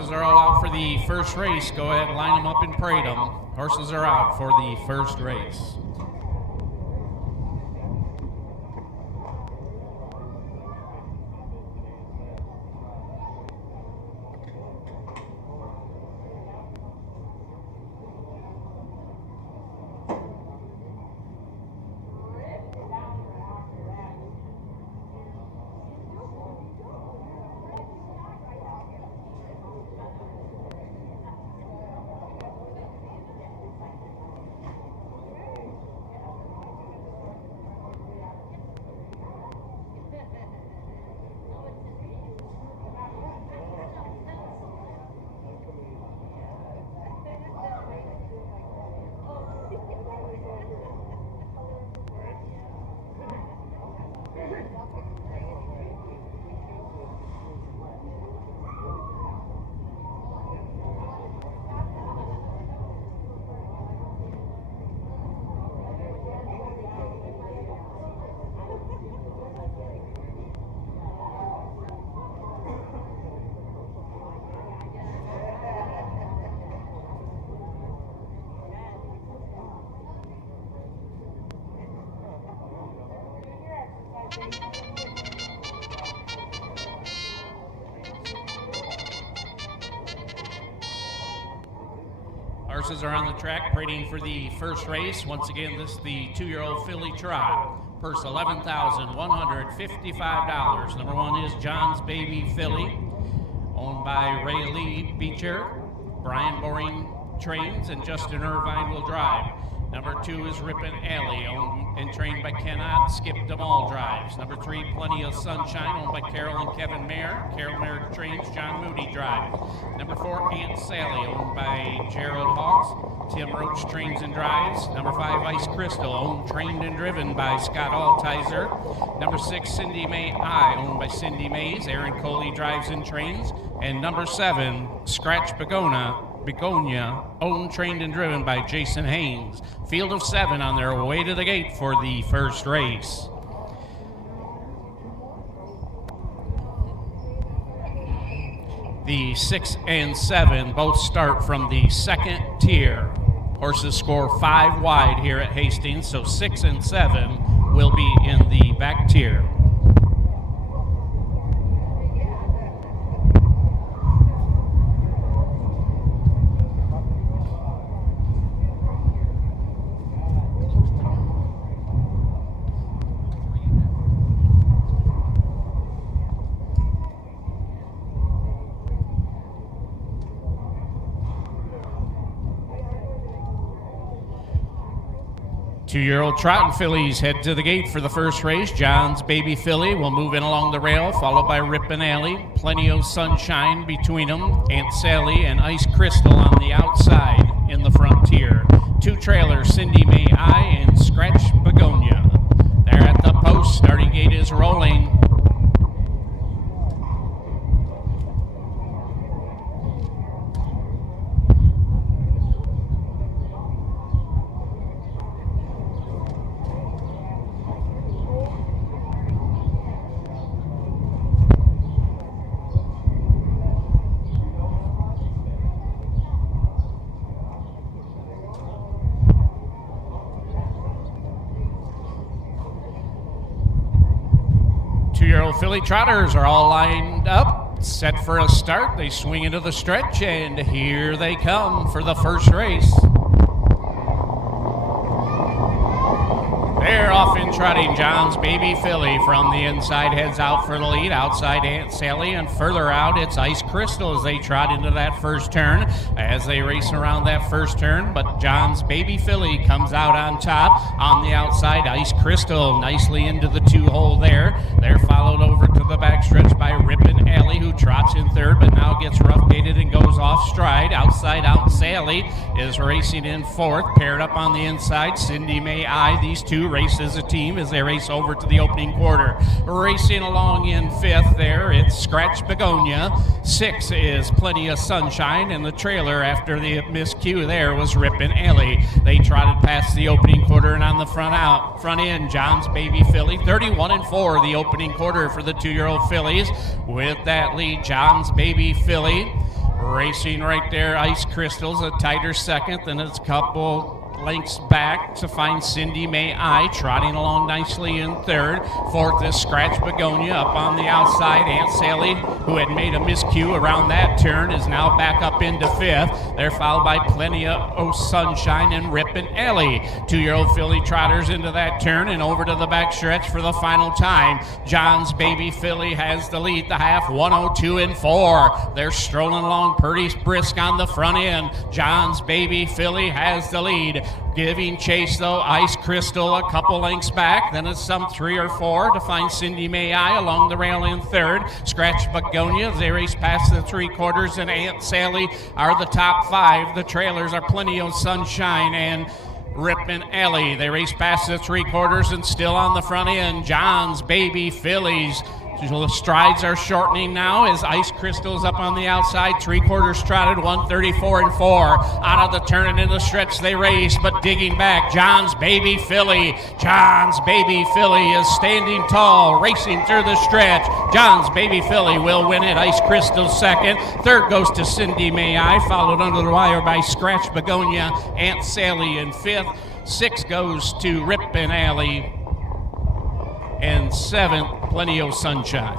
Horses are all out for the first race. Go ahead, line them up and parade them. Horses are out for the first race. Horses are on the track, parading for the first race. Once again, this is the 2-year-old filly trot. Purse $11,155. Number 1 is John's Baby Filly, owned by Ray Lee Beecher. Brian Boring trains, and Justin Irvine will drive. Number 2 is Rippin' Alley, owned and trained by Ken Ott. Skip Demal drives. Number 3, Plenty of Sunshine, owned by Carol and Kevin Mayer. Carol Mayer trains, John Moody drives. Number 4, Aunt Sally, owned by Gerald Hawks. Tim Roach trains and drives. Number 5, Ice Crystal, owned, trained, and driven by Scott Altizer. Number 6, Cindy May I, owned by Cindy Mays. Aaron Coley drives and trains. And number 7, Scratch Begonia, owned, trained, and driven by Jason Haynes. Field of 7 on their way to the gate for the first race. The 6 and 7 both start from the second tier. Horses score 5 wide here at Hastings, so 6 and 7 will be in the back tier. Two-year-old trotting fillies head to the gate for the first race. John's Baby Filly will move in along the rail, followed by Rippin' Alley. Plenty of Sunshine between them. Aunt Sally and Ice Crystal on the outside in the front tier. 2 trailers, Cindy May I and Scratch Begonia. They're at the post. Starting gate is rolling. Two-year-old filly trotters are all lined up, set for a start. They swing into the stretch, and here they come for the first race. They're off and trotting. John's Baby Filly from the inside heads out for the lead. Outside, Aunt Sally, and further out, it's Ice Crystal as they trot into that first turn. As they race around that first turn, but John's Baby Filly comes out on top. On the outside, Ice Crystal nicely into the 2-hole there. They're followed over to the backstretch by Rippin' Alley, who trots in third, but now gets rough-gated and goes off stride. Outside, Aunt Sally is racing in fourth. Paired up on the inside, Cindy May I. These two race as a team as they race over to the opening quarter. Racing along in fifth there, it's Scratch Begonia. 6 is Plenty of Sunshine, and the trailer after the miscue there was Rippin' Alley. They trotted past the opening quarter, and on the front end, John's Baby Filly. 31-4 the opening quarter for the 2-year-old fillies. With that lead, John's Baby Filly Racing right there, Ice Crystals, a tighter second, then it's a couple lengths back to find Cindy May I, trotting along nicely in third. Fourth is Scratch Begonia up on the outside. Aunt Sally, who had made a miscue around that turn, is now back up into fifth. They're followed by Plenty of Sunshine and Rippin' Ellie. 2-year-old filly trotters into that turn and over to the back stretch for the final time. John's Baby Filly has the lead, the half, 102 and 4. They're strolling along pretty brisk on the front end. John's Baby Filly has the lead. Giving chase, though, Ice Crystal a couple lengths back. Then it's some 3 or 4 to find Cindy May I along the rail in third. Scratch Begonia, they race past the 3/4, and Aunt Sally are the top 5. The trailers are Plenty of Sunshine and Rippin' Ellie. They race past the 3/4 and still on the front end. John's Baby Fillies. The strides are shortening now as Ice Crystal's up on the outside. 3/4 trotted, 134 and 4. Out of the turn and in the stretch they race, but digging back, John's Baby Filly. John's Baby Filly is standing tall, racing through the stretch. John's Baby Filly will win it. Ice Crystal second. Third goes to Cindy May I, followed under the wire by Scratch Begonia, Aunt Sally in fifth. 6 goes to Rippin' Alley. And 7th, Plenty of Sunshine.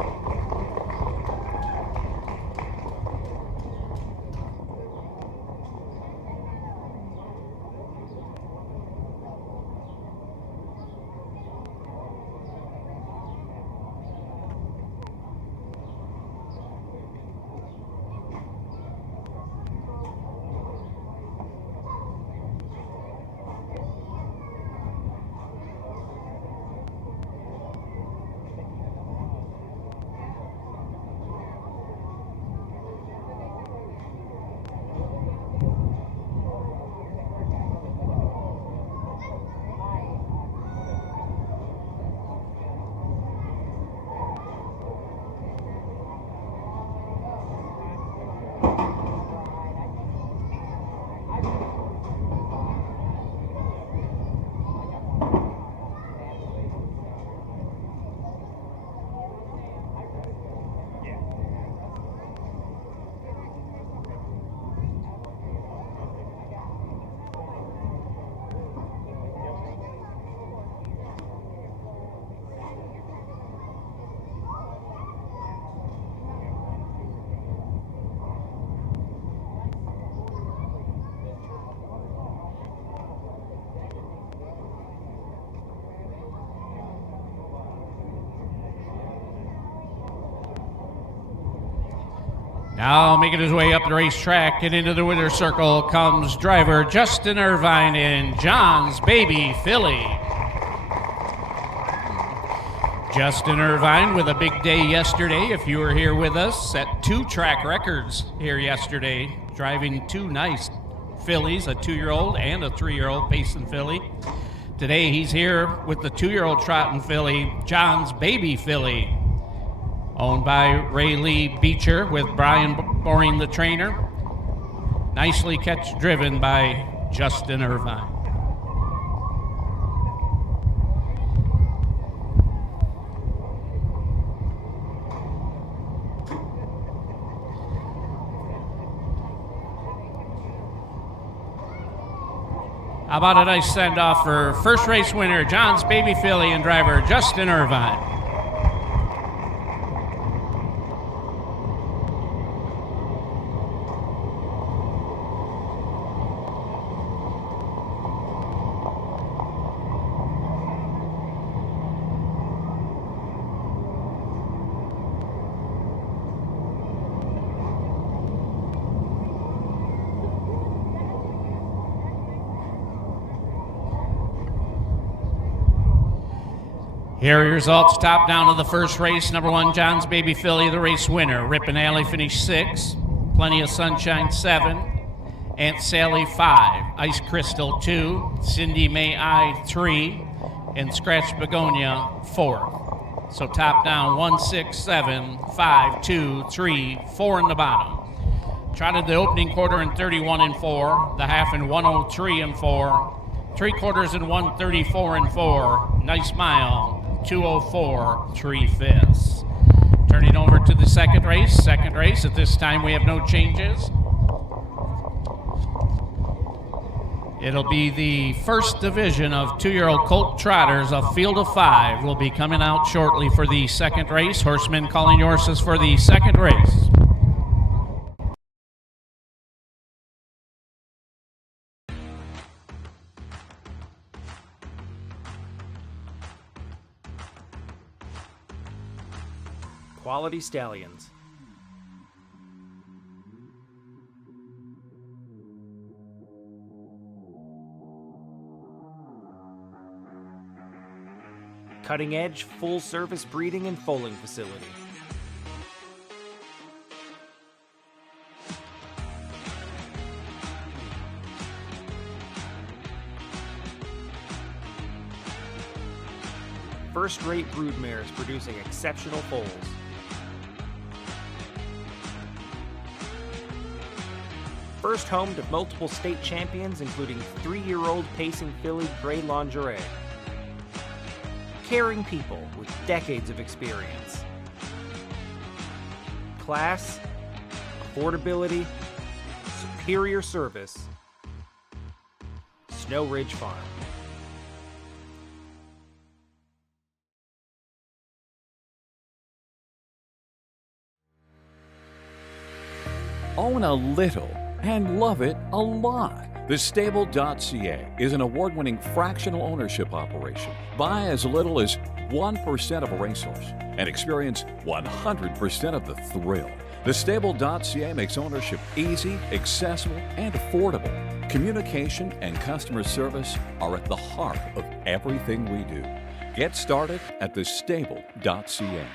Now making his way up the racetrack and into the winner's circle comes driver Justin Irvine and John's Baby Filly. Justin Irvine with a big day yesterday. If you were here with us, set 2 track records here yesterday, driving 2 nice fillies, a 2-year-old and a 3-year-old pacing filly. Today he's here with the 2-year-old trotting filly, John's Baby Filly, owned by Ray Lee Beecher with Brian Boring the trainer. Nicely driven by Justin Irvine. How about a nice send-off for first race winner, John's Baby Filly, and driver Justin Irvine. Here are your results, top down of the first race. Number 1, John's Baby Filly, the race winner. Rippin' Alley finished 6. Plenty of Sunshine 7. Aunt Sally 5. Ice Crystal 2. Cindy May I 3. And Scratch Begonia 4. So top down 1, 6, 7, 5, 2, 3, 4 in the bottom. Trotted the opening quarter in 31 and 4. The half in 103 and 4. 3/4 in 134 and 4. Nice mile. 204 3/5. Turning over to the second race. At this time we have no changes. It'll be the first division of 2-year-old colt trotters. A field of 5 will be coming out shortly for the second race. Horsemen calling your horses for the second race. Quality Stallions. Cutting-edge, full-service breeding and foaling facility. First-rate broodmares producing exceptional foals. First home to multiple state champions, including 3-year-old pacing filly Grey Lingerie. Caring people with decades of experience. Class, affordability, superior service. Snow Ridge Farm. Own a little and love it a lot. TheStable.ca is an award-winning fractional ownership operation. Buy as little as 1% of a racehorse and experience 100% of the thrill. TheStable.ca makes ownership easy, accessible, and affordable. Communication and customer service are at the heart of everything we do. Get started at TheStable.ca.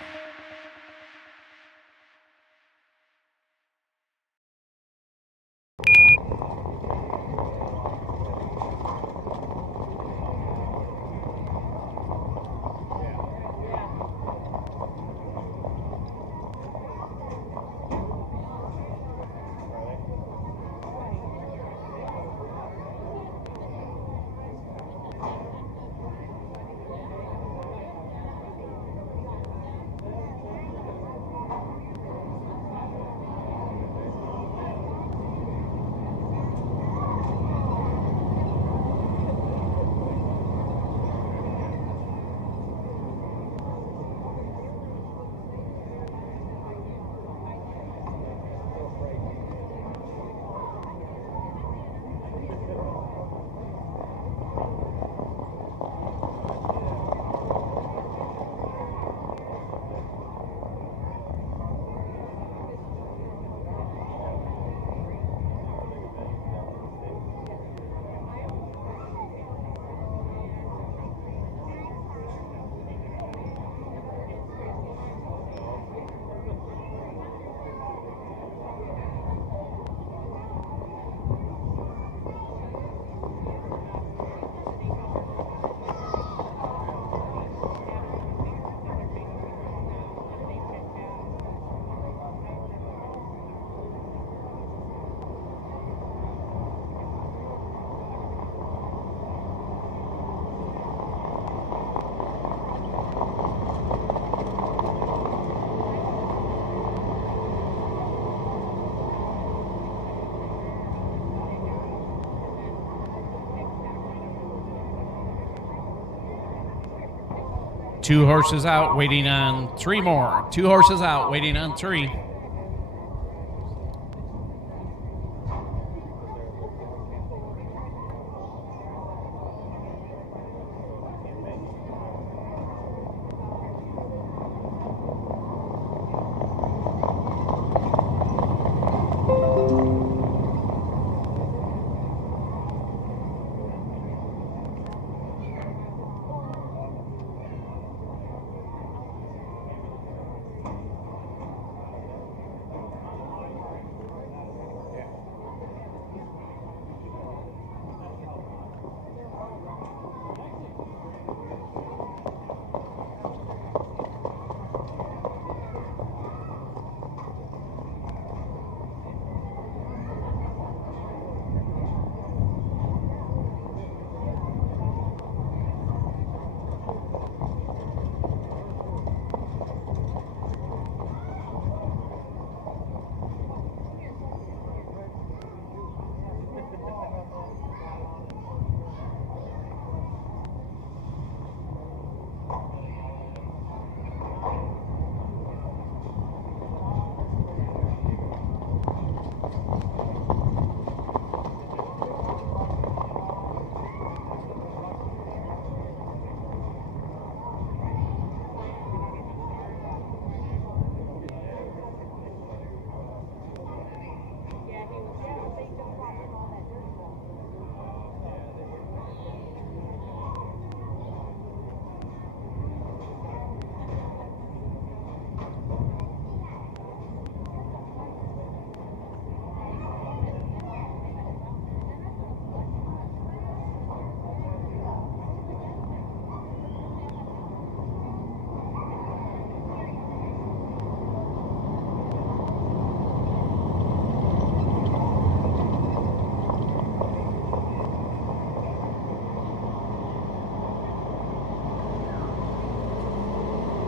Two horses out, waiting on 3 more. 2 horses out, waiting on 3.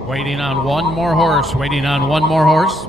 Waiting on one more horse. Waiting on one more horse.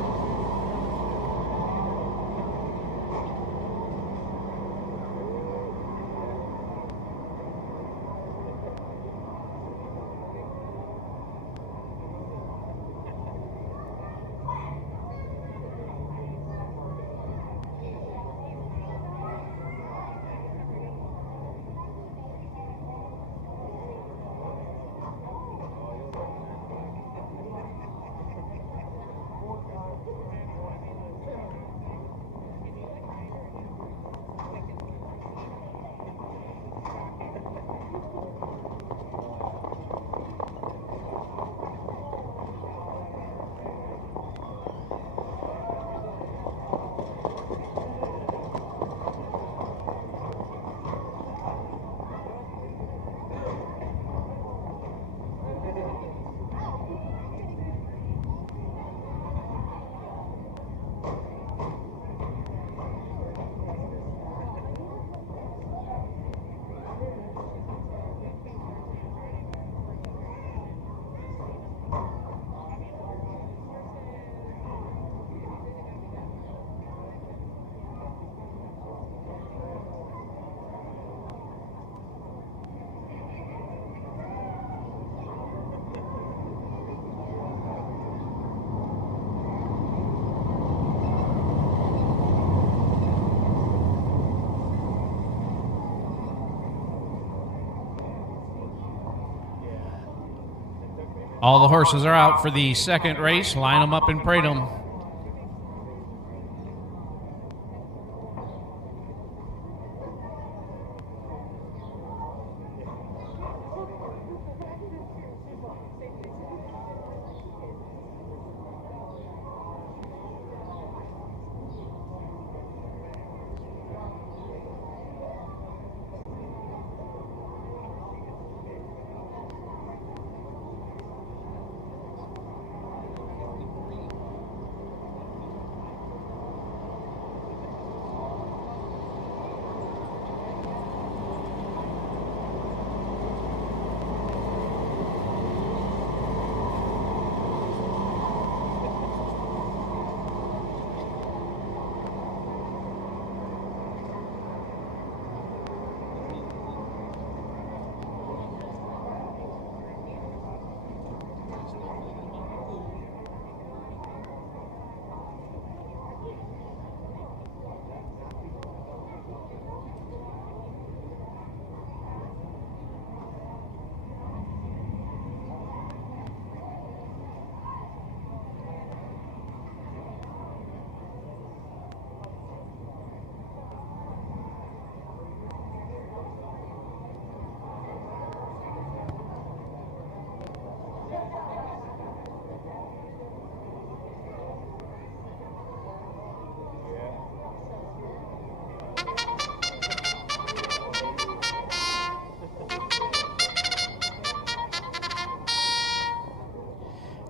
All the horses are out for the second race. Line them up and parade them.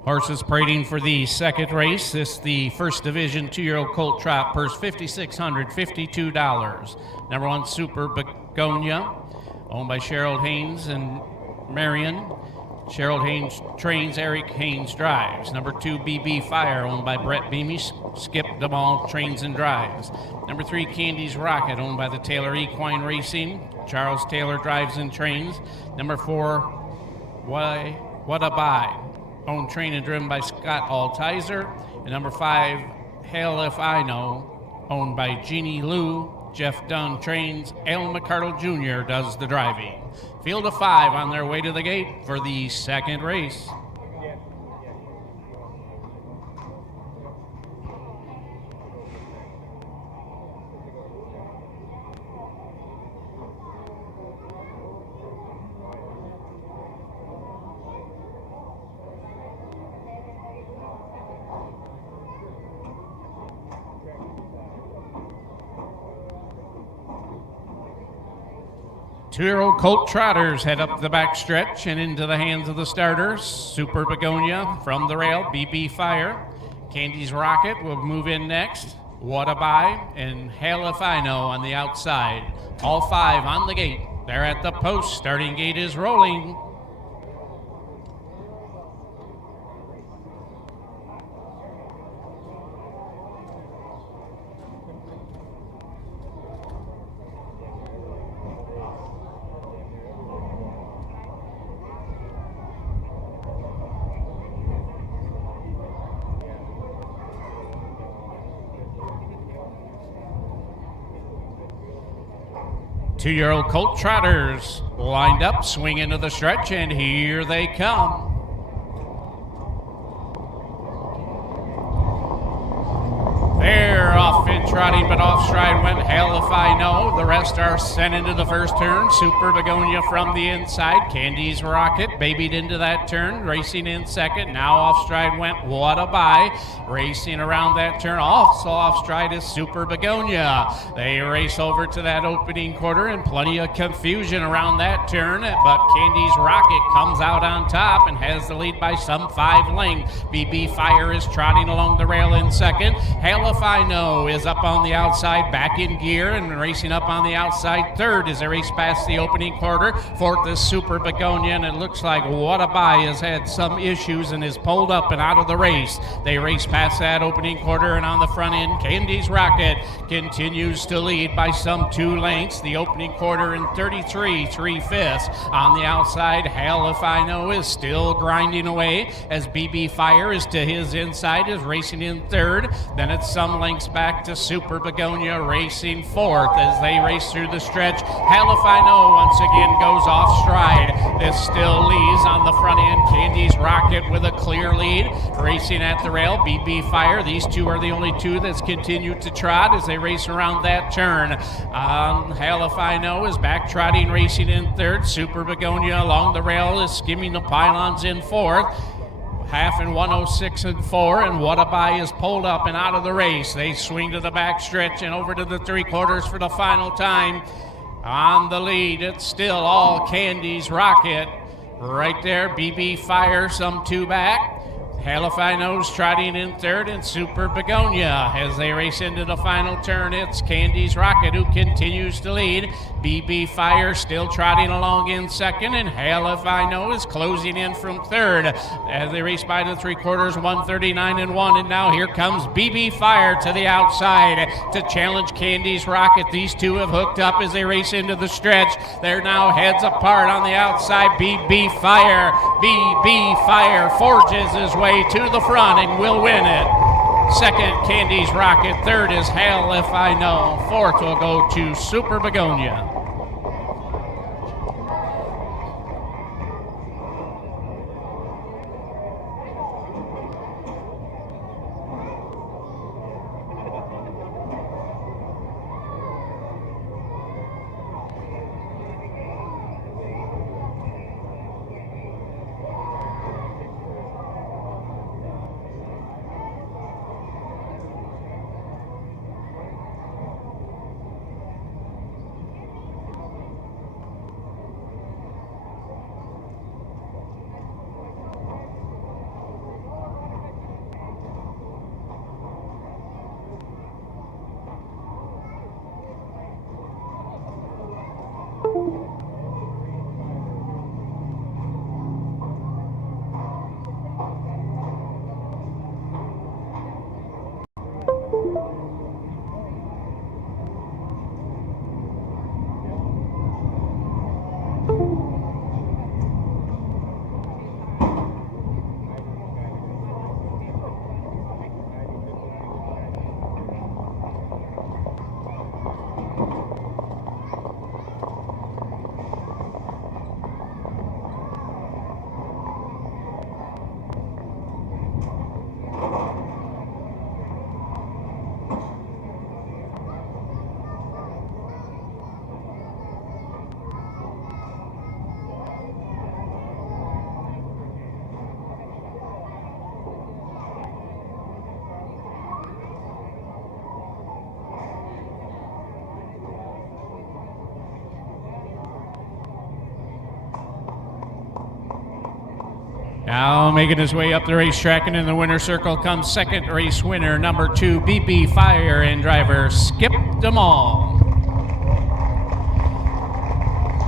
Horses parading for the second race. This is the first division 2-year-old colt trot, purse $5,652. Number 1, Super Begonia, owned by Cheryl Haynes and Marion. Cheryl Haynes trains, Eric Haynes drives. Number 2, BB Fire, owned by Brett Beamy. Skip DeMall trains and drives. Number 3, Candy's Rocket, owned by the Taylor Equine Racing. Charles Taylor drives and trains. Number 4, What a Buy, owned, trained, and driven by Scott Altizer. And number 5, Hell If I Know, owned by Jeannie Lou. Jeff Dunn trains. Alan McCardle Jr. does the driving. Field of 5 on their way to the gate for the second race. Two-year-old colt trotters head up the back stretch and into the hands of the starters. Super Begonia from the rail, BB Fire. Candy's Rocket will move in next. What a Buy and Hell If I Know on the outside. All 5 on the gate. They're at the post. Starting gate is rolling. 2-year-old colt trotters lined up, swing into the stretch, and here they come. They're off in trotting, but off stride went Hell If I Know. The rest are sent into the first turn. Super Begonia from the inside. Candy's Rocket babied into that turn, racing in second. Now off stride went What a Buy. Racing around that turn, also off stride is Super Begonia. They race over to that opening quarter, and plenty of confusion around that turn, but Candy's Rocket comes out on top and has the lead by some 5 lengths. BB Fire is trotting along the rail in second. Hell If I Know is up on the outside, back in gear, and racing up on the outside third as they race past the opening quarter. Fourth is Super Begonia, and it looks like What a Buy has had some issues and is pulled up and out of the race. They race past that opening quarter, and on the front end, Candy's Rocket continues to lead by some 2 lengths. The opening quarter in 33 3/5. On the outside, Hell If I Know is still grinding away as BB Fire is to his inside, is racing in third. Then it's some lengths back to Super Begonia racing fourth as they race through the stretch. Hell If I Know once again goes off stride. This still leaves on the front end Candy's Rocket with a clear lead. Racing at the rail, BB Fire. These two are the only two that's continued to trot as they race around that turn. Hell If I Know is back trotting, racing in third. Super Begonia along the rail is skimming the pylons in fourth. Half in 106 and 4, and What a Buy is pulled up and out of the race. They swing to the back stretch and over to the 3/4 for the final time. On the lead, it's still all Candy's Rocket. Right there, BB Fire, some 2 back. Hell If I Know's trotting in third, and Super Begonia. As they race into the final turn, it's Candy's Rocket who continues to lead. BB Fire still trotting along in second, and Hell If I Know is closing in from third. As they race by the 3/4, 139 and 1, and now here comes BB Fire to the outside to challenge Candy's Rocket. These two have hooked up as they race into the stretch. They're now heads apart on the outside. BB Fire forges his way to the front and will win it. Second, Candy's Rocket. Third is Hell If I Know. Fourth will go to Super Begonia. Now making his way up the racetrack, and in the winner's circle comes second race winner, number 2, BB Fire, and driver Skip DeMall.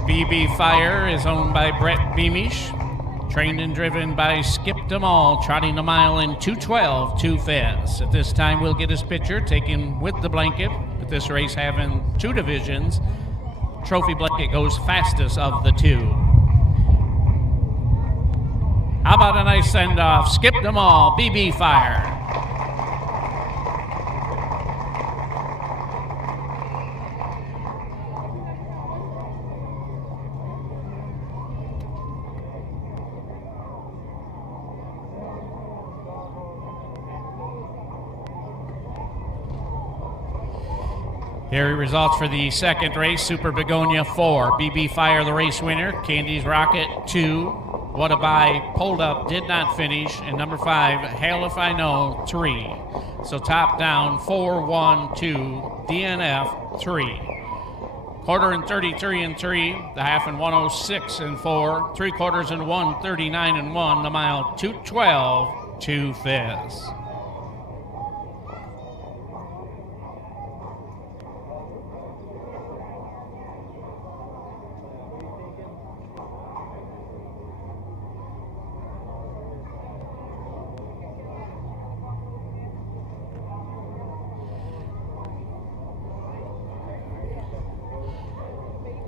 BB Fire is owned by Brett Beamish, trained and driven by Skip DeMall, trotting a mile in 2:12 2/5. At this time, we'll get his picture taken with the blanket. With this race having 2 divisions, Trophy Blanket goes fastest of the 2. How about a nice send-off? Skip DeMall, BB Fire. Here are results for the second race. Super Begonia 4, BB Fire the race winner, Candy's Rocket 2, What a Buy pulled up, did not finish, and number 5, Hail If I Know 3. So top down 4, 1, 2, DNF 3. Quarter in 33 and 3, the half in 106 and 4, 3/4 in 139 and 1, the mile 212 to Fizz.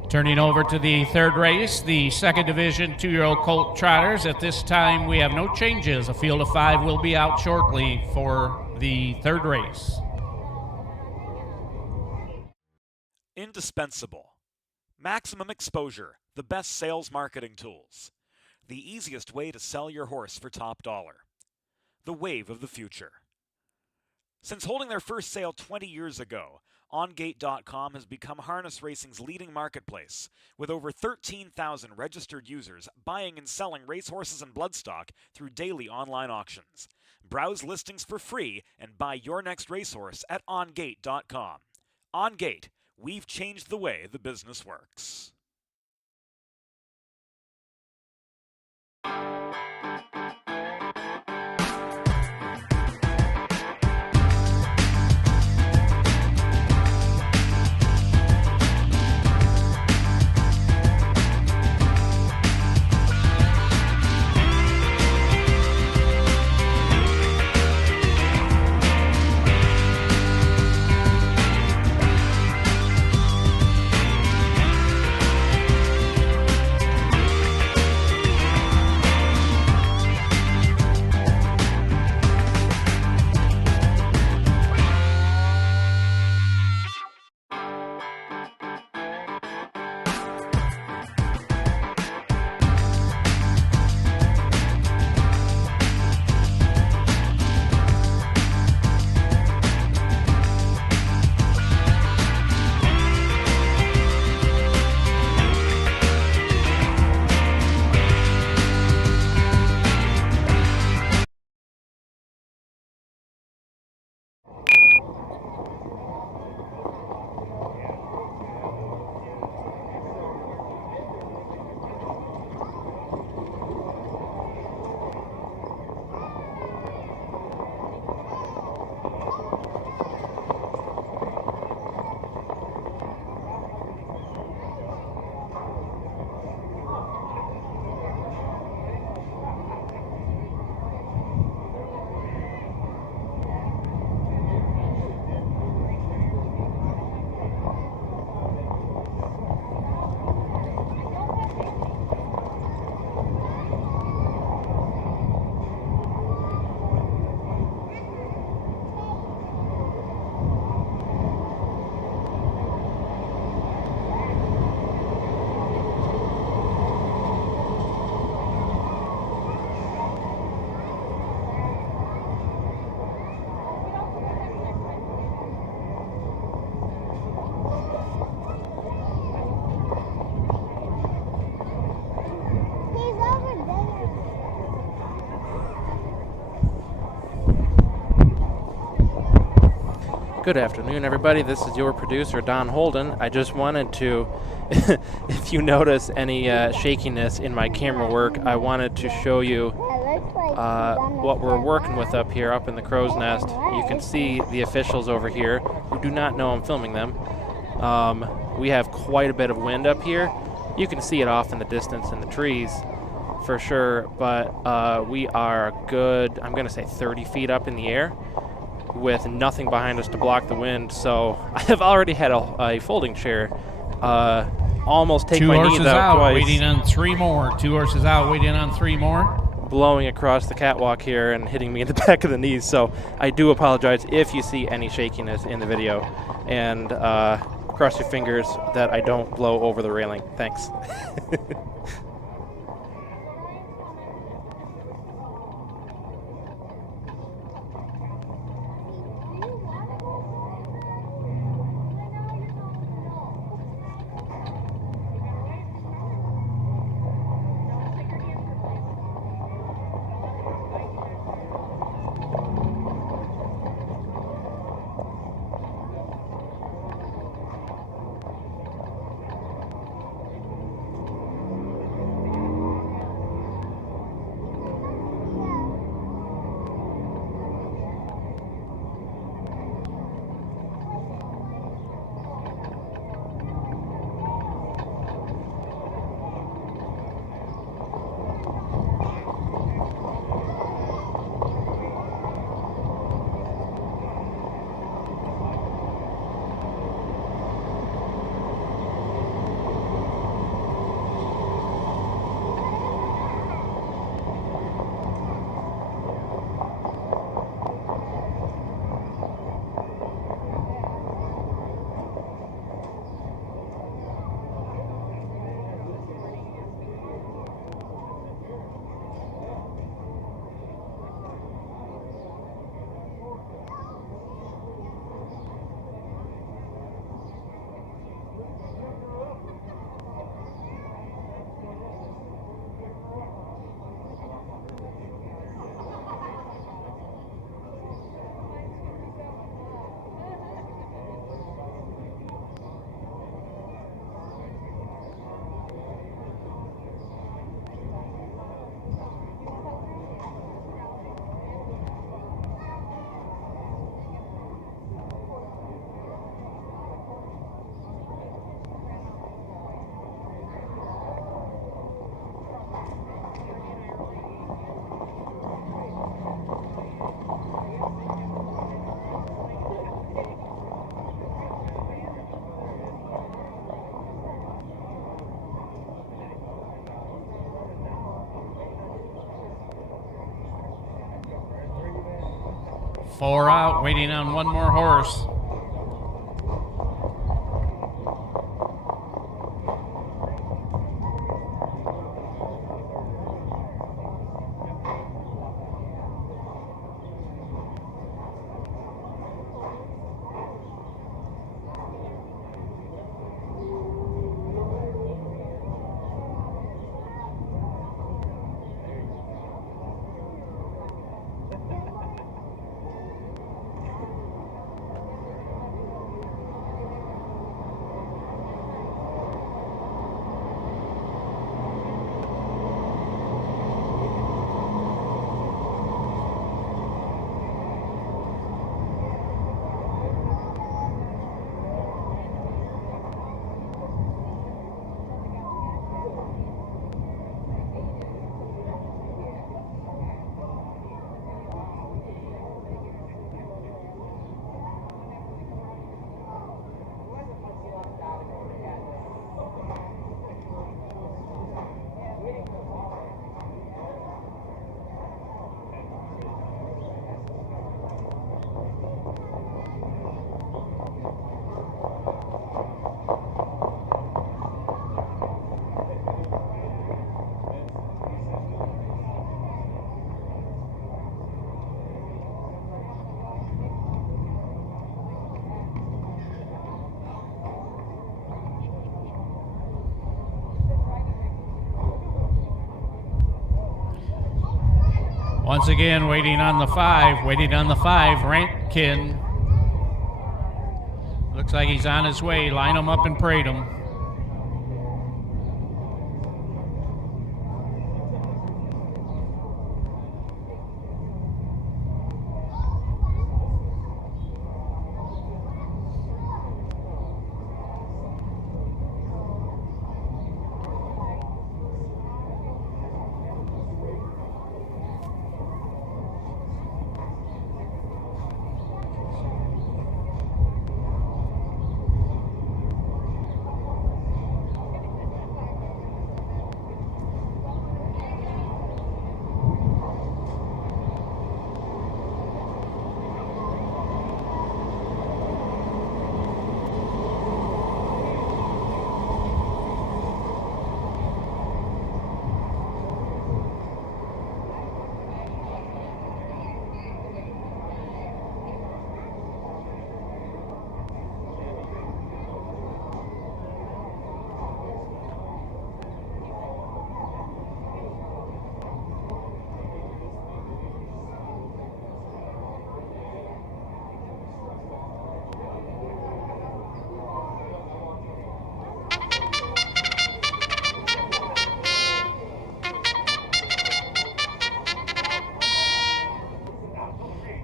Turning over to the third race, the second division 2-year-old colt trotters. At this time, we have no changes. A field of 5 will be out shortly for the third race. Indispensable. Maximum exposure, the best sales marketing tools. The easiest way to sell your horse for top dollar. The wave of the future. Since holding their first sale 20 years ago, OnGate.com has become harness racing's leading marketplace, with over 13,000 registered users buying and selling racehorses and bloodstock through daily online auctions. Browse listings for free and buy your next racehorse at OnGate.com. OnGate, we've changed the way the business works. Good afternoon, everybody. This is your producer, Don Holden. I just wanted to, if you notice any shakiness in my camera work, I wanted to show you what we're working with up here, up in the crow's nest. You can see the officials over here who do not know I'm filming them. We have quite a bit of wind up here. You can see it off in the distance in the trees for sure, but we are good, I'm going to say 30 feet up in the air, with nothing behind us to block the wind. So I have already had a folding chair almost take my knees out twice. Waiting on 3 more. 2 horses out, waiting on 3 more. Blowing across the catwalk here and hitting me in the back of the knees. So I do apologize if you see any shakiness in the video. And cross your fingers that I don't blow over the railing. Thanks. 4 out, waiting on one more horse. Once again, waiting on the 5, Rankin. Looks like he's on his way. Line him up and parade him.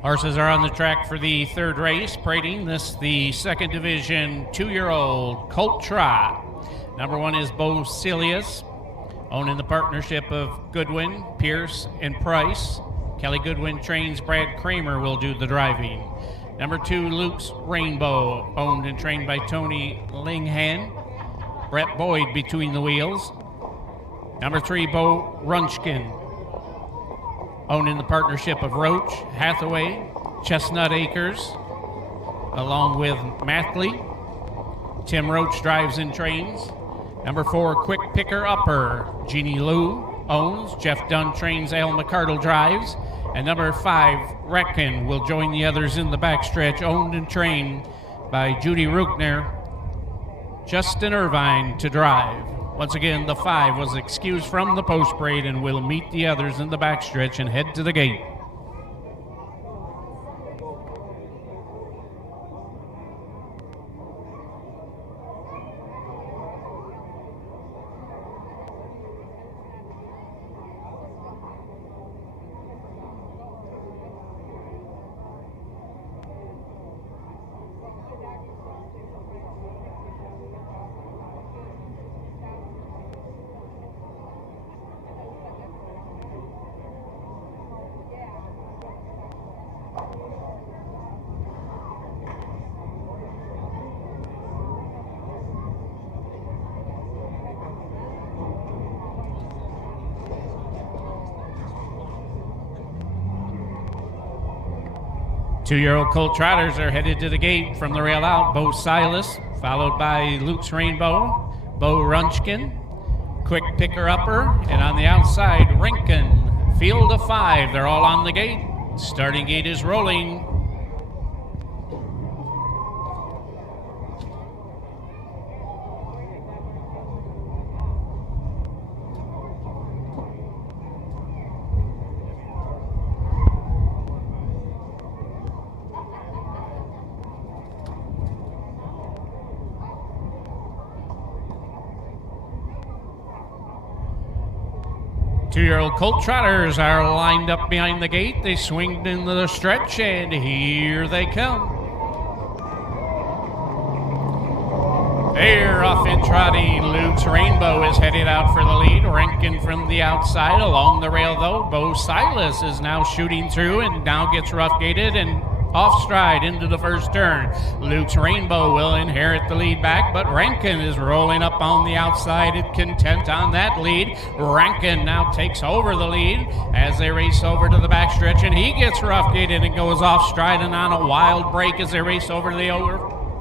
Horses are on the track for the third race, parading this the second division 2-year-old Colt Trot. Number 1 is Bocilius, owned in the partnership of Goodwin, Pierce, and Price. Kelly Goodwin trains. Brad Kramer will do the driving. Number 2, Luke's Rainbow, owned and trained by Tony Linghan. Brett Boyd between the wheels. Number 3, Bo Runchkin, owned in the partnership of Roach, Hathaway, Chestnut Acres, along with Mathley. Tim Roach drives and trains. Number 4, Quick Picker Upper, Jeannie Lou owns. Jeff Dunn trains. Al McCardle drives. And number 5, Retkin, will join the others in the backstretch, owned and trained by Judy Ruchner, Justin Irvine to drive. Once again, the 5 was excused from the post parade and will meet the others in the backstretch and head to the gate. 2-year-old Colt Trotters are headed to the gate from the rail out. Bo Silas, followed by Luke's Rainbow, Bo Runchkin, Quick Picker-Upper, and on the outside, Rinkin. Field of 5, they're all on the gate. Starting gate is rolling. Two-year-old Colt Trotters are lined up behind the gate. They swing into the stretch, and here they come. They're off and trotting. Luke's Rainbow is headed out for the lead. Rankin from the outside along the rail, though. Bo Silas is now shooting through and now gets rough-gated and off stride into the first turn. Luke's Rainbow will inherit the lead back, but Rankin is rolling up on the outside at content on that lead. Rankin now takes over the lead as they race over to the backstretch, and he gets rough-gated and goes off stride and on a wild break as they race over to the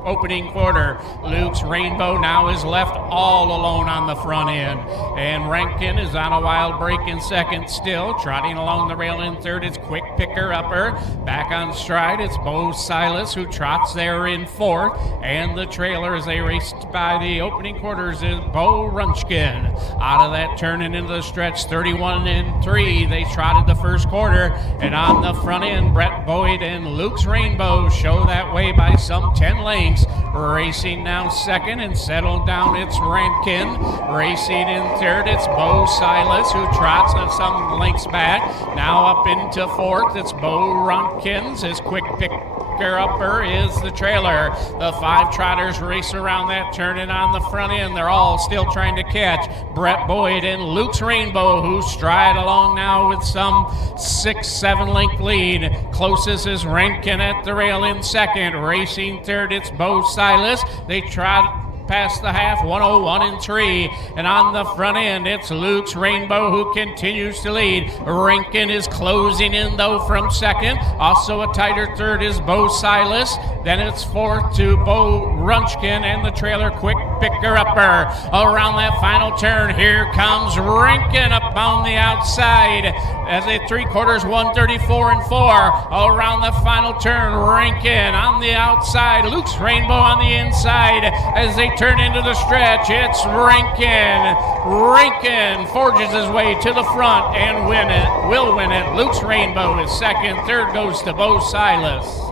opening quarter. Luke's Rainbow now is left all alone on the front end, and Rankin is on a wild break in second still. Trotting along the rail in third, it's Quick Picker-Upper. Back on stride, it's Bo Silas who trots there in fourth, and the trailer as they raced by the opening quarters is Bo Runchkin. Out of that turn and into the stretch, 31-3. They trotted the first quarter, and on the front end, Brett Boyd and Luke's Rainbow show that way by some 10 lengths. Racing now second and settled down, it's Rankin. Racing in third, it's Bo Silas who trots on some lengths back. Now up into fourth, it's Bo Runkins. His Quick Picker-Upper is the trailer. The 5 trotters race around that turn, and on the front end, they're all still trying to catch Brett Boyd and Luke's Rainbow, who stride along now with some 6-7 length lead. Closest is Rankin at the rail in second. Racing third, it's Bo Silas. They trot past the half, 101-3, and on the front end it's Luke's Rainbow who continues to lead. Rankin is closing in though from second. Also a tighter third is Bo Silas. Then it's fourth to Bo Runchkin and the trailer Quick Picker-Upper. Around that final turn, here comes Rankin up on the outside as they 3/4, 134-4. Around the final turn, Rankin on the outside, Luke's Rainbow on the inside as they turn into the stretch. It's Rankin. Rankin forges his way to the front and will win it. Luke's Rainbow is second. Third goes to Bo Silas.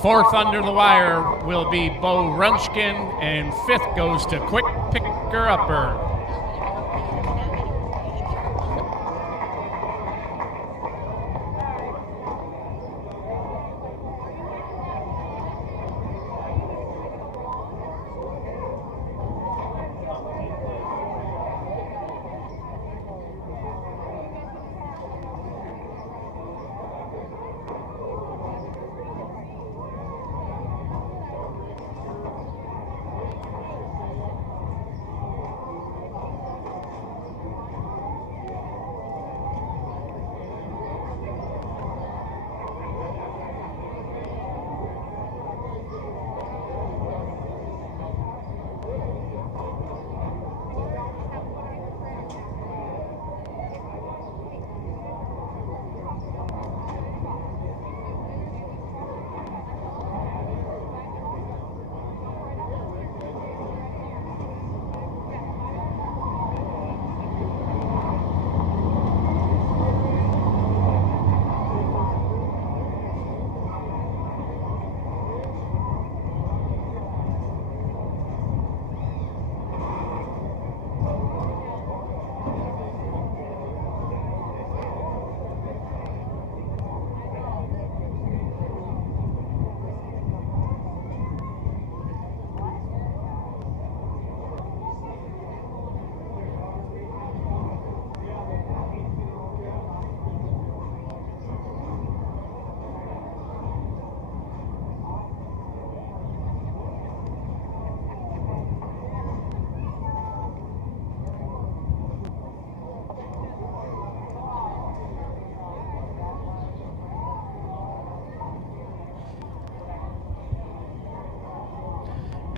Fourth under the wire will be Bo Runchkin, and fifth goes to Quick Picker-Upper.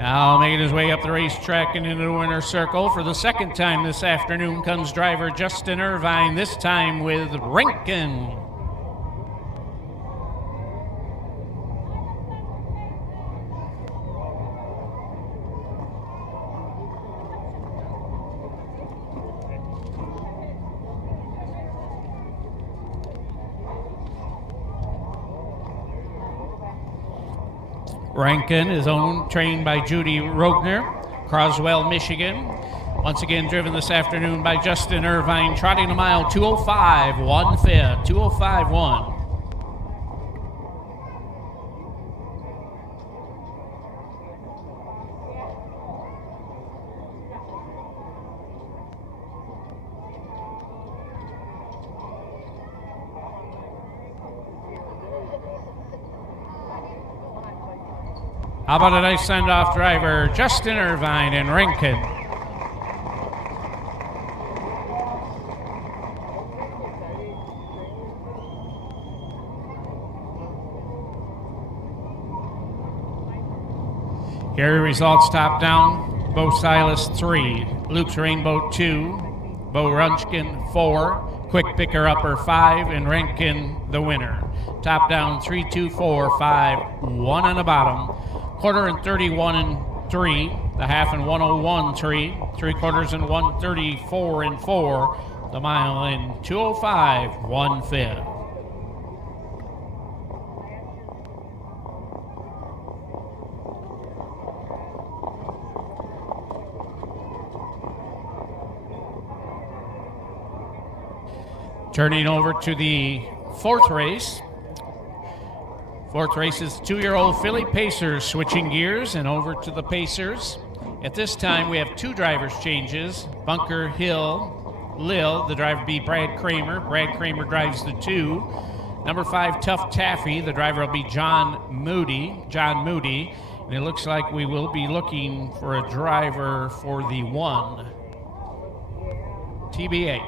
Now making his way up the racetrack and into the winner's circle for the second time this afternoon comes driver Justin Irvine, this time with Rankin. Rankin is trained by Judy Rogner, Croswell, Michigan. Once again driven this afternoon by Justin Irvine, trotting a mile 2:05, 1/5, 2:05.1. How about a nice send-off driver, Justin Irvine and Rankin. Here are results top down. Bo Silas 3, Luke's Rainbow 2, Bo Runchkin 4, Quick Picker Upper 5, and Rankin the winner. Top down 3, 2, 4, 5, 1 on the bottom. Quarter and 31 and 3, the half and 101 3, 3/4 and 134 and 4, the mile in 2:05, 1/5. Turning over to the fourth race. Fourth race is 2-year-old Philly Pacers switching gears and over to the Pacers. At this time, we have 2 drivers changes. Bunker Hill Lil, the driver be Brad Kramer. Brad Kramer drives the 2. Number 5, Tough Taffy, the driver will be John Moody. And it looks like we will be looking for a driver for the 1. TBA.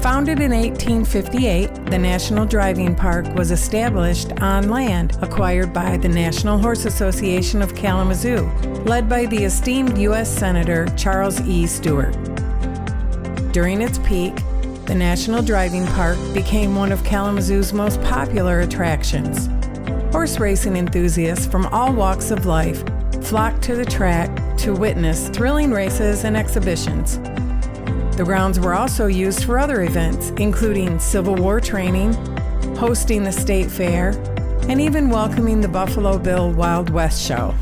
Founded in 1858, the National Driving Park was established on land acquired by the National Horse Association of Kalamazoo, led by the esteemed U.S. Senator Charles E. Stewart. During its peak, the National Driving Park became one of Kalamazoo's most popular attractions. Horse racing enthusiasts from all walks of life flocked to the track to witness thrilling races and exhibitions. The grounds were also used for other events, including Civil War training, hosting the state fair, and even welcoming the Buffalo Bill Wild West show.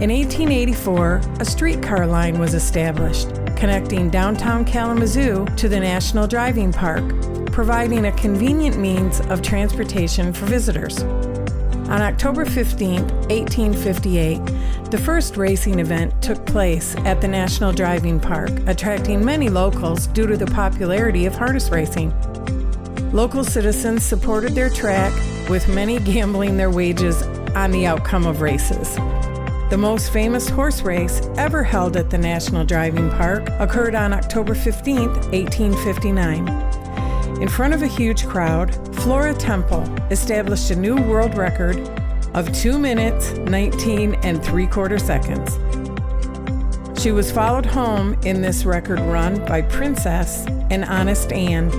In 1884, a streetcar line was established, connecting downtown Kalamazoo to the National Driving Park, providing a convenient means of transportation for visitors. On October 15, 1858, the first racing event took place at the National Driving Park, attracting many locals due to the popularity of harness racing. Local citizens supported their track, with many gambling their wages on the outcome of races. The most famous horse race ever held at the National Driving Park occurred on October 15, 1859. In front of a huge crowd, Flora Temple established a new world record of 2 minutes, 19 3/4 seconds. She was followed home in this record run by Princess and Honest Anne.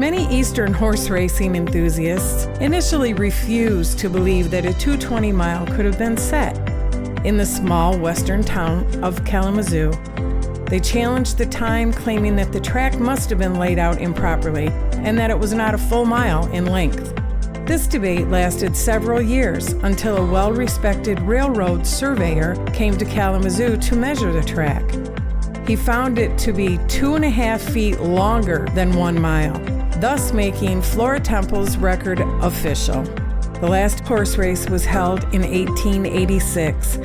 Many Eastern horse racing enthusiasts initially refused to believe that a 220 mile could have been set in the small western town of Kalamazoo. They challenged the time, claiming that the track must have been laid out improperly and that it was not a full mile in length. This debate lasted several years until a well-respected railroad surveyor came to Kalamazoo to measure the track. He found it to be 2.5 feet longer than 1 mile, thus making Flora Temple's record official. The last horse race was held in 1886.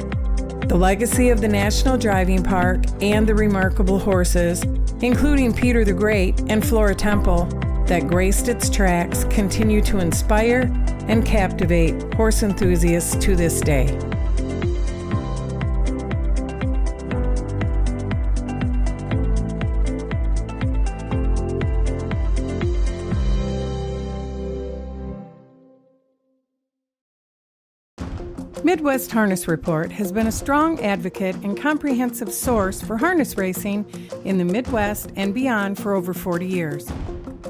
The legacy of the National Driving Park and the remarkable horses, including Peter the Great and Flora Temple, that graced its tracks continue to inspire and captivate horse enthusiasts to this day. Midwest Harness Report has been a strong advocate and comprehensive source for harness racing in the Midwest and beyond for over 40 years.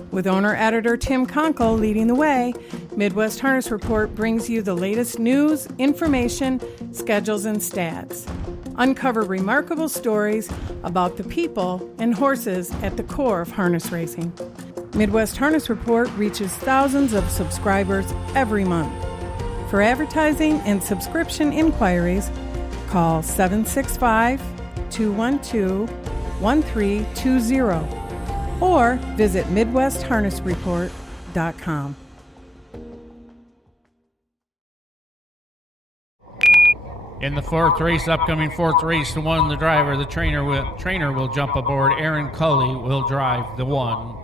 With owner-editor Tim Conkle leading the way, Midwest Harness Report brings you the latest news, information, schedules, and stats. Uncover remarkable stories about the people and horses at the core of harness racing. Midwest Harness Report reaches thousands of subscribers every month. For advertising and subscription inquiries, call 765-212-1320 or visit MidwestHarnessReport.com. In the upcoming fourth race, the one, the driver, the trainer will jump aboard. Aaron Cully will drive the one.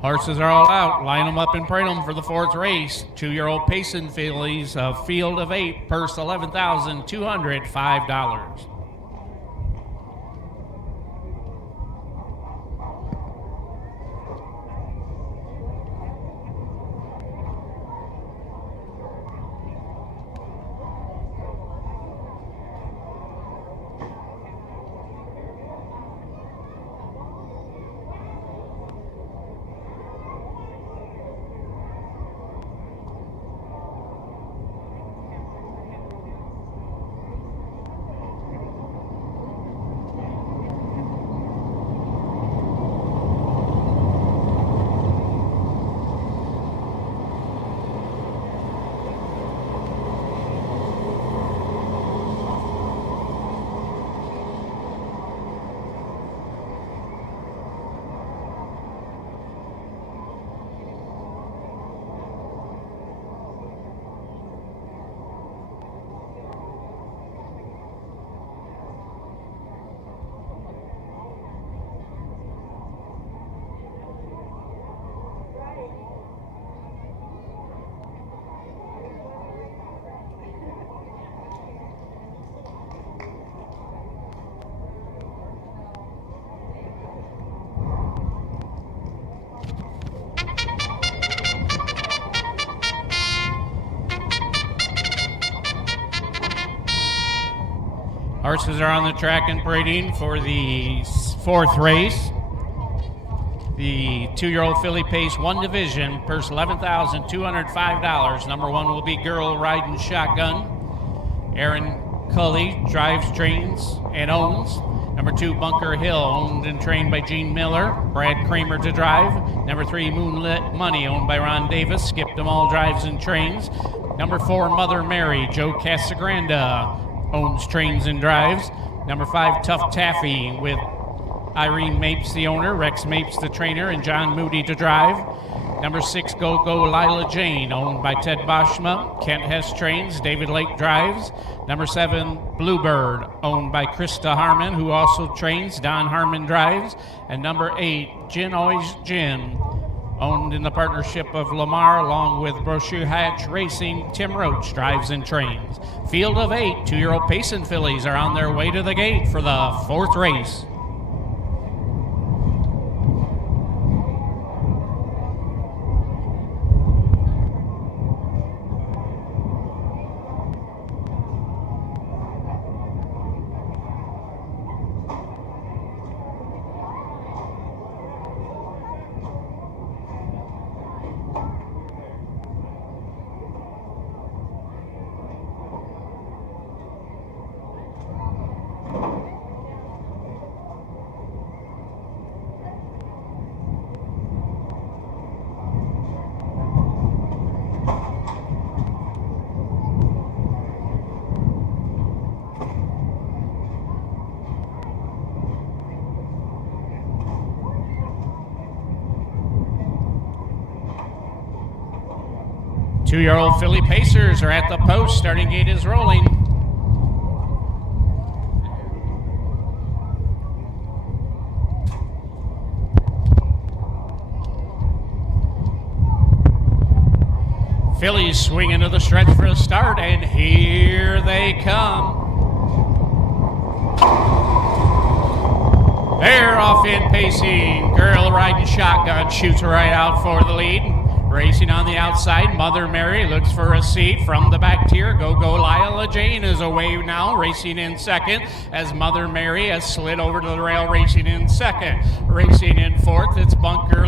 Horses are all out. Line them up and parade them for the fourth race. 2-year-old Payson fillies, a field of 8, purse $11,205. Horses are on the track and parading for the fourth race. The 2-year-old filly pace 1 division, purse $11,205. Number 1 will be Girl Riding Shotgun. Aaron Cully drives, trains, and owns. Number 2, Bunker Hill, owned and trained by Gene Miller. Brad Kramer to drive. Number 3, Moonlit Money, owned by Ron Davis. Skip Them All drives and trains. Number 4, Mother Mary, Joe Casagranda, owns, trains, and drives. Number 5, Tough Taffy, with Irene Mapes, the owner, Rex Mapes, the trainer, and John Moody to drive. Number 6, Go Go Lila Jane, owned by Ted Boschma. Kent Hess trains, David Lake drives. Number 7, Bluebird, owned by Krista Harmon, who also trains. Don Harmon drives. And number 8, Gin Always Gin, owned in the partnership of Lamar, along with Brochure Hatch Racing. Tim Roach drives and trains. Field of 8 2-year-old Payson fillies are on their way to the gate for the 4th race. Two-year-old filly pacers are at the post. Starting gate is rolling. Fillies swing into the stretch for a start, and here they come. They're off in pacing. Girl riding shotgun shoots right out for the lead. Racing on the outside, Mother Mary looks for a seat from the back tier. Go Go Lila Jane is away now, racing in second, as Mother Mary has slid over to the rail, racing in second. Racing in fourth, it's Bunker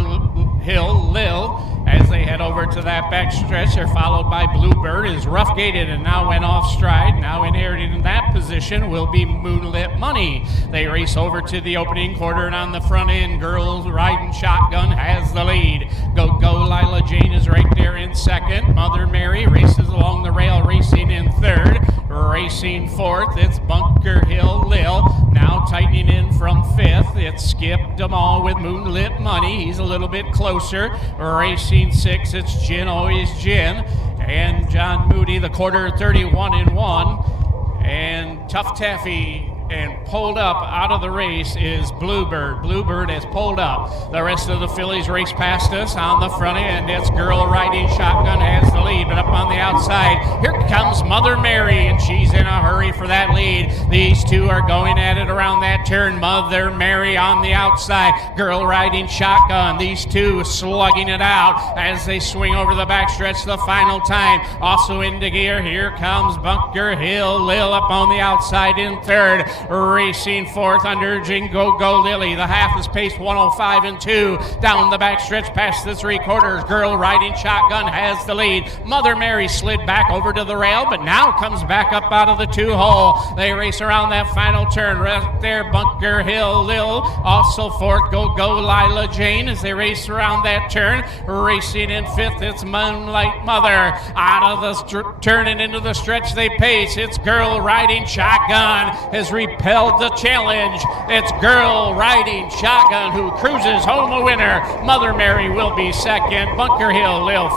Hill Lil. As they head over to that back stretch, they're followed by Bluebird, is rough gated and now went off stride. Now inherited in that position will be Moonlit Money. They race over to the opening quarter, and on the front end, Girls Riding Shotgun has the lead. Go Go Lila Jane is right there in second. Mother Mary races along the rail, racing in third. Racing fourth, it's Bunker Hill Lil. Now tightening in from fifth, it's Skip Them All with Moonlit Money. He's a little bit closer. Racing sixth, it's Gin Always Gin. And John Moody, the quarter 31-1. And Tough Taffy, and pulled up out of the race is Bluebird. Bluebird has pulled up. The rest of the fillies race past us on the front end. It's Girl Riding Shotgun has the lead, but up on the outside, here comes Mother Mary, and she's in a hurry for that lead. These two are going at it around that turn. Mother Mary on the outside, Girl Riding Shotgun. These two slugging it out as they swing over the backstretch the final time. Also into gear, here comes Bunker Hill Lil up on the outside in third. Racing fourth under Jingo Go Lily. The half is paced 105-2. Down the backstretch past the three quarters, Girl Riding Shotgun has the lead. Mother Mary slid back over to the rail, but now comes back up out of the two-hole. They race around that final turn. Right there, Bunker Hill Lil. Also fourth, Go Go Lila Jane as they race around that turn. Racing in fifth, it's Moonlight Mother. Out of the turn and into the stretch they pace. It's Girl Riding Shotgun has repelled the challenge. It's Girl Riding Shotgun who cruises home a winner. Mother Mary will be second. Bunker Hill Lil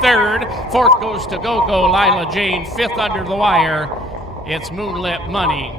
third. Fourth goes to Go Go Lila Jane. Fifth under the wire, it's Moonlit Money.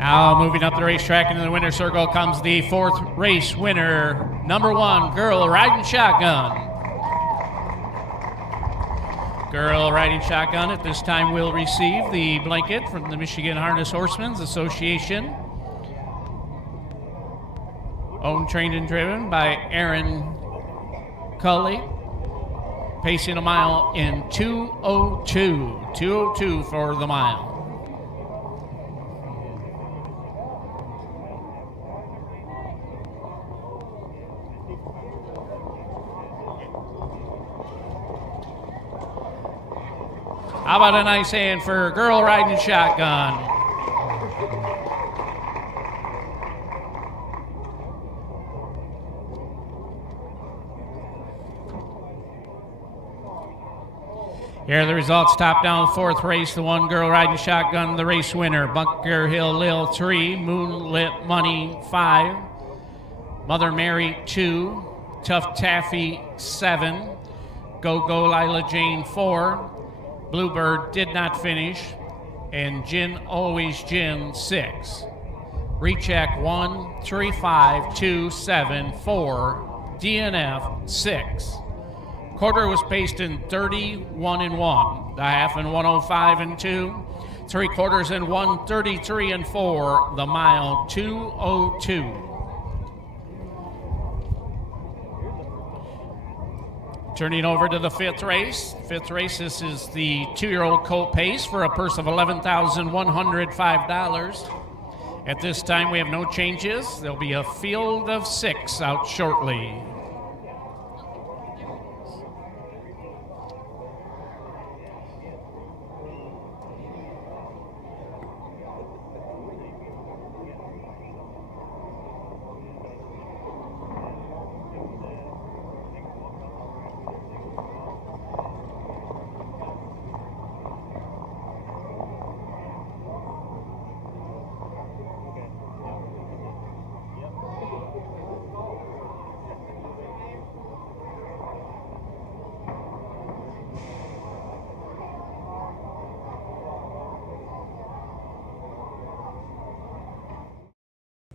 Now moving up the racetrack into the winner's circle comes the fourth race winner, number 1, Girl Riding Shotgun. Girl Riding Shotgun at this time will receive the blanket from the Michigan Harness Horsemen's Association. Owned, trained, and driven by Aaron Cully. Pacing a mile in 2:02. 2:02 for the mile. How about a nice hand for Girl Riding Shotgun? Here are the results. Top down, fourth race, the 1, Girl Riding Shotgun, the race winner. Bunker Hill Lil 3, Moonlit Money 5, Mother Mary 2, Tough Taffy 7, Go Go Lila Jane 4, Bluebird did not finish, and Gin Always Gin 6. Recheck 1, 3, 5, 2, 7, 4, DNF 6. Quarter was paced in 31 and 1. The half in 105 and 2. 3/4 in 133 and 4. The mile 2:02. Turning over to the fifth race. Fifth race, this is the 2-year-old colt pace for a purse of $11,105. At this time, we have no changes. There'll be a field of 6 out shortly.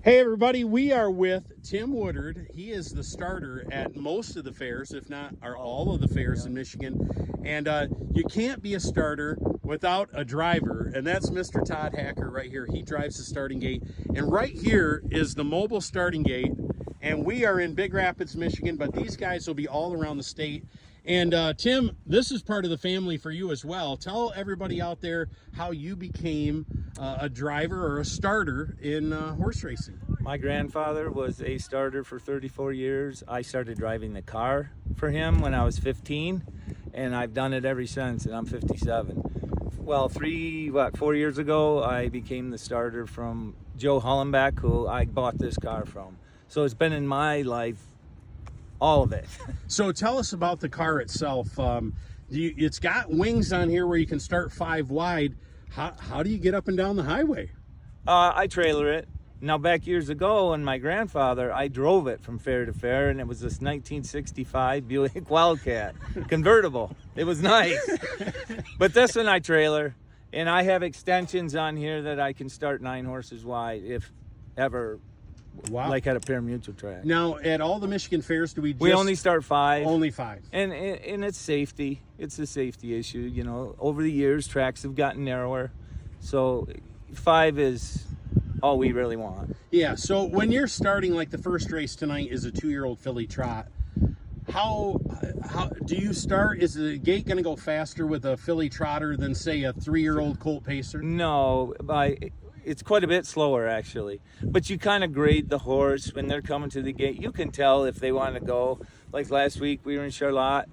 Hey everybody, we are with Tim Woodard. He is the starter at most of the fairs, if not all of the fairs in Michigan. And you can't be a starter without a driver, and that's Mr. Todd Hacker right here. He drives the starting gate. And right here is the mobile starting gate. And we are in Big Rapids, Michigan, but these guys will be all around the state. And Tim, this is part of the family for you as well. Tell everybody out there how you became a driver or a starter in horse racing. My grandfather was a starter for 34 years. I started driving the car for him when I was 15, and I've done it ever since, and I'm 57. Well, 4 years ago, I became the starter from Joe Hollenbeck, who I bought this car from. So it's been in my life, all of it. So tell us about the car itself. It's got wings on here where you can start 5 wide. How do you get up and down the highway? I trailer it. Now, back years ago, when my grandfather, I drove it from fair to fair, and it was this 1965 Buick Wildcat convertible. It was nice. But this one I trailer, and I have extensions on here that I can start 9 horses wide if ever. Wow. Like at a pari-mutuel track. Now, at all the Michigan fairs, do we only start 5. Only 5. And it's safety. It's a safety issue. You know, over the years, tracks have gotten narrower. So 5 is all we really want. Yeah, so when you're starting, like the first race tonight is a 2-year-old filly trot, how do you start? Is the gate going to go faster with a filly trotter than, say, a 3-year-old colt pacer? No, it's quite a bit slower, actually. But you kind of grade the horse when they're coming to the gate. You can tell if they want to go. Like last week, we were in Charlotte.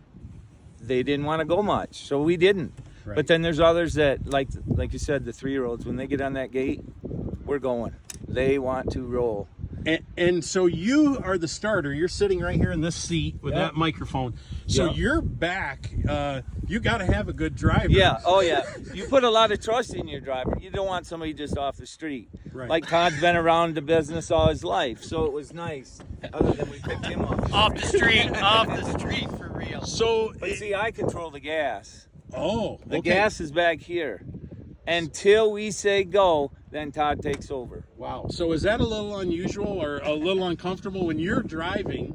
They didn't want to go much, so we didn't. Right. But then there's others that, like you said, the 3-year-olds, when they get on that gate, we're going. They want to roll. And so you are the starter. You're sitting right here in this seat with that microphone. So you're back. You got to have a good driver. Yeah. Oh, yeah. You put a lot of trust in your driver. You don't want somebody just off the street. Right. Like Todd's been around the business all his life, so it was nice. Other than we picked him up. Off the street for real. So, but see, I control the gas. Oh, the gas is back here. Until we say go, then Todd takes over. Wow. So is that a little unusual or a little uncomfortable when you're driving,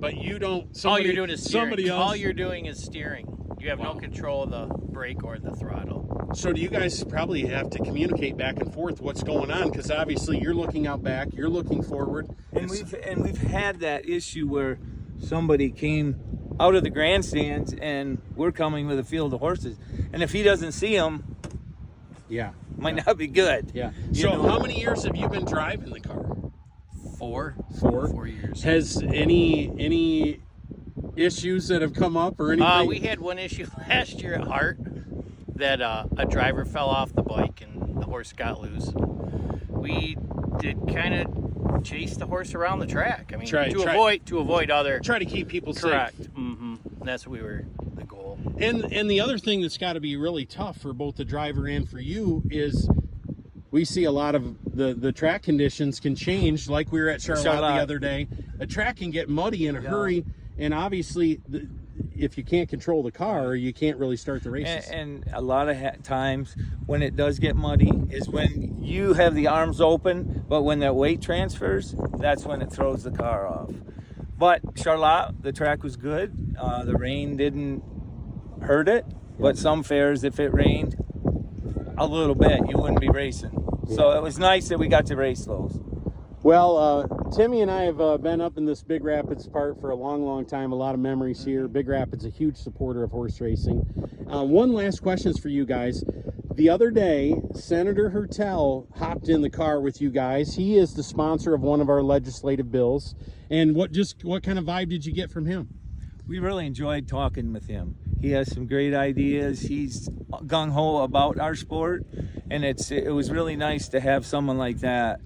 but you don't? All you're doing is steering. Somebody else. All you're doing is steering. You have no control of the brake or the throttle. So do you guys probably have to communicate back and forth what's going on? Because obviously you're looking out back, you're looking forward. And we've had that issue where somebody came out of the grandstands and we're coming with a field of horses, and if he doesn't see them, might not be good. Yeah. You So know? how many years have you been driving the car? 4 4 years. Has any issues that have come up or anything? We had one issue last year at Hart that a driver fell off the bike and the horse got loose. We did kind of chase the horse around the track. I mean, to avoid other. Try to keep people correct. safe. Mm-hmm. That's what the goal. And the other thing that's got to be really tough for both the driver and for you is we see a lot of the track conditions can change. Like we were at Charlotte the other day. A track can get muddy in a hurry, and obviously if you can't control the car, you can't really start the races. And a lot of times when it does get muddy is when you have the arms open, but when that weight transfers, that's when it throws the car off. But Charlotte, the track was good. The rain didn't hurt it, but some fairs, if it rained a little bit, you wouldn't be racing. So it was nice that we got to race those. Well, Timmy and I have been up in this Big Rapids part for a long time. A lot of memories here. Big Rapids, a huge supporter of horse racing. One last question is for you guys. The other day, Senator Hertel hopped in the car with you guys. He is the sponsor of one of our legislative bills. And what kind of vibe did you get from him? We really enjoyed talking with him. He has some great ideas. He's gung-ho about our sport, and it was really nice to have someone like that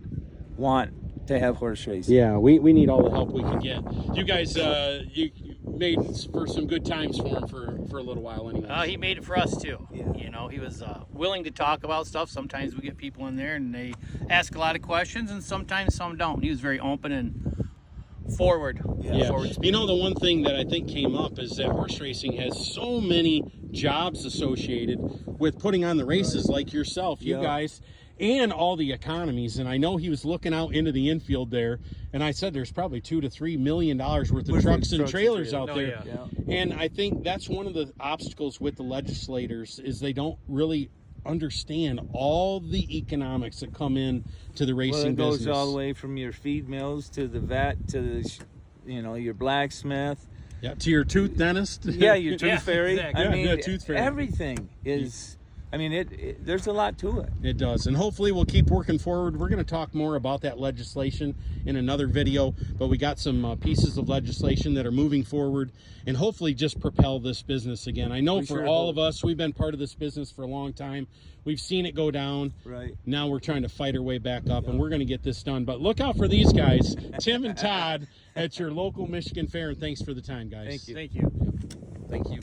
want to have horse racing. Yeah, we need all the help we can get. You guys, you made for some good times for him for a little while anyway. He made it for us too. Yeah. You know, he was willing to talk about stuff. Sometimes we get people in there and they ask a lot of questions, and sometimes some don't. He was very open and forward. Yeah. You know, the one thing that I think came up is that horse racing has so many jobs associated with putting on the races, like yourself, you guys, and all the economies. And I know he was looking out into the infield there, and I said there's probably $2 to $3 million worth of trucks and trailers out there. And I think that's one of the obstacles with the legislators is they don't really understand all the economics that come in to the racing business. It goes all the way from your feed mills to the vet to your blacksmith. Yeah, to your tooth dentist. Yeah, your tooth fairy. Exactly. I mean, tooth fairy. Everything is. I mean, there's a lot to it. It does, and hopefully we'll keep working forward. We're going to talk more about that legislation in another video, but we got some pieces of legislation that are moving forward and hopefully just propel this business again. I know for all of us, we've been part of this business for a long time. We've seen it go down. Right. Now we're trying to fight our way back up, and we're going to get this done. But look out for these guys, Tim and Todd, at your local Michigan Fair, and thanks for the time, guys. Thank you. Thank you. Thank you.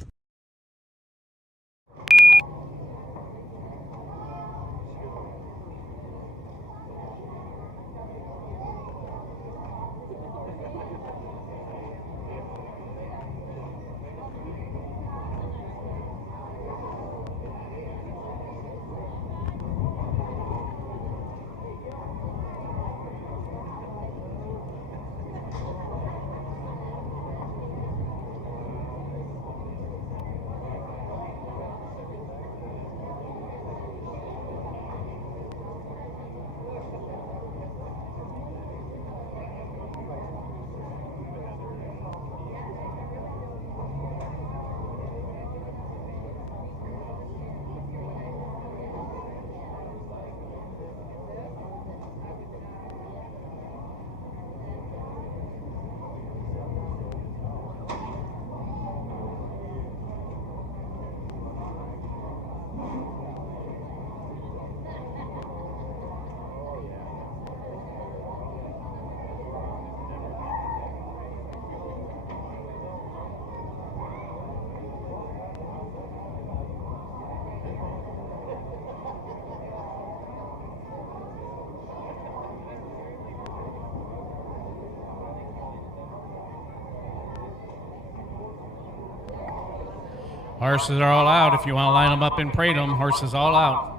Horses are all out. If you want to line them up and parade them, horses all out.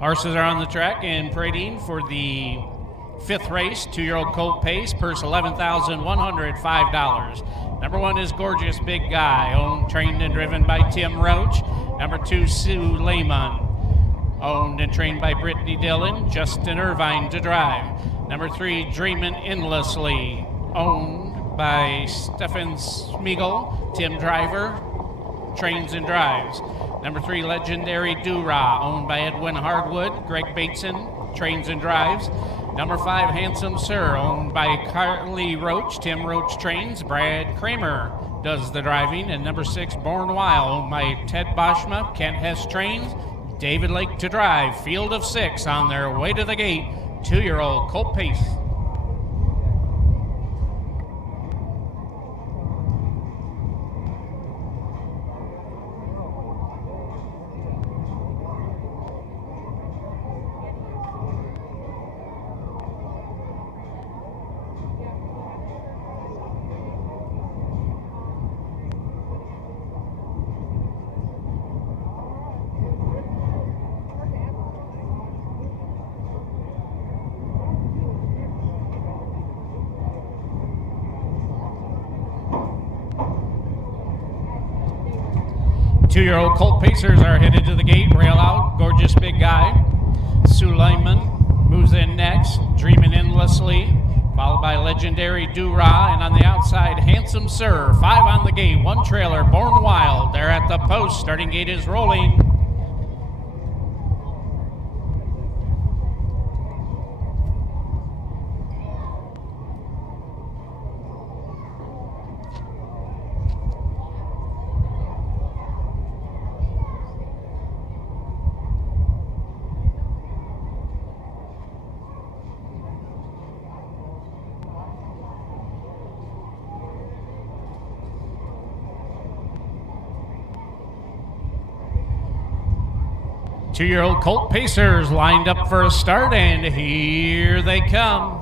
Horses are on the track and parading for the 5th race. 2-year-old Colt Pace, purse $11,105. Number 1 is Gorgeous Big Guy, owned, trained, and driven by Tim Roach. Number 2, Suleiman, owned and trained by Brittany Dillon, Justin Irvine to drive. Number 3, Dreamin' Endlessly, owned by Stefan Smeagol, Tim Driver, trains and drives. Number 3, Legendary Doo-Rah, owned by Edwin Hardwood, Greg Bateson, trains and drives. Number 5, Handsome Sir, owned by Carly Roach, Tim Roach trains, Brad Kramer does the driving. And number 6, Born Wild, owned by Ted Boschma, Kent Hess trains, David Lake to drive. Field of 6 on their way to the gate. 2-year-old Colt Pace. Two-year-old Colt Pacers are headed to the gate. Rail out, Gorgeous Big Guy. Suleiman moves in next, Dreamin' Endlessly, followed by Legendary Doo-Rah, and on the outside, Handsome Sir. 5 on the gate, 1 trailer, Born Wild. They're at the post. Starting gate is rolling. Two-year-old Colt Pacers lined up for a start, and here they come.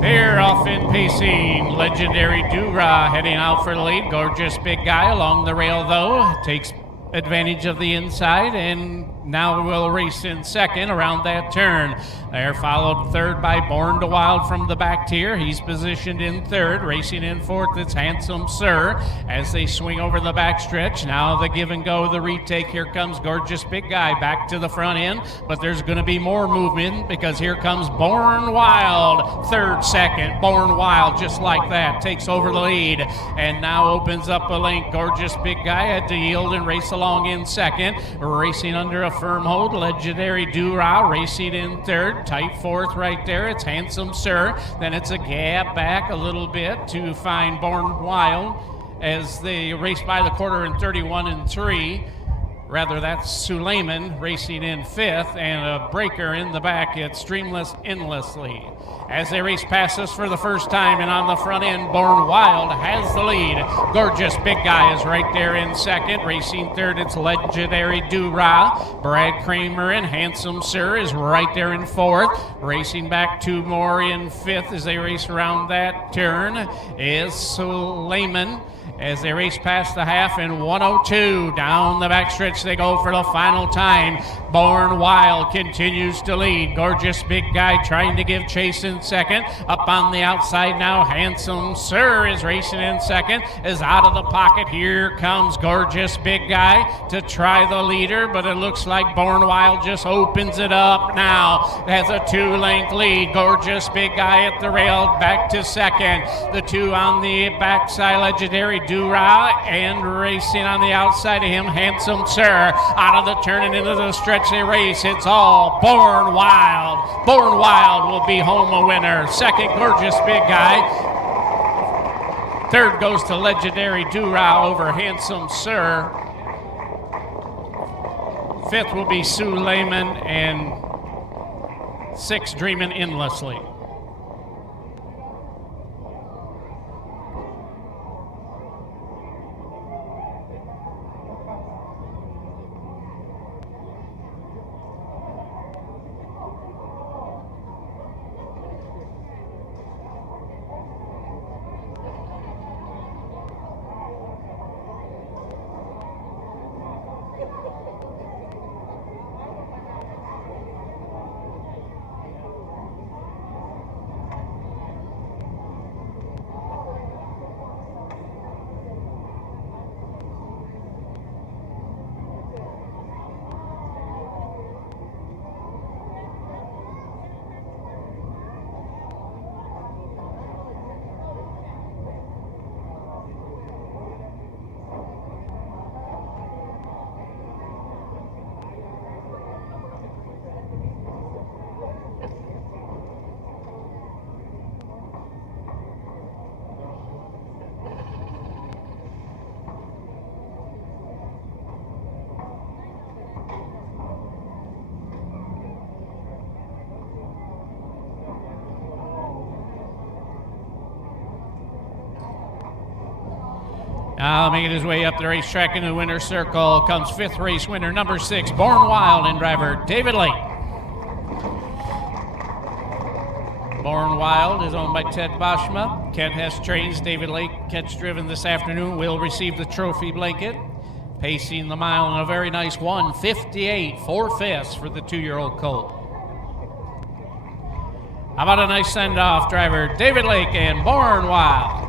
They're off in pacing. Legendary Doo-Rah heading out for the lead. Gorgeous Big Guy along the rail, though, takes advantage of the inside, and now will race in second around that turn. They're followed third by Born to Wild from the back tier. He's positioned in third. Racing in fourth, it's Handsome Sir as they swing over the back stretch. Now the give and go, the retake. Here comes Gorgeous Big Guy back to the front end, but there's going to be more movement because here comes Born Wild. Third, second, Born Wild just like that takes over the lead and now opens up a link. Gorgeous Big Guy had to yield and race along in second. Racing under a firm hold, Legendary Doo-Rah racing in third. Tight fourth right there, it's Handsome Sir. Then it's a gap back a little bit to find Born Wild as they race by the quarter in 31 and 3. Rather, that's Suleiman racing in fifth, and a breaker in the back. It's Dreamless Endlessly. As they race past us for the first time, and on the front end, Born Wild has the lead. Gorgeous Big Guy is right there in second. Racing third, it's Legendary Doo-Rah. Brad Kramer and Handsome Sir is right there in fourth. Racing back 2 more in fifth as they race around that turn is Suleiman. As they race past the half in 102, down the backstretch they go for the final time. Born Wild continues to lead. Gorgeous Big Guy trying to give chase in second. Up on the outside now, Handsome Sir is racing in second. Is out of the pocket. Here comes Gorgeous Big Guy to try the leader, but it looks like Born Wild just opens it up now. Has a 2-length lead. Gorgeous Big Guy at the rail, back to second. The 2 on the backside, Legendary Doo-Rah, and racing on the outside of him, Handsome Sir. Out of the turn and into the stretch they race. It's all Born Wild. Born Wild will be home a winner. Second, Gorgeous Big Guy. Third goes to Legendary Doo-Rah over Handsome Sir. Fifth will be Suleiman, and sixth, Dreamin' Endlessly. Making his way up the racetrack in the winner's circle comes 5th race winner, number 6, Born Wild, and driver David Lake. Born Wild is owned by Ted Boschma. Ken Hess trains. David Lake, catch driven this afternoon, will receive the trophy blanket. Pacing the mile in a very nice 1:58, 4/5 for the 2-year-old colt. How about a nice send-off, driver David Lake and Born Wild.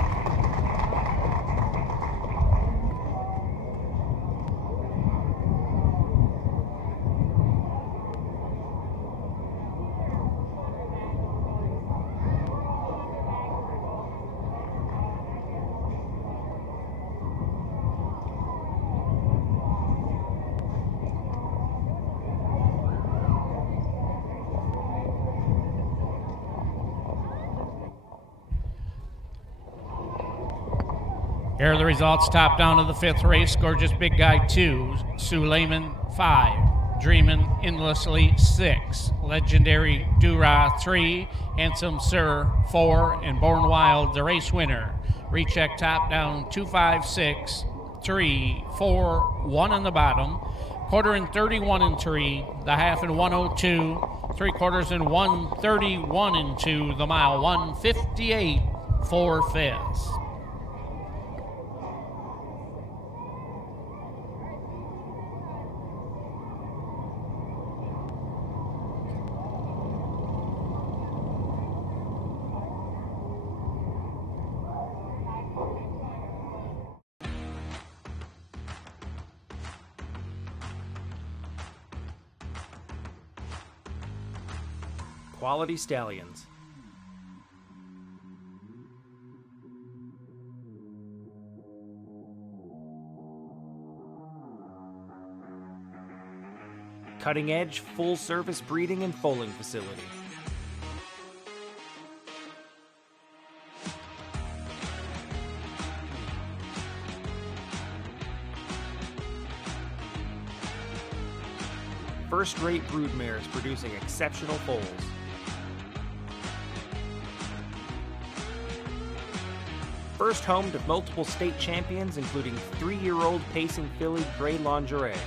Here are the results. Top down to the 5th race. Gorgeous Big Guy 2, Suleiman 5, Dreamin' Endlessly 6, Legendary Dura 3, Handsome Sir 4, and Born Wild the race winner. Recheck top down 2, 5, 6, 3, 4, 1 on the bottom. Quarter in 31 and 3, the half in 102, 3/4 in 131 and 2, the mile 1:58, 4/5. Quality Stallions. Cutting edge, full service breeding and foaling facility. First-rate brood mares producing exceptional foals. First home to multiple state champions, including 3-year-old pacing filly Grey Lingerie.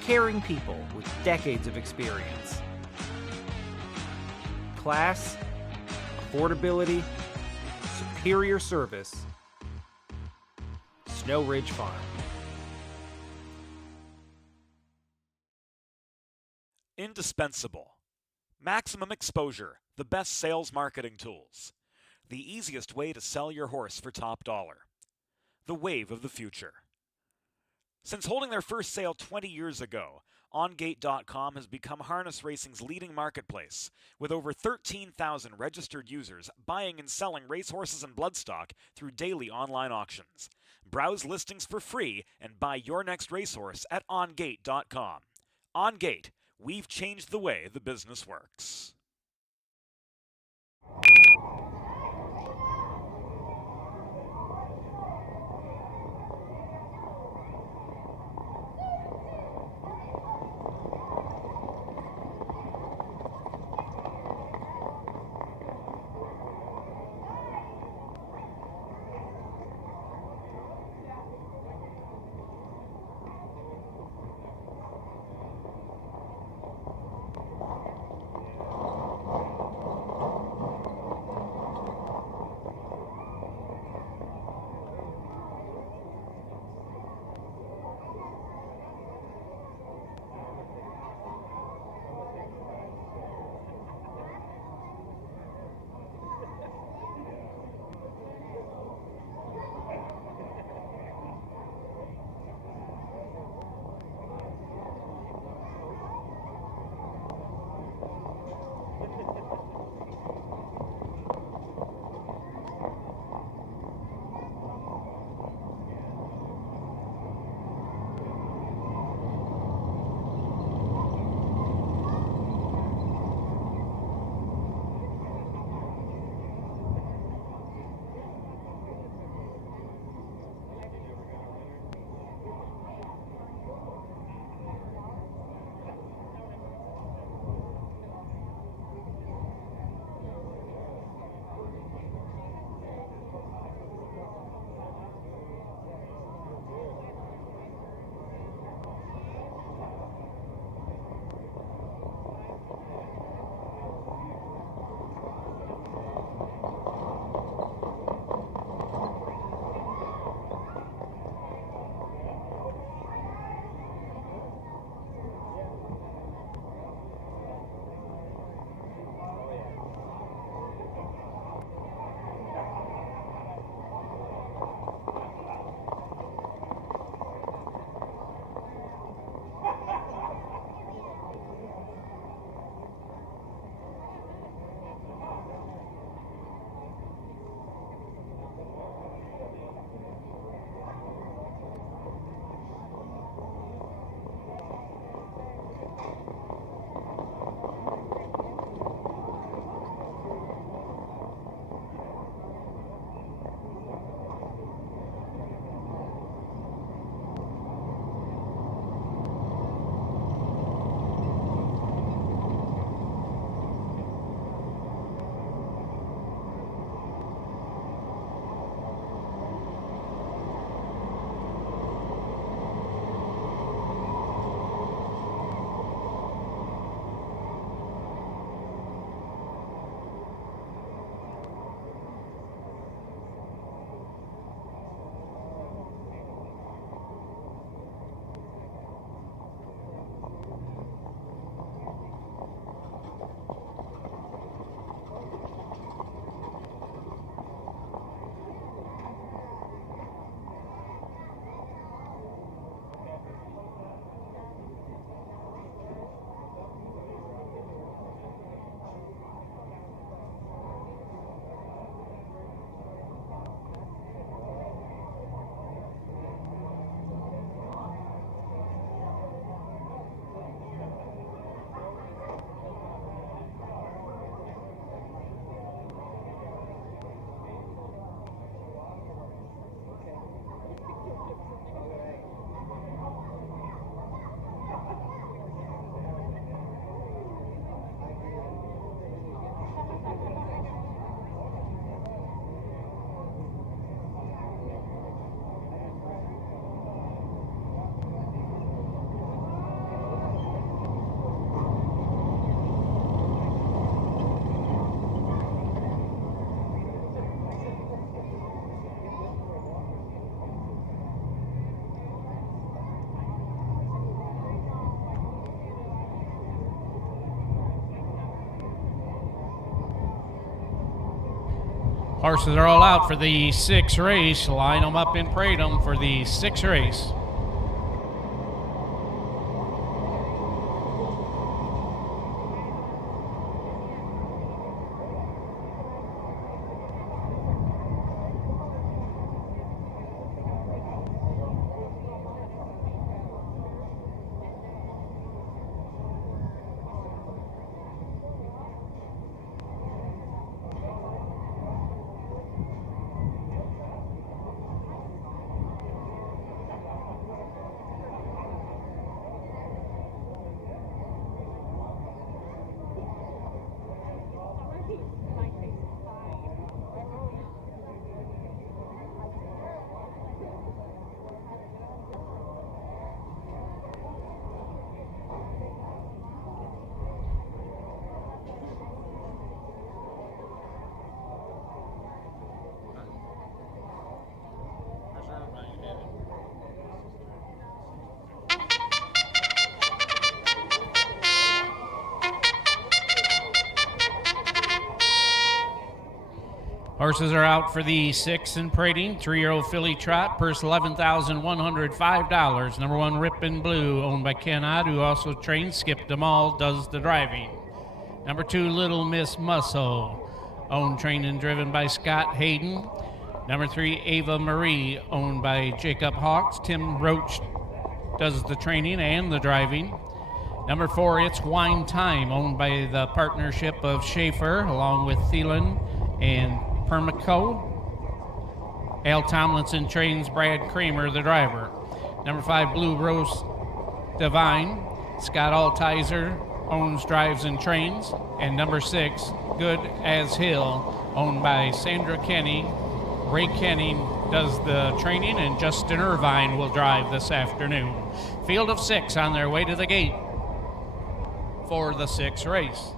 Caring people with decades of experience. Class, affordability, superior service. Snow Ridge Farm. Indispensable. Maximum exposure, the best sales marketing tools. The easiest way to sell your horse for top dollar. The wave of the future. Since holding their first sale 20 years ago, OnGate.com has become harness racing's leading marketplace, with over 13,000 registered users buying and selling racehorses and bloodstock through daily online auctions. Browse listings for free and buy your next racehorse at OnGate.com. OnGate, we've changed the way the business works. Horses are all out for the 6th race. Line them up and parade them for the 6th race. Horses are out for the 6th and parading. 3-year-old filly trot, purse $11,105. Number 1, Rippin' Blue, owned by Ken Ott, who also trains. Skip DeMall does the driving. Number 2, Little Miss Muscle, owned, trained, and driven by Scott Hayden. Number 3, Ava Marie, owned by Jacob Hawks. Tim Roach does the training and the driving. Number 4, It's Wine Time, owned by the partnership of Schaefer, along with Thielen and Permico. Al Tomlinson trains Brad Kramer, the driver. Number 5, Blue Rose Divine. Scott Altizer owns, drives, and trains. And number 6, Good as Hill, owned by Sandra Kenny. Ray Kenny does the training, and Justin Irvine will drive this afternoon. Field of 6 on their way to the gate for the 6th race.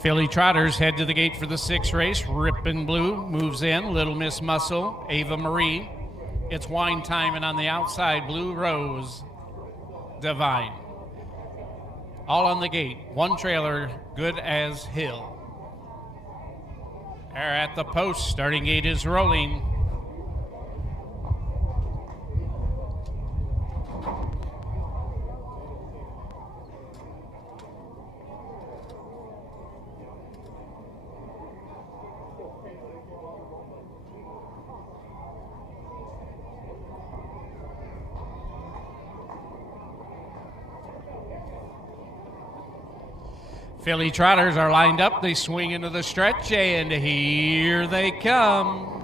Filly Trotters head to the gate for the 6th race. Rippin' Blue moves in. Little Miss Muscle, Ava Marie. It's Wine Time, and on the outside, Blue Rose Divine. All on the gate. 1 trailer, Good as Hill. They're at the post. Starting gate is rolling. Filly Trotters are lined up. They swing into the stretch, and here they come.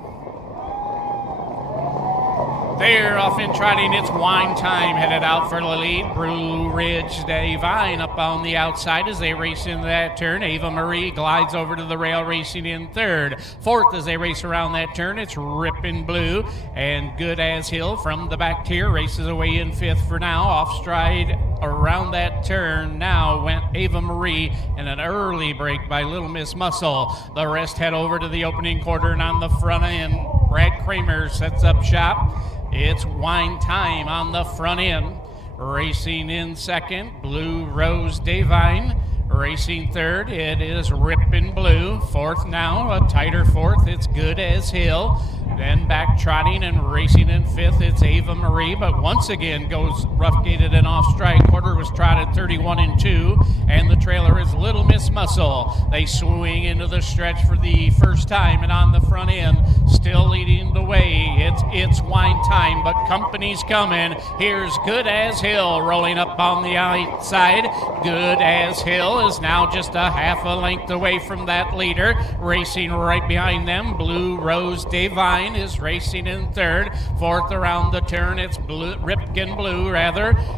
They're off and trotting. It's Wine Time headed out for the lead. Blue Ridge Divine up on the outside as they race into that turn. Ava Marie glides over to the rail, racing in 3rd. 4th as they race around that turn, it's Rippin' Blue, and Good as Hill from the back tier races away in 5th for now. Off stride around that turn now went Ava Marie, and an early break by Little Miss Muscle. The rest head over to the opening quarter, and on the front end, Brad Kramer sets up shop. It's Wine Time on the front end. Racing in 2nd, Blue Rose Divine. Racing 3rd, it is Rippin' Blue. 4th now, a tighter 4th, it's Good as Hill. Then back trotting and racing in 5th, it's Ava Marie, but once again goes rough-gated and off-stride. Quarter was trotted 31 and 2, and the trailer is Little Miss Muscle. They swing into the stretch for the first time, and on the front end, still leading the way, it's Wine Time, but company's coming. Here's Good as Hill rolling up on the outside. Good as Hill is now just a half a length away from that leader. Racing right behind them, Blue Rose Divine. Devine is racing in third. Fourth around the turn, it's Ripken Blue,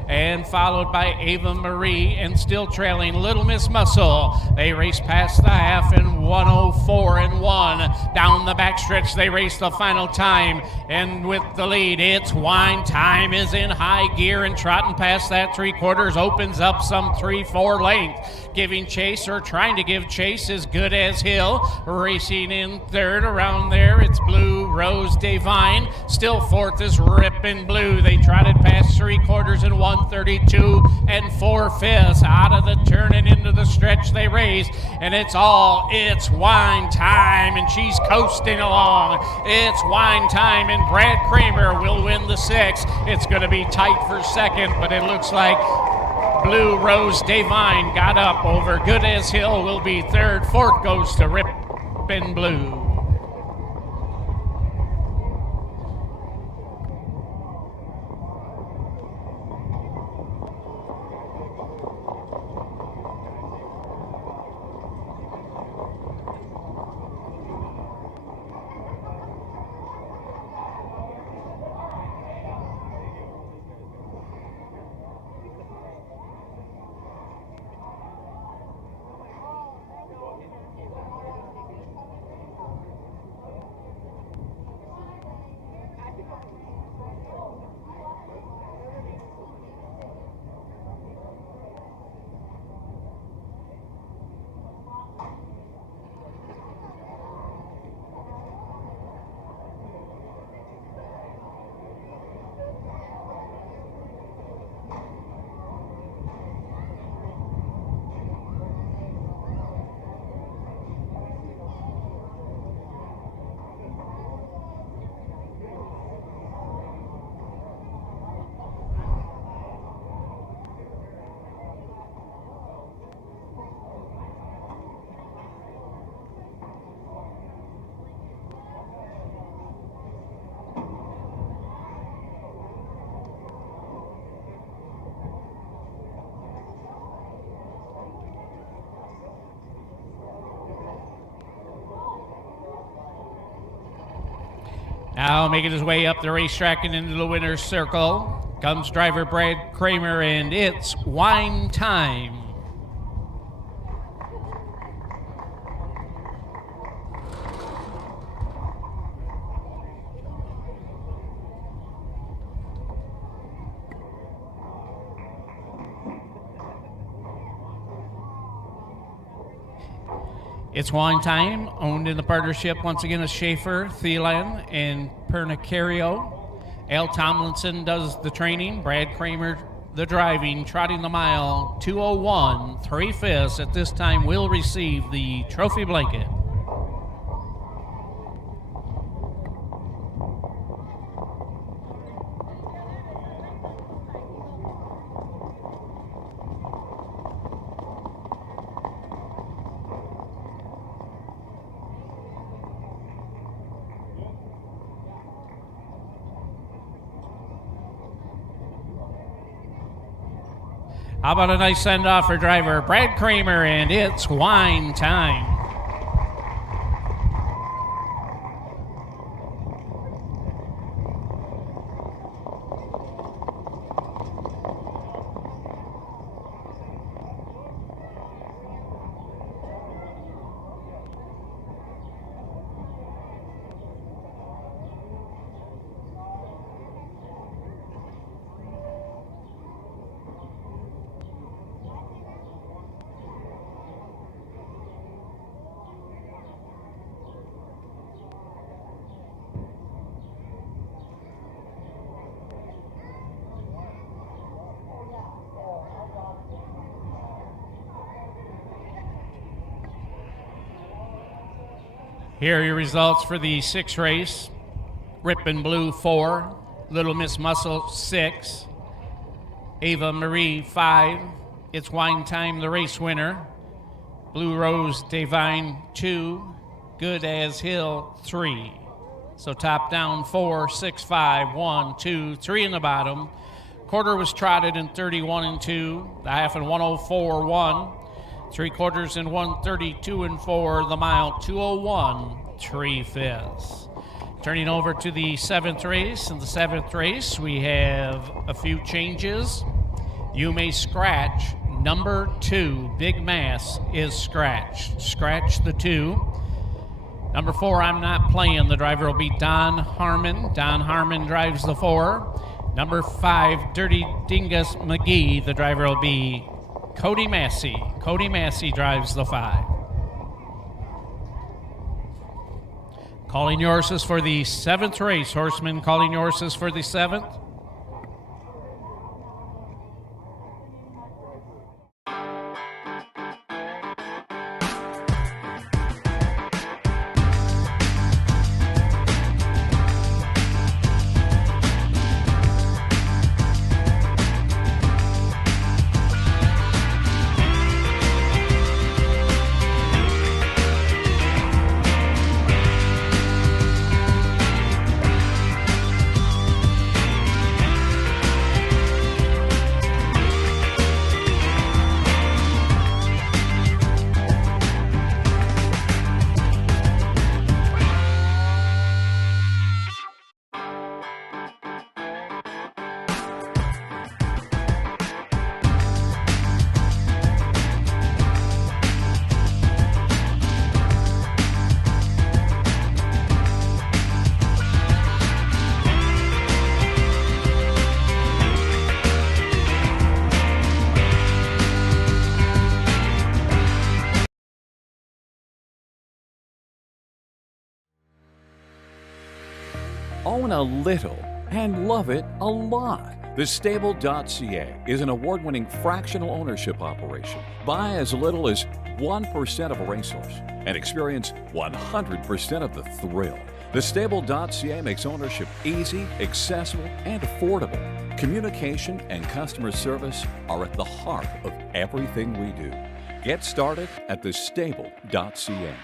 and followed by Ava Marie, and still trailing Little Miss Muscle. They race past the half in 1:04.1. Down the backstretch, they race the final time, and with the lead, it's Wine Time is in high gear and trotting past that 3/4, opens up some 3-4 length. Giving chase, or trying to give chase, is Good as Hill. Racing in third around there, it's Blue Rose Devine. Still fourth is Rippin' Blue. They trotted past 3/4 in 1:32 4/5. Out of the turn and into the stretch they race, and it's Wine Time, and she's coasting along. It's Wine Time, and Brad Kramer will win the 6. It's going to be tight for second, but it looks like Blue Rose Devine got up over Good as Hill, will be third. Fourth goes to Rippin' Blue. Now making his way up the racetrack and into the winner's circle comes driver Brad Kramer, and it's Wine Time. It's Wine Time, owned in the partnership once again of Schaefer, Thielan, and Pernicario. Al Tomlinson does the training, Brad Kramer the driving, trotting the mile, 2:01 3/5. At this time will receive the trophy blanket. How about a nice send-off for driver Brad Kramer, and it's Wine Time. Here are your results for the 6th race. Rippin' Blue 4, Little Miss Muscle 6, Ava Marie 5. It's Wine Time, the race winner. Blue Rose Devine 2, Good as Hill 3. So top down 4, 6, 5, 1, 2, 3 in the bottom. Quarter was trotted in 31-2, the half in 1:04.1. 3/4 in 1:32.4, the mile 2:01 3/5. Turning over to the 7th race. In the 7th race, we have a few changes. You may scratch. Number 2, Big Mass, is scratched. Scratch the 2. Number 4, I'm Not Playing. The driver will be Don Harmon. Don Harmon drives the 4. Number 5, Dirty Dingus McGee. The driver will be Cody Massey. Cody Massey drives the 5. Calling your horses for the 7th race. Horsemen calling your horses for the 7th. Own a little and love it a lot. TheStable.ca is an award-winning fractional ownership operation. Buy as little as 1% of a racehorse and experience 100% of the thrill. TheStable.ca makes ownership easy, accessible, and affordable. Communication and customer service are at the heart of everything we do. Get started at TheStable.ca.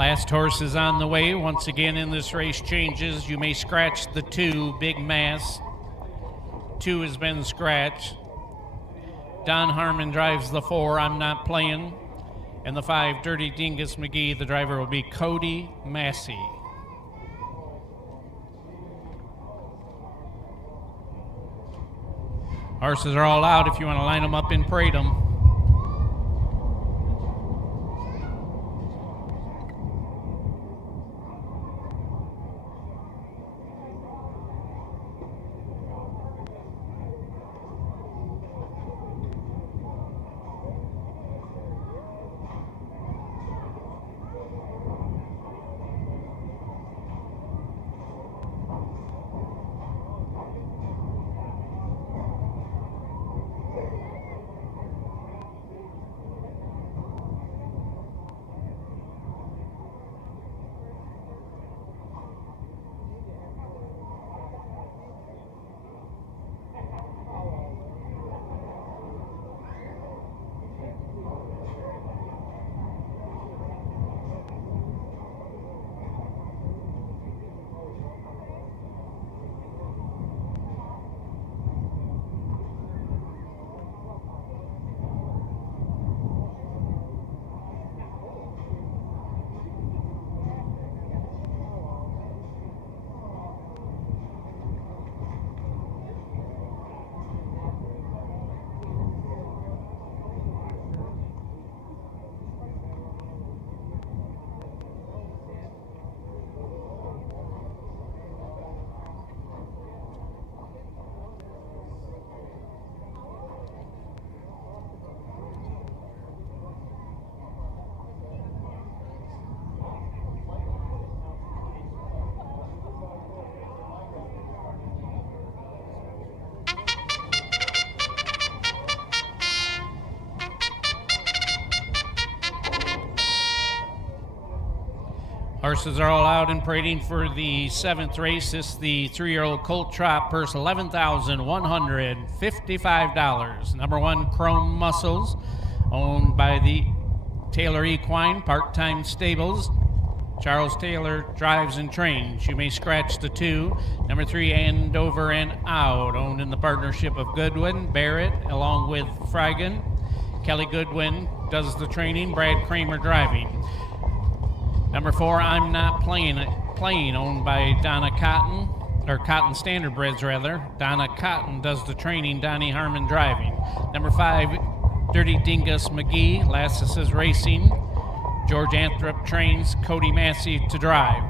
Last horse is on the way. Once again in this race changes. You may scratch the 2, Big Mass. 2 has been scratched. Don Harmon drives the 4, I'm Not Playing. And the 5, Dirty Dingus McGee. The driver will be Cody Massey. Horses are all out if you want to line them up and parade them. Horses are all out and parading for the 7th race. This is the 3-year-old Colt Trot, purse $11,155. Number 1, Chrome Muscles, owned by the Taylor Equine Part-Time Stables. Charles Taylor drives and trains. You may scratch the 2. Number 3, Andover and Out, owned in the partnership of Goodwin, Barrett, along with Frigan. Kelly Goodwin does the training, Brad Kramer driving. Number 4, I'm Not Playing, owned by Donna Cotton, or Cotton Standardbreds rather. Donna Cotton does the training, Donnie Harmon driving. Number 5, Dirty Dingus McGee, Lassus is racing. George Anthrop trains, Cody Massey to drive.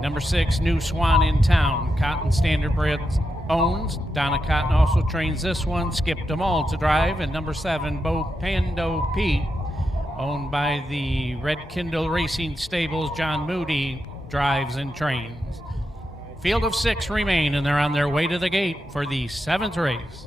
Number 6, New Swan in Town, Cotton Standardbreds owns. Donna Cotton also trains this one, Skip DeMall to drive. And number 7, Bo Pando Pete, owned by the Red Kindle Racing Stables. John Moody drives and trains. Field of 6 remain, and they're on their way to the gate for the 7th race.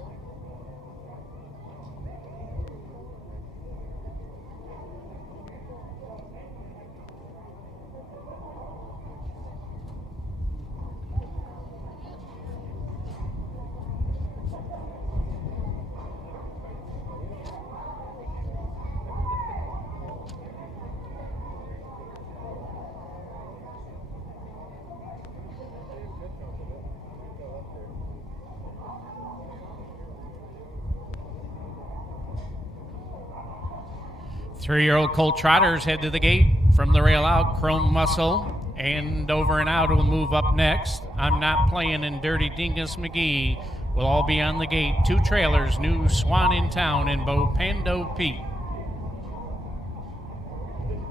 Three-year-old Colt Trotters head to the gate from the rail out. Chrome Muscle and Over and Out will move up next. I'm Not Playing and Dirty Dingus McGee will all be on the gate. 2 trailers, New Swan in Town and Bo Pando Pete.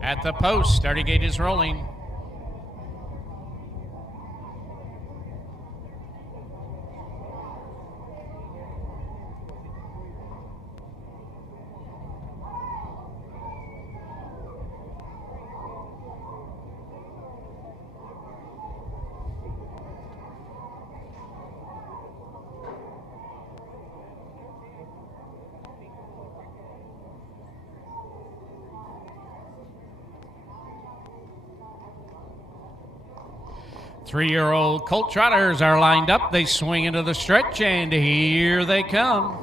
At the post, starting gate is rolling. Three-year-old Colt Trotters are lined up. They swing into the stretch, and here they come.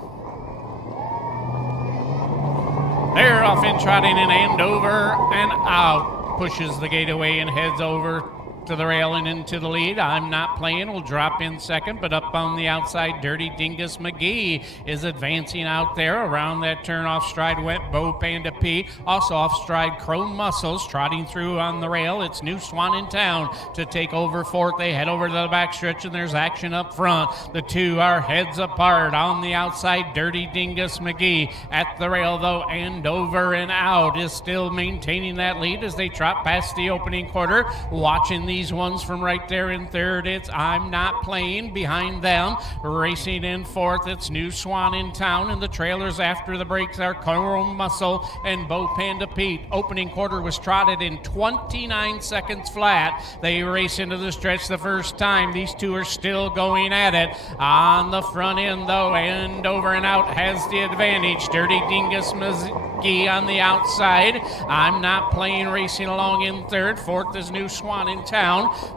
They're off and trotting in Andover and Out. pushes the gate away and heads over to the rail and into the lead. I'm Not Playing will drop in second, but up on the outside, Dirty Dingus McGee is advancing out there. Around that turn, off stride went Bo Panda P. Also off stride, Chrome Muscles trotting through on the rail. It's New Swan in town to take over fourth. They head over to the backstretch and there's action up front. The two are heads apart. On the outside, Dirty Dingus McGee at the rail though, and Over and Out is still maintaining that lead as they trot past the opening quarter. Watching these ones from right there in third, it's I'm Not Playing. Behind them, racing in fourth, it's New Swan in town, and the trailers after the breaks are Chrome Muscle and Bo Panda Pete. Opening quarter was trotted in 29 seconds flat. They race into the stretch the first time. These two are still going at it. On the front end though, and Over and Out has the advantage. Dirty Dingus McGee on the outside. I'm Not Playing racing along in third. Fourth is New Swan in town,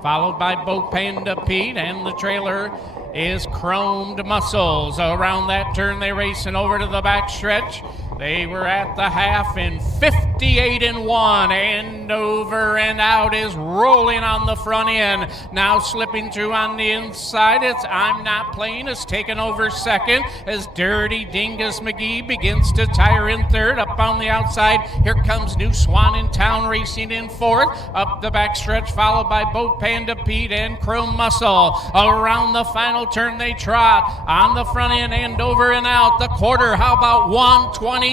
followed by Bo Panda Pete, and the trailer is Chromed Muscles. Around that turn, they racing over to the back stretch. They were at the half in 58-1, and Over and Out is rolling on the front end. Now slipping through on the inside, it's I'm Not Playing is taken over second as Dirty Dingus McGee begins to tire in third. Up on the outside, here comes New Swan in town racing in fourth. Up the back stretch, followed by Bo Panda Pete and Chrome Muscle. Around the final turn, they trot on the front end, and Over and Out. The quarter, how about 1:27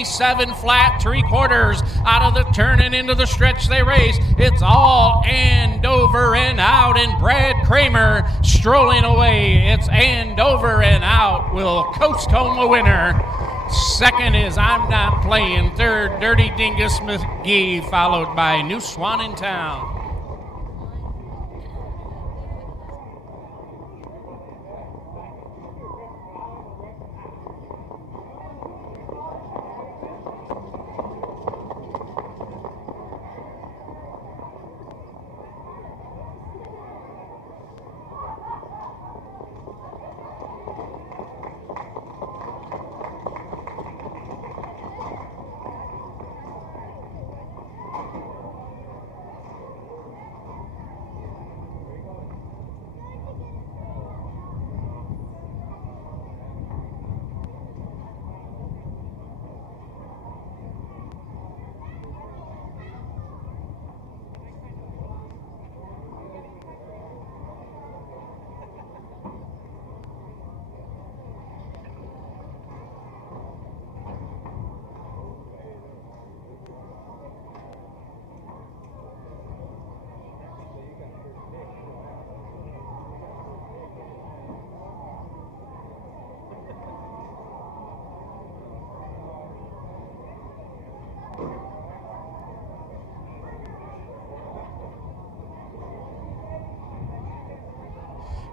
flat, 3/4 out of the turn and into the stretch they race. It's all and Over and Out, and Brad Kramer strolling away. It's and Over and Out will coast home a winner. Second is I'm Not Playing. Third, Dirty Dingus McGee, followed by New Swan in town.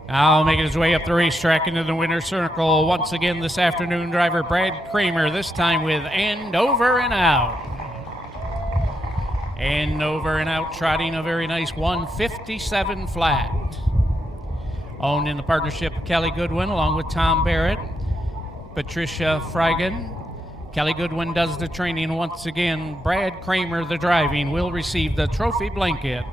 Now making his way up the racetrack into the winner's circle once again this afternoon, driver Brad Kramer, this time with and Over and Out. And Over and Out trotting a very nice 1:57 flat. Owned in the partnership of Kelly Goodwin along with Tom Barrett, Patricia Freigen. Kelly Goodwin does the training once again. Brad Kramer, the driving, will receive the trophy blanket.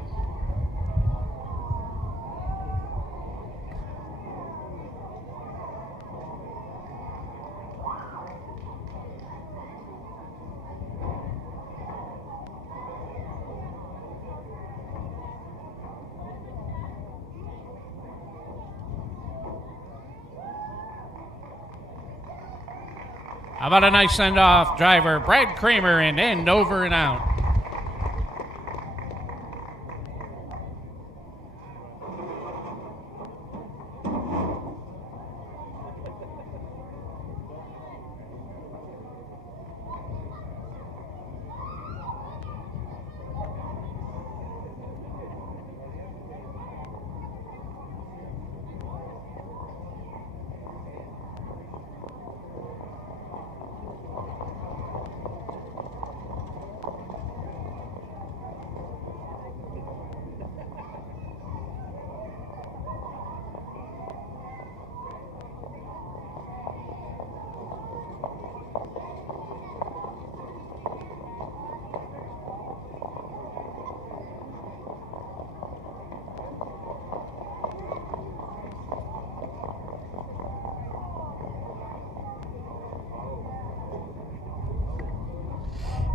How about a nice send-off, driver Brad Kramer, and end Over and Out.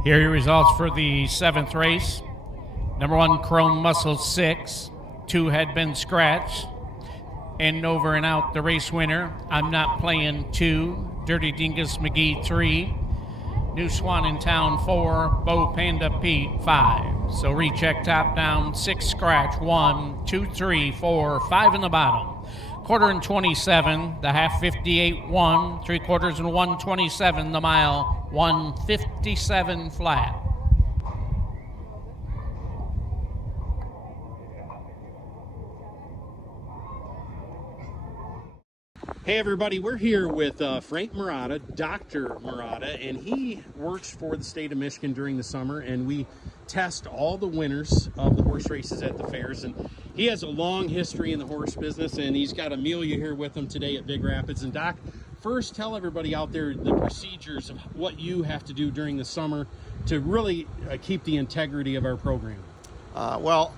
Here are your results for the 7th race. Number 1, Chrome Muscle 6. 2 had been scratched. And over and out, the race winner, I'm Not Playing 2. Dirty Dingus McGee 3. New Swan in Town 4. Bo Panda Pete 5. So recheck top down, 6 scratch, 1, 2, 3, 4, 5 in the bottom. Quarter and 27, the half 58, 1, 3/4 and 127, the mile 157 flat. Hey everybody, we're here with Frank Marotta, Dr. Marotta, and he works for the state of Michigan during the summer, and we test all the winners of the horse races at the fairs. And he has a long history in the horse business, and he's got Amelia here with him today at Big Rapids. And Doc, first tell everybody out there the procedures of what you have to do during the summer to really keep the integrity of our program. Well,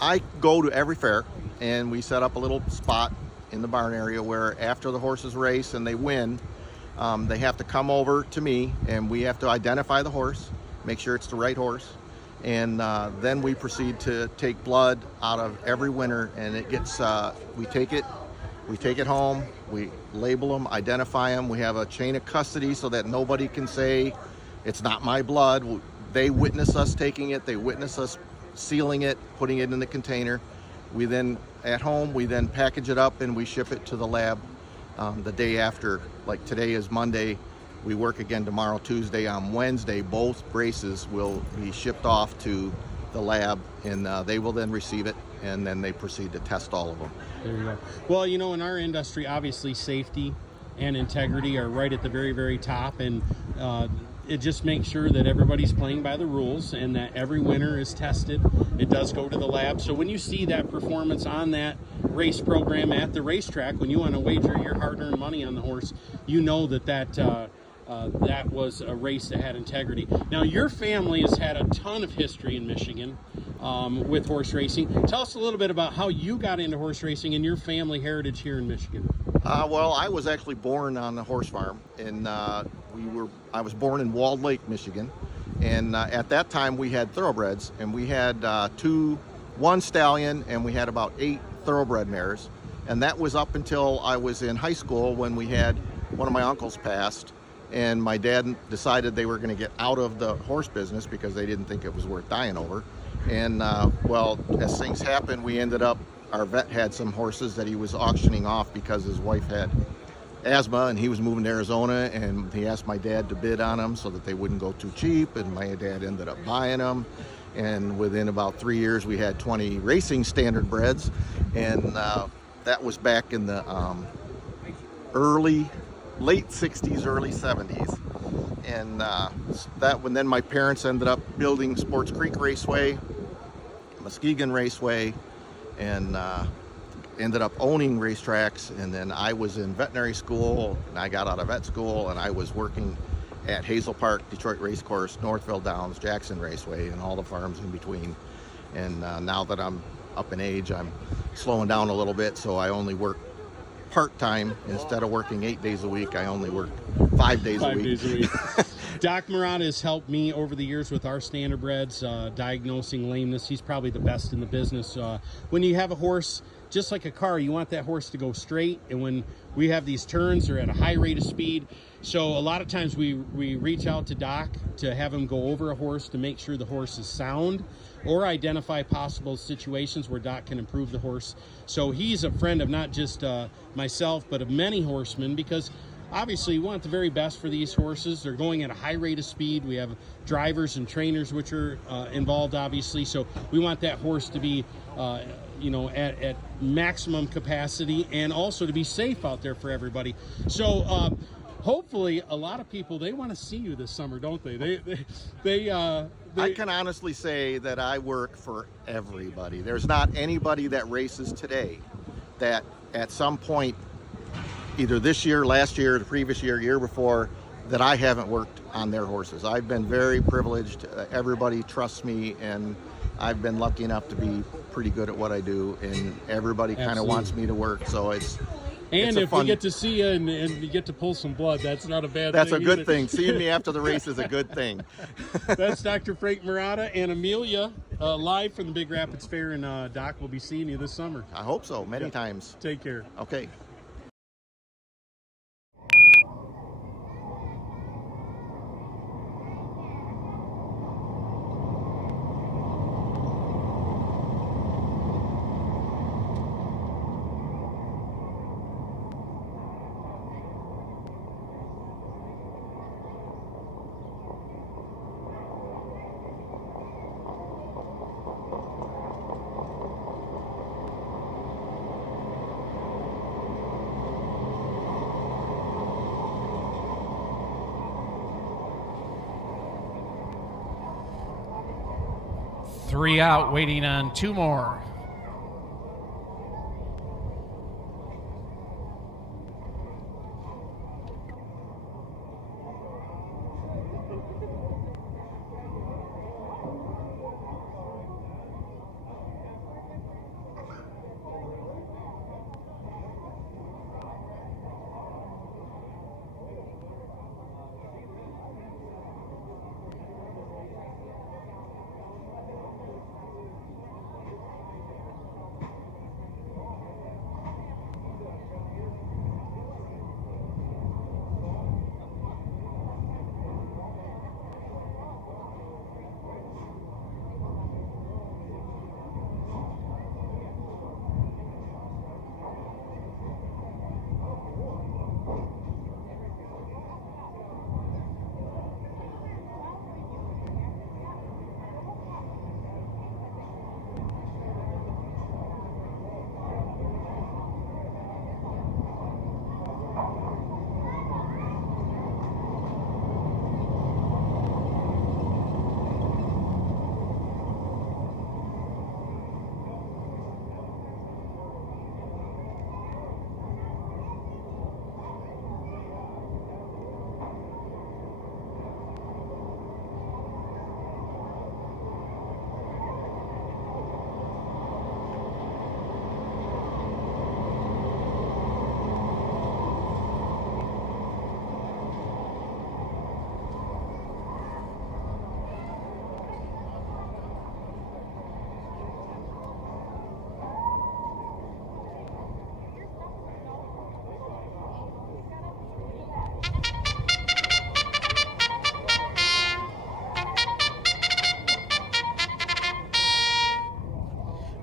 I go to every fair, and we set up a little spot in the barn area where after the horses race and they win, they have to come over to me, and we have to identify the horse, make sure it's the right horse, and then we proceed to take blood out of every winner, and it gets we take it home, we label them, identify them. We have a chain of custody so that nobody can say it's not my blood. They witness us taking it, they witness us sealing it, putting it in the container. We then, at home, we then package it up and we ship it to the lab the day after. Like today is Monday, we work again tomorrow, Tuesday. On Wednesday, both races will be shipped off to the lab, and they will then receive it, and then they proceed to test all of them. There you go. Well, you know, in our industry, obviously safety and integrity are right at the very, very top, and it just makes sure that everybody's playing by the rules and that every winner is tested. It does go to the lab. So when you see that performance on that race program at the racetrack, when you want to wager your hard-earned money on the horse, you know that was a race that had integrity. Now, your family has had a ton of history in Michigan with horse racing. Tell us a little bit about how you got into horse racing and your family heritage here in Michigan. Well, I was actually born on the horse farm, and I was born in Walled Lake, Michigan, and at that time we had thoroughbreds, and we had one stallion, and we had about 8 thoroughbred mares, and that was up until I was in high school when we had one of my uncles passed, and my dad decided they were going to get out of the horse business because they didn't think it was worth dying over. And well, as things happened, we ended up, our vet had some horses that he was auctioning off because his wife had asthma and he was moving to Arizona, and he asked my dad to bid on them so that they wouldn't go too cheap, and my dad ended up buying them. And within about 3 years, we had 20 racing standard breds, and that was back in the late 60s, early 70s. And then my parents ended up building Sports Creek Raceway, Muskegon Raceway, and ended up owning racetracks. And then I was in veterinary school, and I got out of vet school, and I was working at Hazel Park, Detroit Racecourse, Northville Downs, Jackson Raceway, and all the farms in between. And now that I'm up in age, I'm slowing down a little bit, so I only work part-time. Instead of working 8 days a week, I only work 5 days a week. Doc Marotta has helped me over the years with our standardbreds, diagnosing lameness. He's probably the best in the business. When you have a horse, just like a car, you want that horse to go straight, and when we have these turns, they're at a high rate of speed. So a lot of times we reach out to Doc to have him go over a horse to make sure the horse is sound, or identify possible situations where Doc can improve the horse. So he's a friend of not just myself, but of many horsemen, because obviously we want the very best for these horses. They're going at a high rate of speed. We have drivers and trainers which are involved, obviously. So we want that horse to be at maximum capacity, and also to be safe out there for everybody. So hopefully a lot of people, they want to see you this summer, don't they? I can honestly say that I work for everybody. There's not anybody that races today that at some point, either this year, last year, the previous year, year before, that I haven't worked on their horses. I've been very privileged. Everybody trusts me, and I've been lucky enough to be pretty good at what I do, and everybody kind of wants me to work. So And a if fun, we get to see you and you get to pull some blood, that's not a bad that's thing. a good either. thing. Seeing me after the race is a good thing. That's Dr. Frank Marotta and Amelia live from the Big Rapids Fair, and Doc will be seeing you this summer. I hope so, many times. Take care. Okay. Three out, waiting on two more.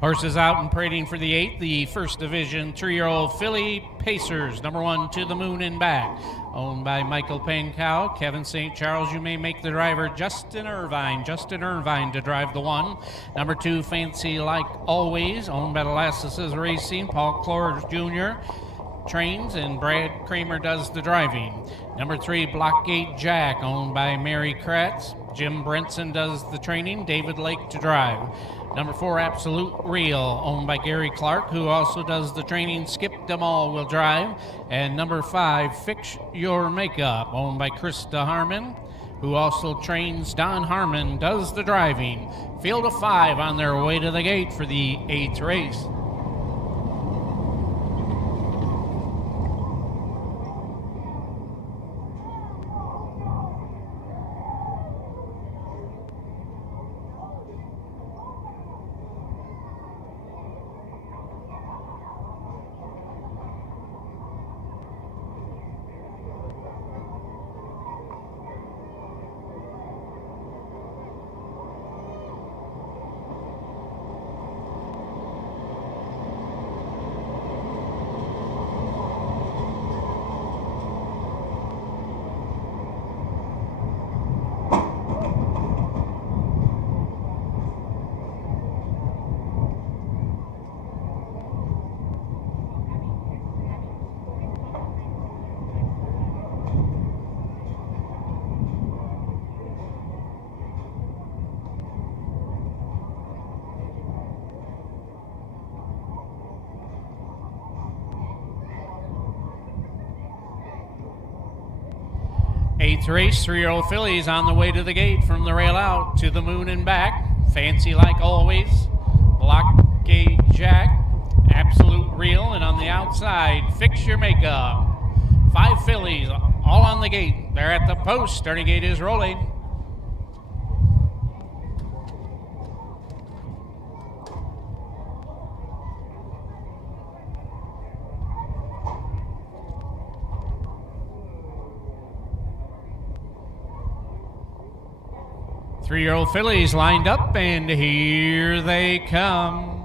Horses out and parading for the 8th, the First Division 3-year-old filly Pacers, number 1 To the Moon and Back, owned by Michael Pankow. Kevin St. Charles, you may make the driver Justin Irvine to drive the 1. Number 2, Fancy Like Always, owned by Lasses Racing. Paul Clores Jr. trains and Brad Kramer does the driving. Number 3, Blockade Jack, owned by Mary Kratz. Jim Brinson does the training, David Lake to drive. Number 4, Absolute Real, owned by Gary Clark, who also does the training. Skip Demal will drive. And number 5, Fix Your Makeup, owned by Krista Harmon, who also trains. Don Harmon does the driving. Field of 5 on their way to the gate for the 8th race. Eighth race, 3-year-old fillies on the way to the gate from the rail out. To the Moon and Back, Fancy Like Always, Blockade Jack, Absolute Real, and on the outside, Fix Your Makeup. 5 fillies, all on the gate. They're at the post. Starting gate is rolling. Three-year-old fillies lined up, and here they come.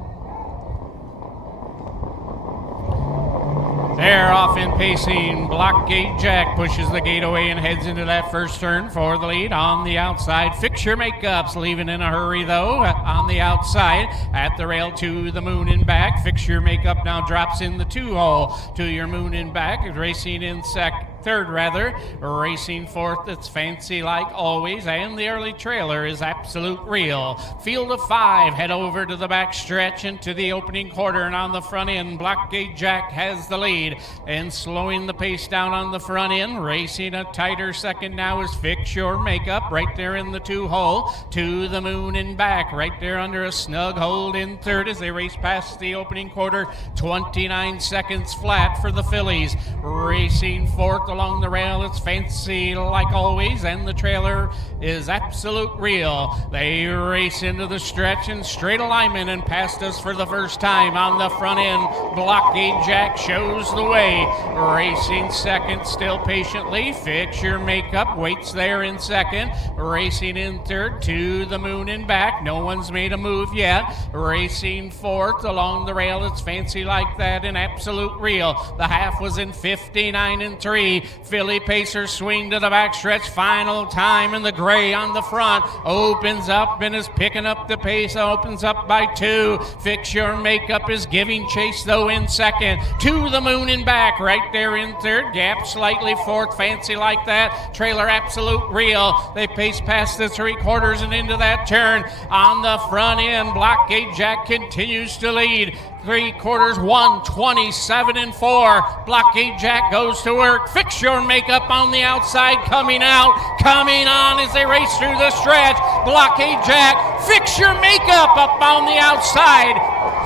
They're off in pacing. Blockade Jack pushes the gate away and heads into that first turn for the lead. On the outside, Fix Your Makeup's leaving in a hurry, though. On the outside, at the rail to the moon and back. Fix Your Makeup now drops in the 2-hole to your moon and back. Racing in third, racing fourth, it's Fancy Like Always, and the early trailer is Absolute Real. Field of 5 head over to the back stretch into the opening quarter, and on the front end, Blockade Jack has the lead, and slowing the pace down on the front end. Racing a tighter second now is Fix Your Makeup, right there in the 2-hole to the moon and back, right there under a snug hold in third as they race past the opening quarter. 29 seconds flat for the fillies. Racing fourth along the rail, it's Fancy Like Always, and the trailer is Absolute Real. They race into the stretch in straight alignment and passed us for the first time on the front end. Blockade Jack shows the way. Racing second still patiently. Fix Your Makeup waits there in second. Racing in third to the moon and back. No one's made a move yet. Racing fourth along the rail, it's Fancy Like That and Absolute Real. The half was in 59-3. Philly Pacers swing to the backstretch. Final time, and the gray on the front opens up and is picking up the pace. Opens up by 2. Fix Your Makeup is giving chase, though, in second. To the moon and back, right there in third. Gap slightly fourth. Fancy Like That. Trailer Absolute Real. They pace past the 3/4 and into that turn. On the front end, Blockade Jack continues to lead. 3/4, 1:27-4. Blockade Jack goes to work. Fix Your Makeup on the outside, coming out, coming on as they race through the stretch. Blockade Jack, Fix Your Makeup up on the outside.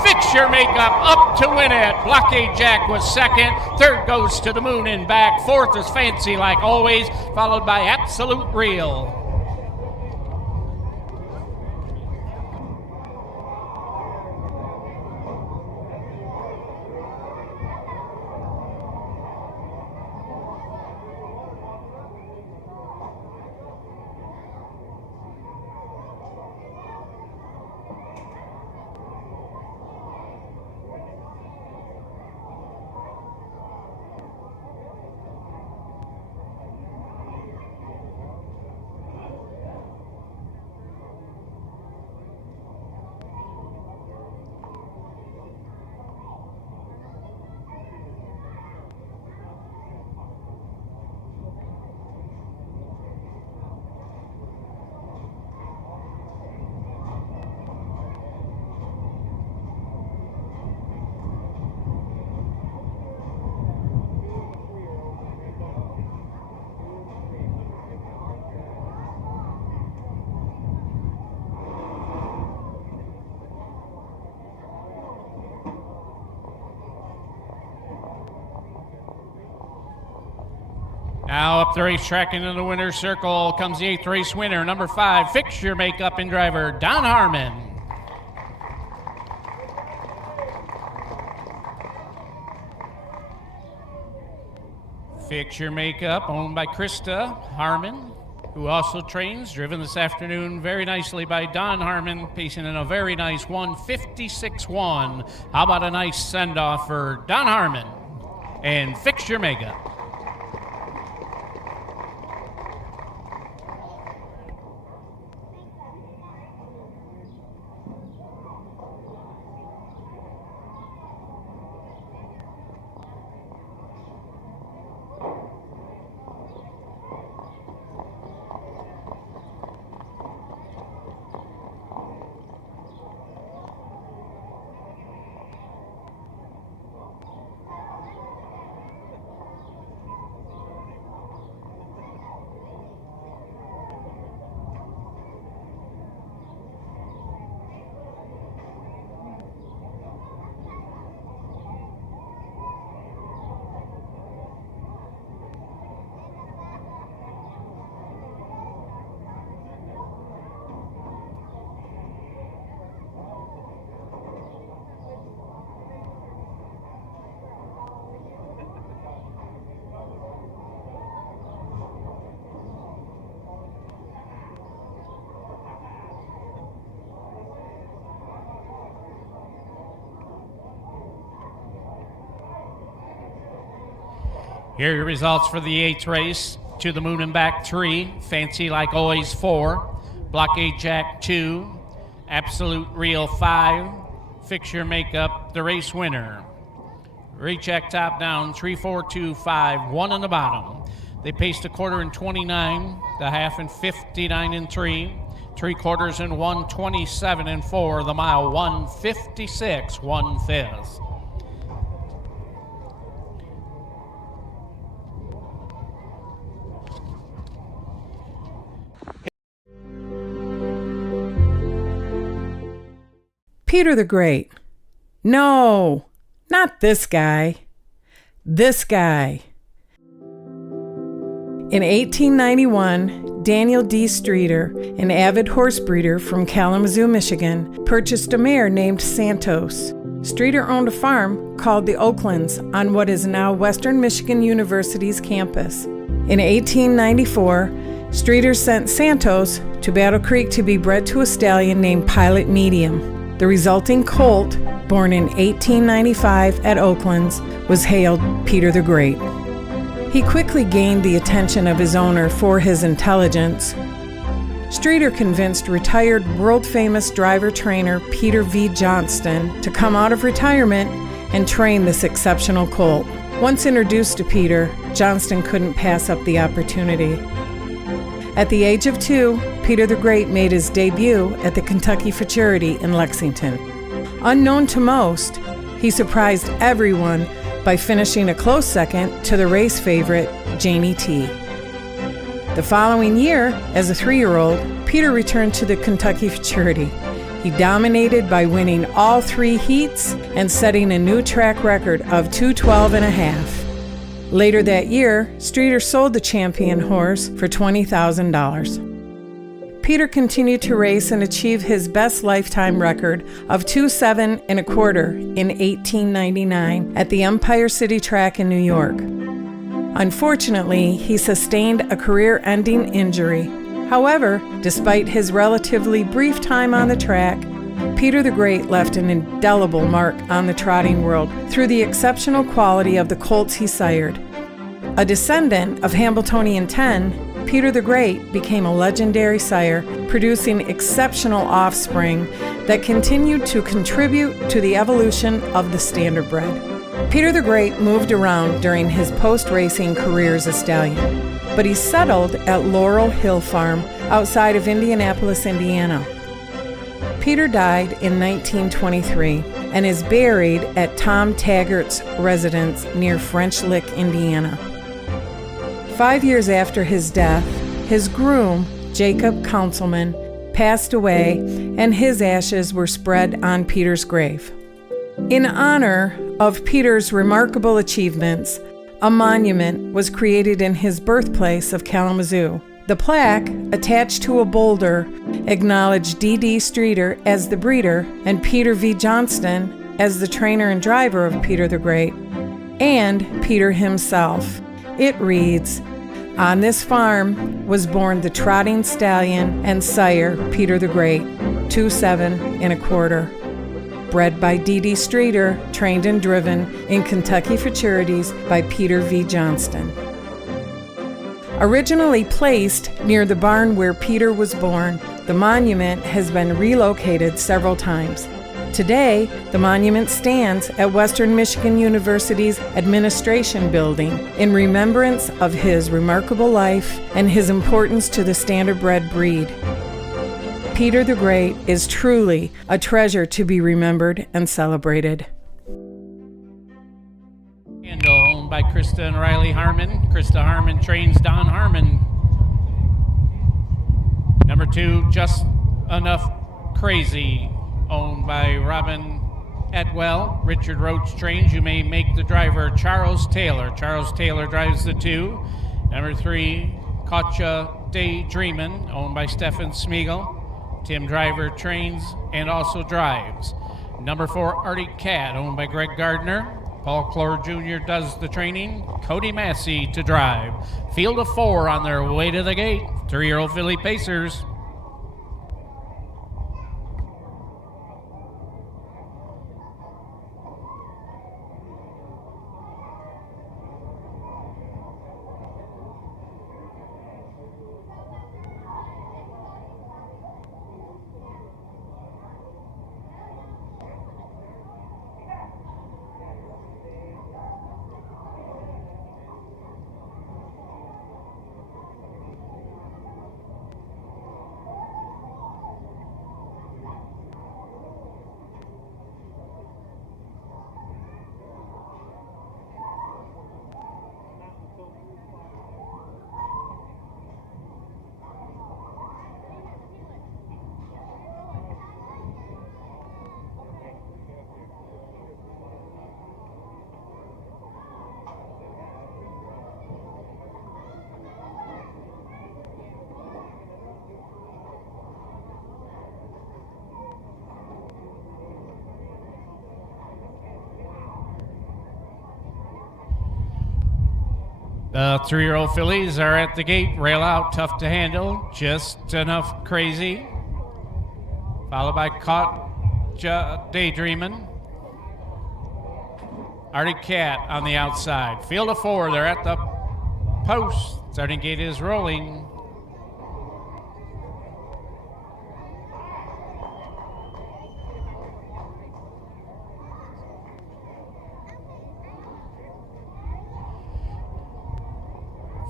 Fix Your Makeup up to win it. Blockade Jack was second. Third goes to the moon and back. Fourth is Fancy Like Always, followed by Absolute Real. Now up the racetrack into the winner's circle comes the 8th race winner, number 5, Fix Your Makeup, and driver Don Harmon. Fix Your Makeup, owned by Krista Harmon, who also trains, driven this afternoon very nicely by Don Harmon, pacing in a very nice 1:56.1. How about a nice send-off for Don Harmon and Fix Your Makeup? Here are your results for the 8th race. To the Moon and Back 3, Fancy Like Always 4, Blockade Jack 2, Absolute Real 5, Fix Your Makeup, the race winner. Recheck top down, 3, 4, 2, 5, 1 in the bottom. They paced a quarter in 29, the half in 59 and 3, 3/4 in 1:27 and 4, the mile 1:56 1/5. Peter the Great. No, not this guy. This guy. In 1891, Daniel D. Streeter, an avid horse breeder from Kalamazoo, Michigan, purchased a mare named Santos. Streeter owned a farm called the Oaklands on what is now Western Michigan University's campus. In 1894, Streeter sent Santos to Battle Creek to be bred to a stallion named Pilot Medium. The resulting colt, born in 1895 at Oaklands, was hailed Peter the Great. He quickly gained the attention of his owner for his intelligence. Streeter convinced retired world-famous driver-trainer Peter V. Johnston to come out of retirement and train this exceptional colt. Once introduced to Peter, Johnston couldn't pass up the opportunity. At the age of 2, Peter the Great made his debut at the Kentucky Futurity in Lexington. Unknown to most, he surprised everyone by finishing a close second to the race favorite, Janie T. The following year, as a 3-year-old, Peter returned to the Kentucky Futurity. He dominated by winning all 3 heats and setting a new track record of 2:12 and a half. Later that year, Streeter sold the champion horse for $20,000. Peter continued to race and achieve his best lifetime record of 2:7 1/4 in 1899 at the Empire City Track in New York. Unfortunately, he sustained a career-ending injury. However, despite his relatively brief time on the track, Peter the Great left an indelible mark on the trotting world through the exceptional quality of the colts he sired. A descendant of Hambletonian 10, Peter the Great became a legendary sire, producing exceptional offspring that continued to contribute to the evolution of the standardbred. Peter the Great moved around during his post-racing career as a stallion, but he settled at Laurel Hill Farm outside of Indianapolis, Indiana. Peter died in 1923 and is buried at Tom Taggart's residence near French Lick, Indiana. 5 years after his death, his groom, Jacob Councilman, passed away and his ashes were spread on Peter's grave. In honor of Peter's remarkable achievements, a monument was created in his birthplace of Kalamazoo. The plaque, attached to a boulder, acknowledged D.D. Streeter as the breeder and Peter V. Johnston as the trainer and driver of Peter the Great, and Peter himself. It reads, "On this farm was born the trotting stallion and sire Peter the Great, 2:7 1/4. Bred by D.D. Streeter, trained and driven in Kentucky Futurities by Peter V. Johnston." Originally placed near the barn where Peter was born, the monument has been relocated several times. Today, the monument stands at Western Michigan University's Administration Building in remembrance of his remarkable life and his importance to the standardbred breed. Peter the Great is truly a treasure to be remembered and celebrated. Owned by Krista and Riley Harmon. Krista Harmon trains Don Harmon. Number 2, Just Enough Crazy, owned by Robin Atwell. Richard Roach trains. You may make the driver Charles Taylor. Charles Taylor drives the 2. Number 3, Kacha Daydreamin', owned by Stefan Smeagol. Tim Driver trains and also drives. Number 4, Arctic Cat, owned by Greg Gardner. Paul Clore Jr. does the training. Cody Massey to drive. Field of 4 on their way to the gate. 3-year-old filly Pacers. The 3-year-old fillies are at the gate, rail out, Tough to Handle, Just Enough Crazy, followed by Caught Daydreamin', Arctic Cat on the outside. Field of 4, they're at the post. Starting gate is rolling.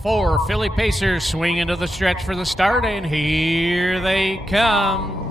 Four Philly Pacers swing into the stretch for the start, and here they come.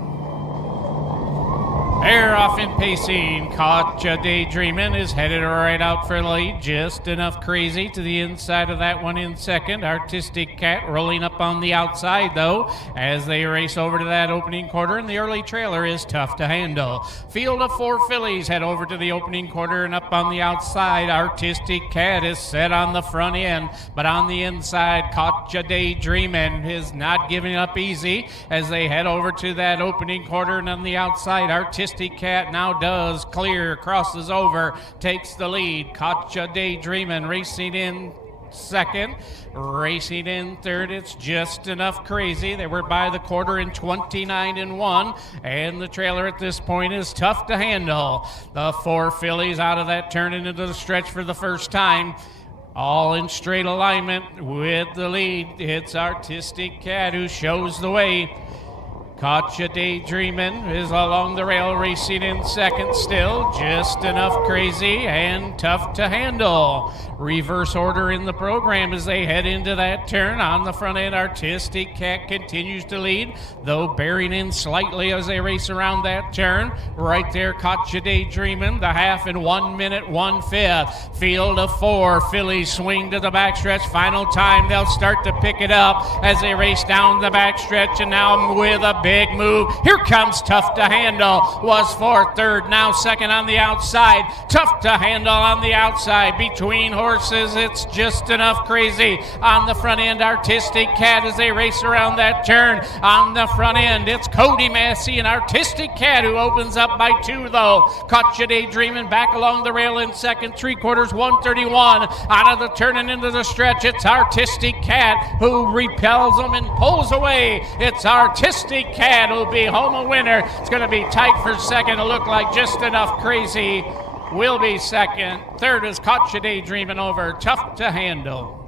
They're off in pacing. Caught Ya Daydreamin' is headed right out for the lead. Just Enough Crazy to the inside of that one in second. Artistic Cat rolling up on the outside, though, as they race over to that opening quarter, and the early trailer is Tough to Handle. Field of 4 fillies head over to the opening quarter, and up on the outside, Artistic Cat is set on the front end, but on the inside, Caught Ya Daydreamin' is not giving up easy as they head over to that opening quarter, and on the outside, Artistic Cat now does clear, crosses over, takes the lead. Caught Ya Daydreamin' racing in second, racing in third. It's Just Enough Crazy. They were by the quarter in 29-1, and the trailer at this point is Tough to Handle. The 4 fillies out of that turn into the stretch for the first time, all in straight alignment with the lead. It's Artistic Cat who shows the way. Caught Ya Daydreamin' is along the rail, racing in second still. Just Enough Crazy and Tough to Handle. Reverse order in the program as they head into that turn. On the front end, Artistic Cat continues to lead, though bearing in slightly as they race around that turn. Right there, Caught Ya Daydreamin', the half in 1 minute, 1/5. Field of 4, fillies swing to the backstretch. Final time, they'll start to pick it up as they race down the backstretch, and now with a big move, here comes Tough to Handle. Was for third, now second on the outside. Tough to Handle on the outside. Between horses, it's Just Enough Crazy. On the front end, Artistic Cat as they race around that turn. On the front end, it's Cody Massey and Artistic Cat who opens up by 2, though. Caught Ya Daydreamin' back along the rail in second, 3/4, 1:31. Out of the turn and into the stretch, it's Artistic Cat who repels them and pulls away. It's Artistic Cat who'll be home a winner. It's going to be tight for second. It'll look like Just Enough Crazy will be second. Third is Caught Ya Daydreamin' over Tough to Handle.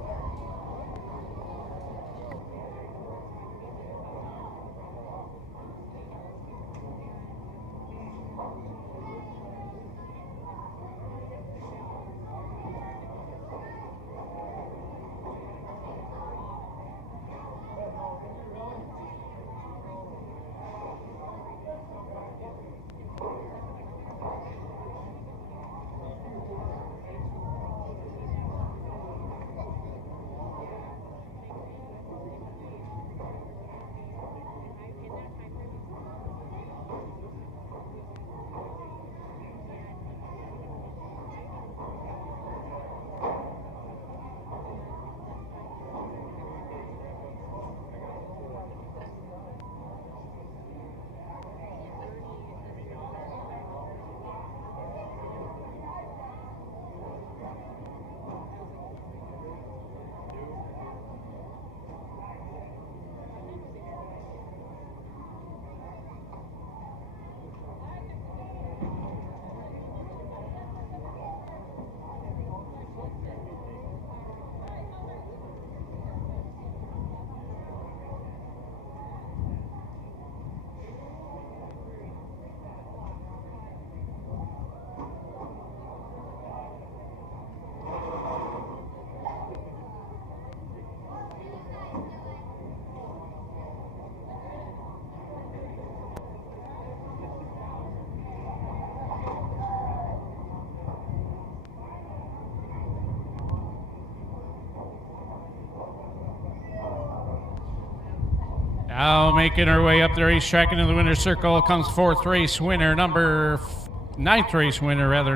Now making her way up the racetrack into the winner's circle comes ninth race winner,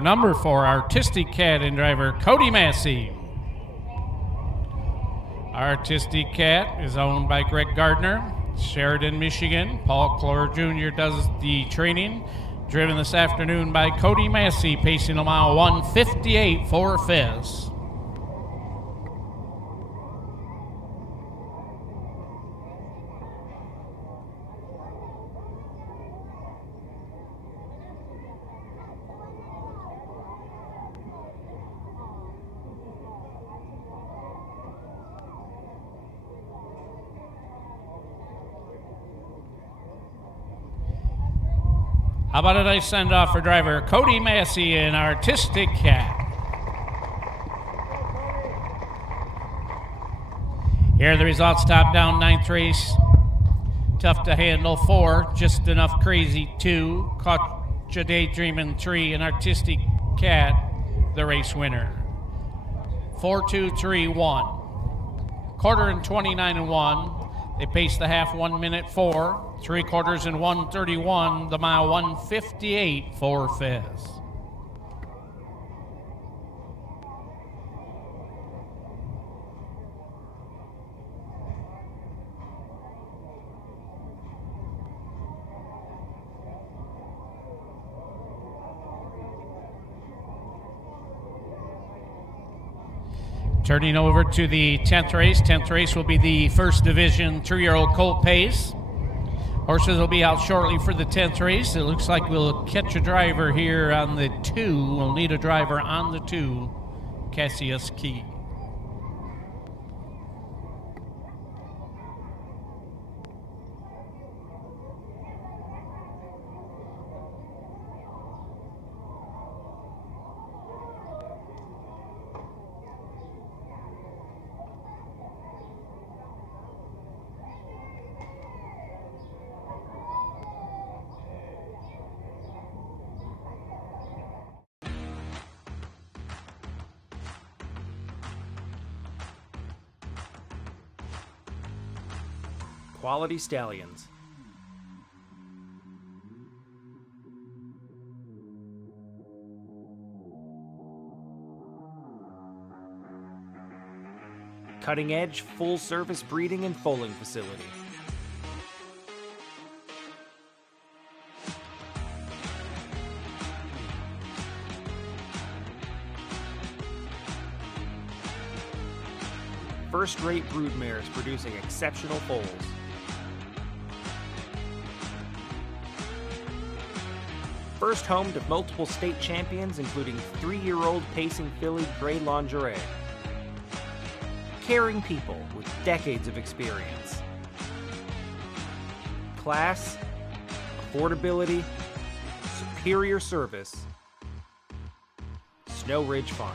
number 4, Artistic Cat, and driver Cody Massey. Artistic Cat is owned by Greg Gardner, Sheridan, Michigan. Paul Clore Jr. does the training. Driven this afternoon by Cody Massey, pacing a mile 1:58 for Fez. How about a nice send-off for driver Cody Massey in Artistic Cat? Here are the results. Top down, 9th race. Tough to handle, 4. Just enough crazy, 2. Caught Ya Daydreamin', 3. And Artistic Cat, the race winner. 4, 2, 3, 1. Quarter and 29 and 1. They paced the half 1 minute 4. 3/4 and 1:31. The mile 1:58 for Fez. Turning over to the 10th race. 10th race will be the first division 3-year-old colt pace. Horses will be out shortly for the 10th race. It looks like we'll catch a driver here on the 2. We'll need a driver on the 2, Cassius Key. Quality Stallions. Cutting edge, full service breeding and foaling facility. First-rate broodmares producing exceptional foals. First home to multiple state champions, including 3-year-old pacing filly Grey Lingerie. Caring people with decades of experience. Class, affordability, superior service. Snow Ridge Farm.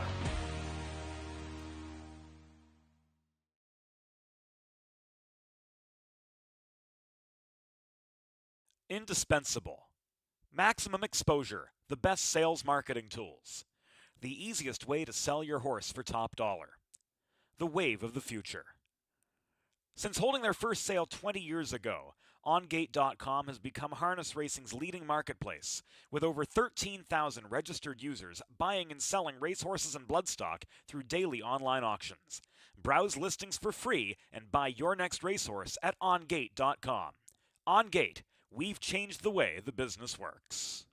Indispensable. Maximum Exposure, the best sales marketing tools. The easiest way to sell your horse for top dollar. The wave of the future. Since holding their first sale 20 years ago, OnGate.com has become harness racing's leading marketplace, with over 13,000 registered users buying and selling racehorses and bloodstock through daily online auctions. Browse listings for free and buy your next racehorse at OnGate.com. OnGate. We've changed the way the business works.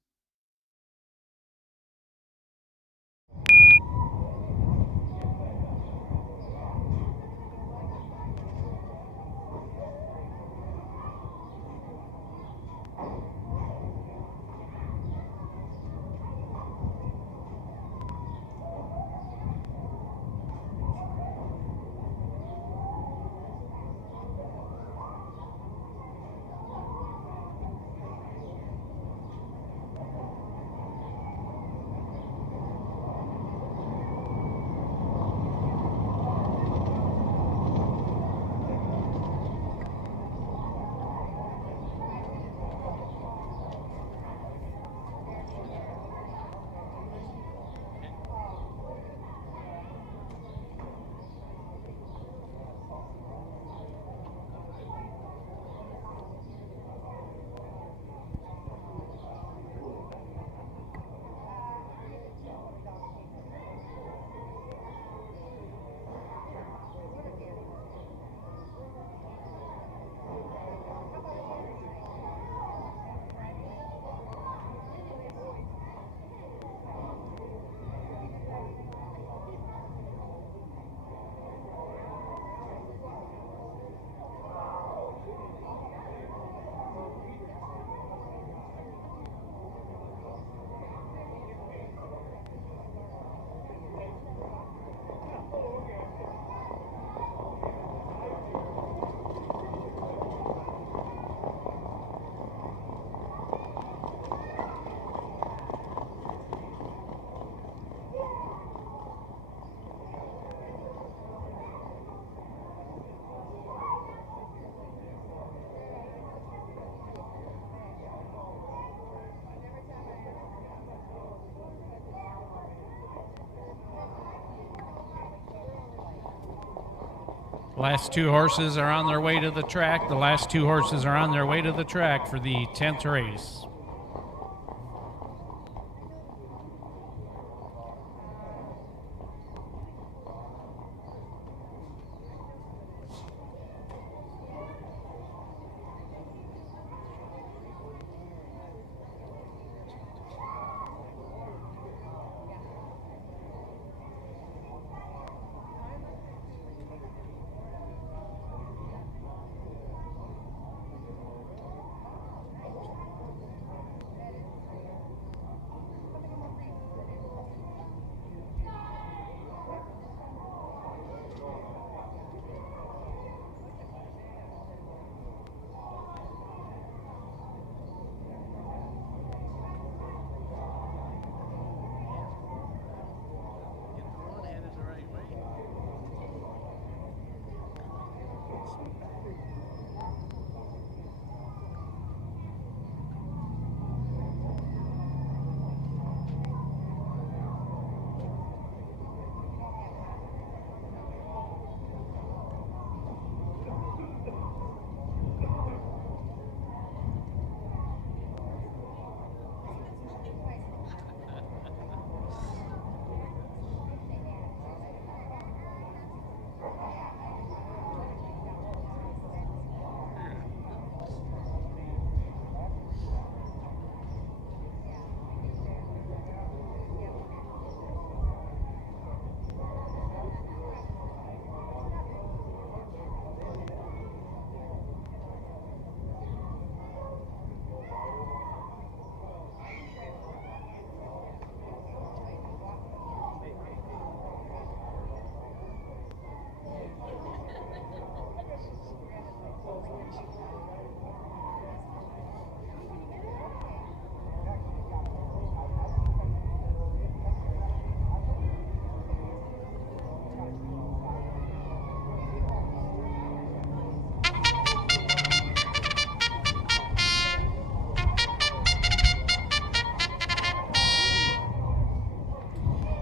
Last two horses are on their way to the track. The last two horses are on their way to the track for the 10th race.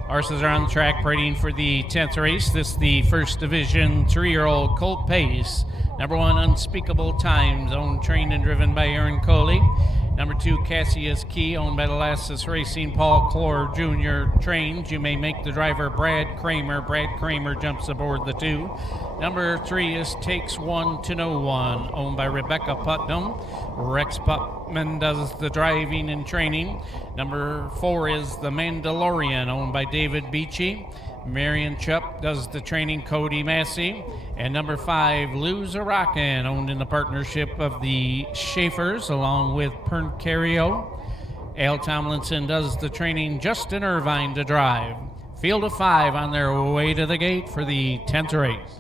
Horses are on the track parading for the 10th race. This is the first division 3-year-old Colt Pace. Number 1, Unspeakable Times, owned, trained, and driven by Aaron Coley. Number 2, Cassius Key, owned by Lassus Racing, Paul Clore Jr. Trained. You may make the driver Brad Kramer. Brad Kramer jumps aboard the 2. Number 3 is Takes One to Know One, owned by Rebecca Putnam. Rex Putman does the driving and training. Number 4 is The Mandalorian, owned by David Beachy. Marion Chupp does the training, Cody Massey. And number 5, Lose a Rockin', owned in the partnership of the Schaefers along with Pern Cario. Al Tomlinson does the training, Justin Irvine to drive. Field of 5 on their way to the gate for the 10th race.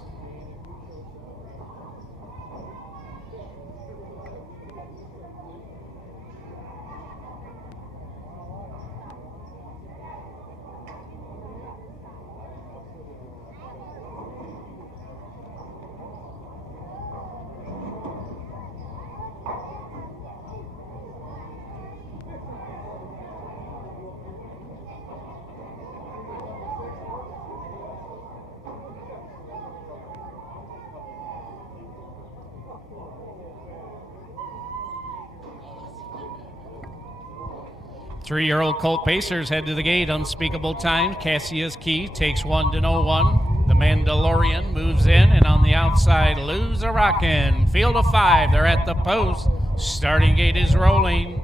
Three-year-old Colt Pacers head to the gate. Unspeakable Time, Cassius Key, Takes One to Know One. The Mandalorian moves in, and on the outside, Lose a Rockin'. Field of 5, they're at the post. Starting gate is rolling.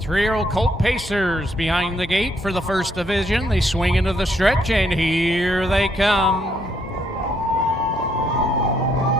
Three-year-old Colt Pacers behind the gate for the first division. They swing into the stretch, and here they come.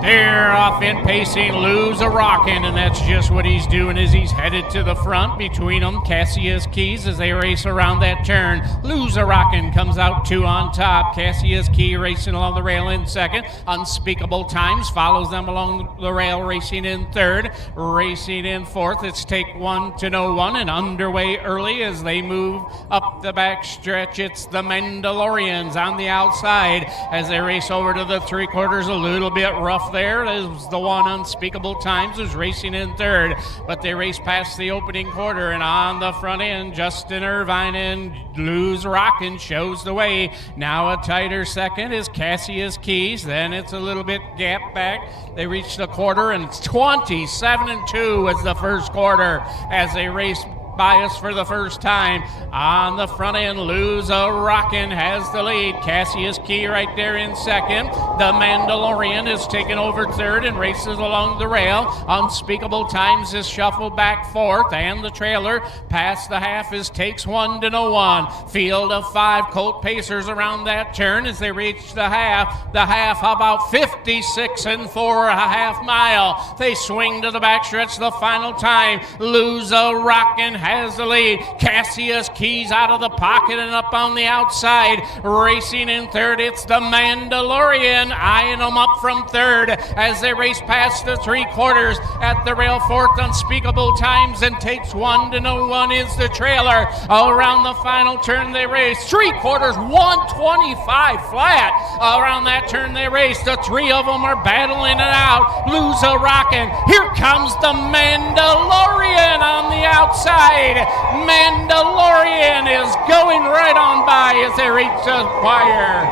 They're off in pacing, Lose a Rockin', and that's just what he's doing as he's headed to the front. Between them, Cassius Keys as they race around that turn. Lose a Rockin' comes out 2 on top. Cassius Key racing along the rail in second. Unspeakable Times follows them along the rail, racing in third. Racing in fourth, it's Take One to Know One, and underway early as they move up the back stretch. It's the Mandalorians on the outside as they race over to the 3/4, a little bit rough there is the one Unspeakable Times who's racing in third, but they race past the opening quarter, and on the front end, Justin Irvine and Lose Rockin' shows the way. Now a tighter second is Cassius Keys. Then it's a little bit gap back. They reach the quarter, and it's 27-2 is the first quarter as they race by us for the first time. On the front end, Lose Rockin' has the lead. Cassius Key right there in second. The Mandalorian is taken over third and races along the rail. Unspeakable Times is shuffled back fourth, and the trailer past the half is Takes One to No One. Field of 5 Colt Pacers around that turn as they reach the half. The half, how about 56 4 a half mile. They swing to the backstretch the final time. Lose Rockin' has the lead. Cassius Keys out of the pocket and up on the outside. Racing in third, it's the Mandalorian eyeing them up from third as they race past the 3/4 at the rail. Fourth, Unspeakable Times, and Takes One to No One is the trailer. Around the final turn they race. 3/4, 125 flat. Around that turn they race. The three of them are battling it out. Lose Rockin'. Here comes the Mandalorian on the outside. Mandalorian is going right on by as they reach the wire.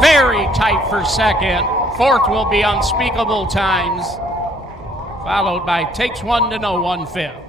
Very tight for second. Fourth will be Unspeakable Times, followed by Takes One to No One fifth.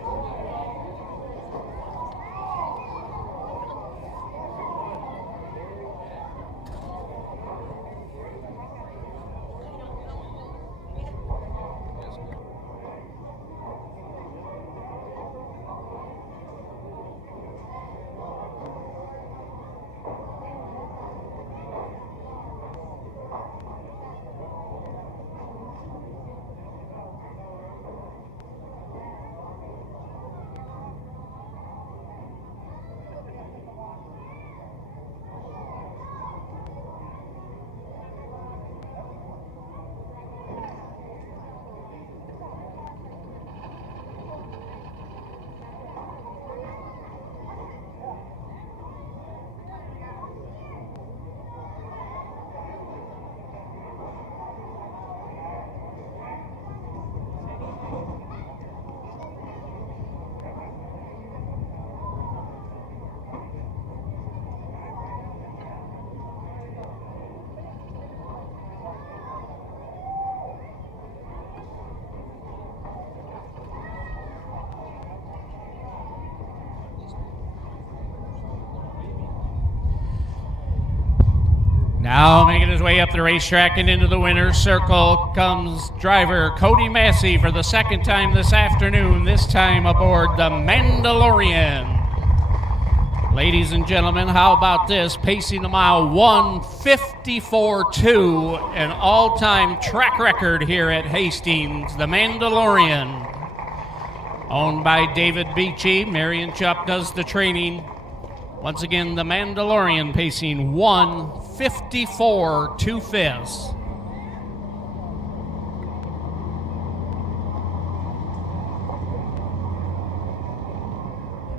Now making his way up the racetrack and into the winner's circle comes driver Cody Massey for the second time this afternoon, this time aboard the Mandalorian. Ladies and gentlemen, how about this? Pacing the mile 1:54.2, an all-time track record here at Hastings, the Mandalorian. Owned by David Beachy, Marion Chupp does the training. Once again, the Mandalorian pacing 1:54 2/5.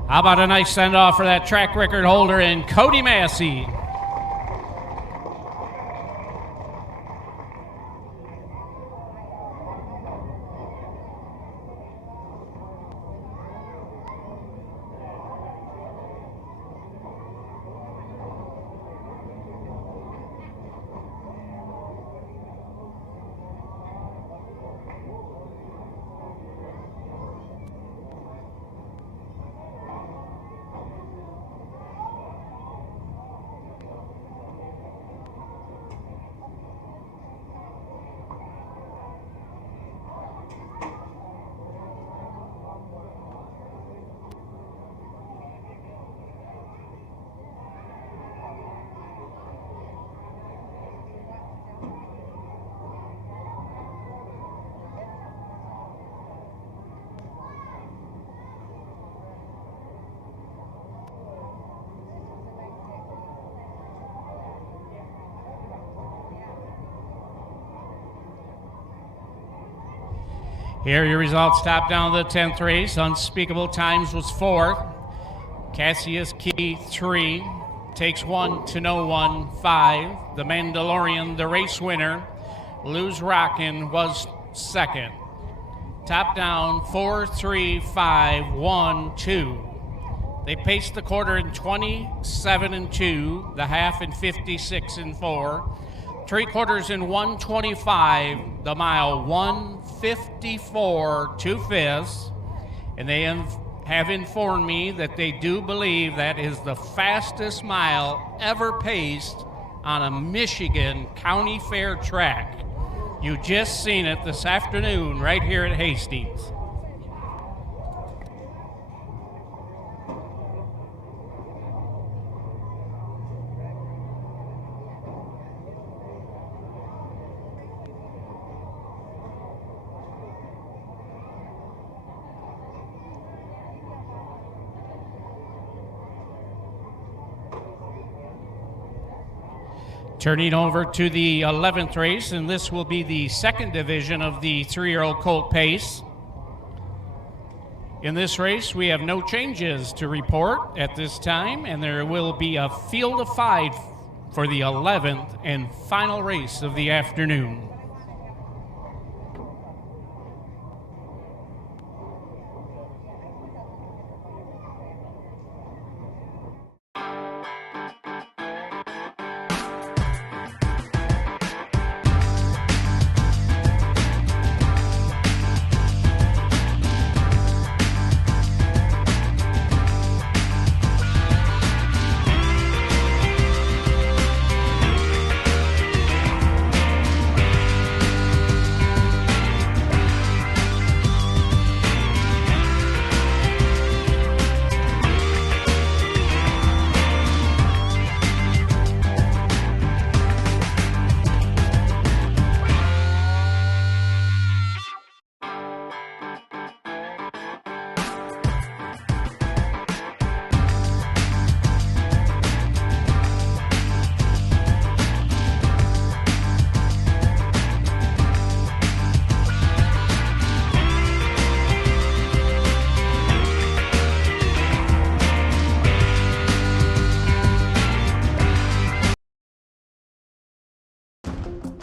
How about a nice send-off for that track record holder in Cody Massey? Here are your results. Top down the 10th race. Unspeakable Times was 4th. Cassius Key 3. Takes One to No One 5. The Mandalorian, the race winner. Lose Rockin' was second. Top down 4-3-5-1-2. They paced the quarter in 27-2, the half in 56-4, 3/4 in 125, the mile 154 2/5, and they have informed me that they do believe that is the fastest mile ever paced on a Michigan County Fair track. You just seen it this afternoon right here at Hastings. Turning over to the 11th race, and this will be the second division of the 3-year-old colt pace. In this race, we have no changes to report at this time, and there will be a field of 5 for the 11th and final race of the afternoon.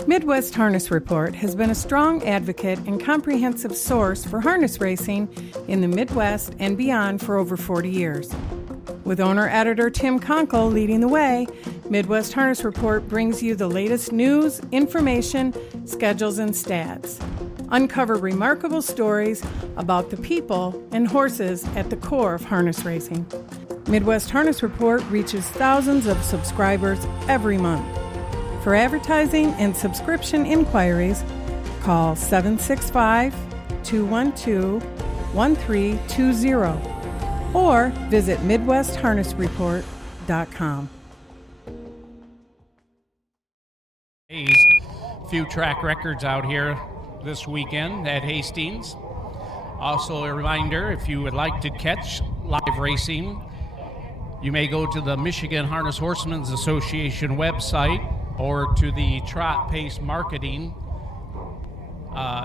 Midwest Harness Report has been a strong advocate and comprehensive source for harness racing in the Midwest and beyond for over 40 years. With owner-editor Tim Conkle leading the way, Midwest Harness Report brings you the latest news, information, schedules, and stats. Uncover remarkable stories about the people and horses at the core of harness racing. Midwest Harness Report reaches thousands of subscribers every month. For advertising and subscription inquiries, call 765-212-1320 or visit MidwestHarnessReport.com. Few track records out here this weekend at Hastings. Also a reminder, if you would like to catch live racing, you may go to the Michigan Harness Horsemen's Association website or to the Trot Pace Marketing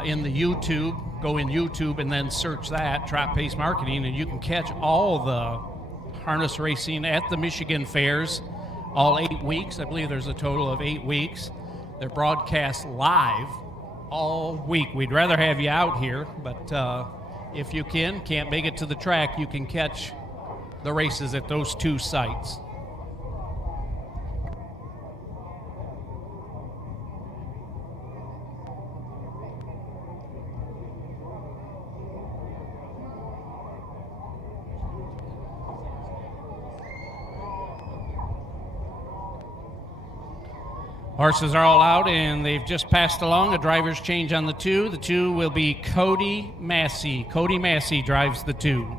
in the YouTube. Go in YouTube and then search that, Trot Pace Marketing, and you can catch all the harness racing at the Michigan fairs, all 8 weeks. I believe there's a total of 8 weeks. They're broadcast live all week. We'd rather have you out here, but if you can't make it to the track, you can catch the races at those 2 sites. Horses are all out, and they've just passed along. A driver's change on the 2. The 2 will be Cody Massey. Cody Massey drives the 2.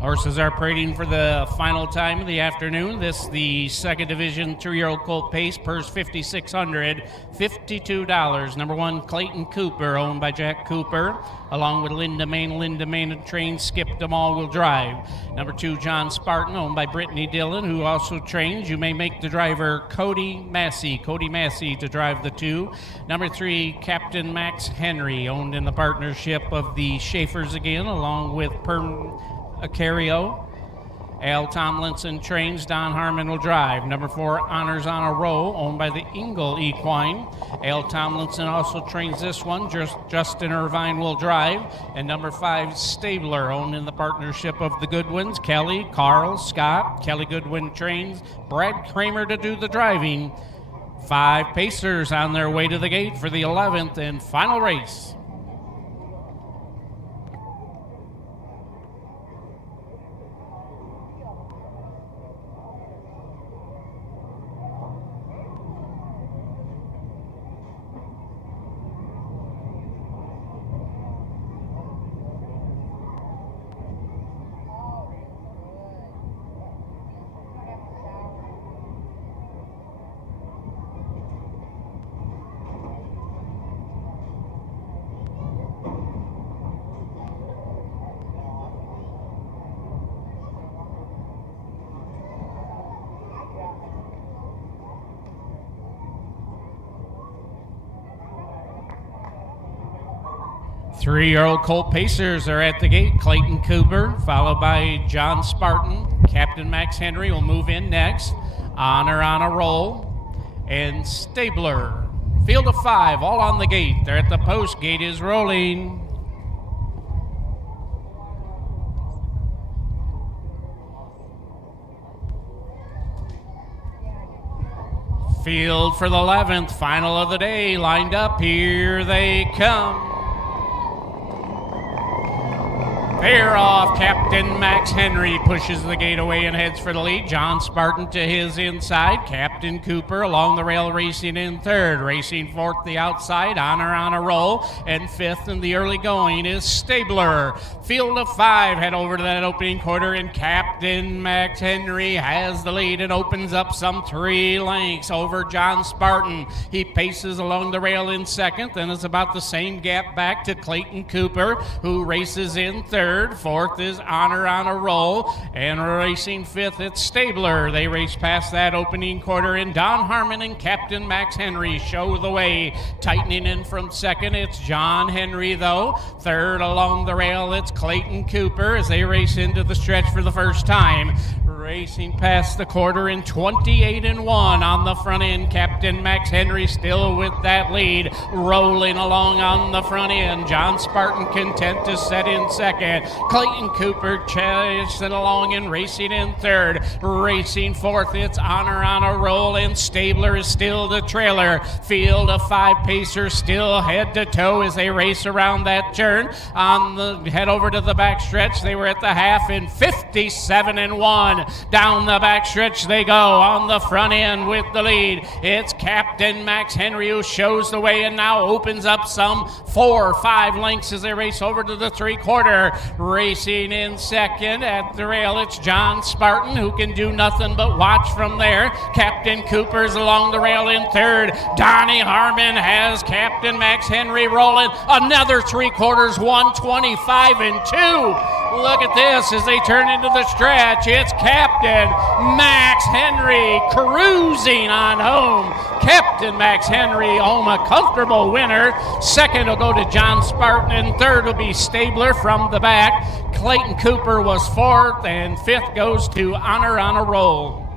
Horses are parading for the final time of the afternoon. This the second division 3-year-old colt pace, purse $5,600, $52. Number 1, Clayton Cooper, owned by Jack Cooper, along with Linda Main. Linda Main and trained Skip them all-wheel drive. Number 2, John Spartan, owned by Brittany Dillon, who also trains. You may make the driver Cody Massey to drive the 2. Number 3, Captain Max Henry, owned in the partnership of the Schaefers again, along with Acario. Al Tomlinson trains. Don Harmon will drive. Number 4, Honors on a Roll, owned by the Ingle Equine. Al Tomlinson also trains this one. Justin Irvine will drive. And number 5, Stabler, owned in the partnership of the Goodwins. Kelly, Carl, Scott. Kelly Goodwin trains. Brad Kramer to do the driving. 5 pacers on their way to the gate for the 11th and final race. Three-year-old colt pacers are at the gate. Clayton Cooper, followed by John Spartan. Captain Max Henry will move in next. Honor on a Roll. And Stabler. Field of 5, all on the gate. They're at the post. Gate is rolling. Field for the 11th, final of the day. Lined up, here they come. They're off. Captain Max Henry pushes the gate away and heads for the lead. John Spartan to his inside. Captain Cooper along the rail racing in 3rd. Racing 4th the outside. Honor on a Roll. And 5th in the early going is Stabler. Field of 5 head over to that opening quarter, and Captain Max Henry has the lead and opens up some 3 lengths over John Spartan. He paces along the rail in 2nd and is about the same gap back to Clayton Cooper, who races in 3rd. 4th is Honor on a Roll, and racing 5th it's Stabler. They race past that opening quarter, and Don Harmon and Captain Max Henry show the way. Tightening in from 2nd, it's John Henry though. 3rd along the rail, it's Clayton Cooper as they race into the stretch for the first time. Racing past the quarter in 28-1 on the front end. Captain Max Henry still with that lead, rolling along on the front end. John Spartan content to set in 2nd. Clayton Cooper chasing along and racing in 3rd. Racing 4th, it's Honor on a Roll, and Stabler is still the trailer. Field of 5 pacers still head to toe as they race around that turn. On the head over to the back stretch, they were at the half in 57-1. Down the back stretch they go. On the front end with the lead, it's Captain Max Henry who shows the way and now opens up some 4 or 5 lengths as they race over to the 3/4. Racing in 2nd at the rail, it's John Spartan, who can do nothing but watch from there. Captain Cooper's along the rail in 3rd. Donnie Harmon has Captain Max Henry rolling. Another 3/4, 125-2. Look at this as they turn into the stretch. It's Captain Max Henry cruising on home. Captain Max Henry home, a comfortable winner. 2nd will go to John Spartan, and 3rd will be Stabler from the back. Clayton Cooper was 4th, and 5th goes to Honor on a Roll.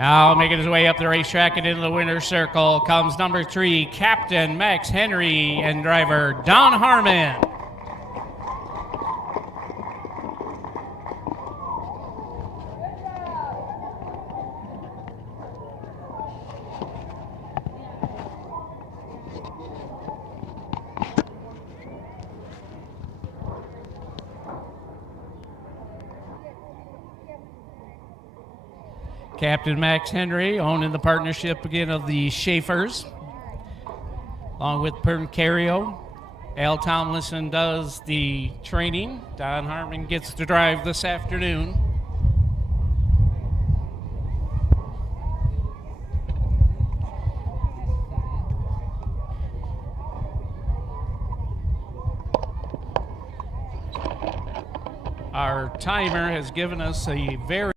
Now making his way up the racetrack and into the winner's circle comes number 3, Captain Max Henry, and driver Don Harmon. Captain Max Henry owning the partnership again of the Schaefers, along with Perncario. Al Tomlinson does the training. Don Harmon gets to drive this afternoon. Our timer has given us a very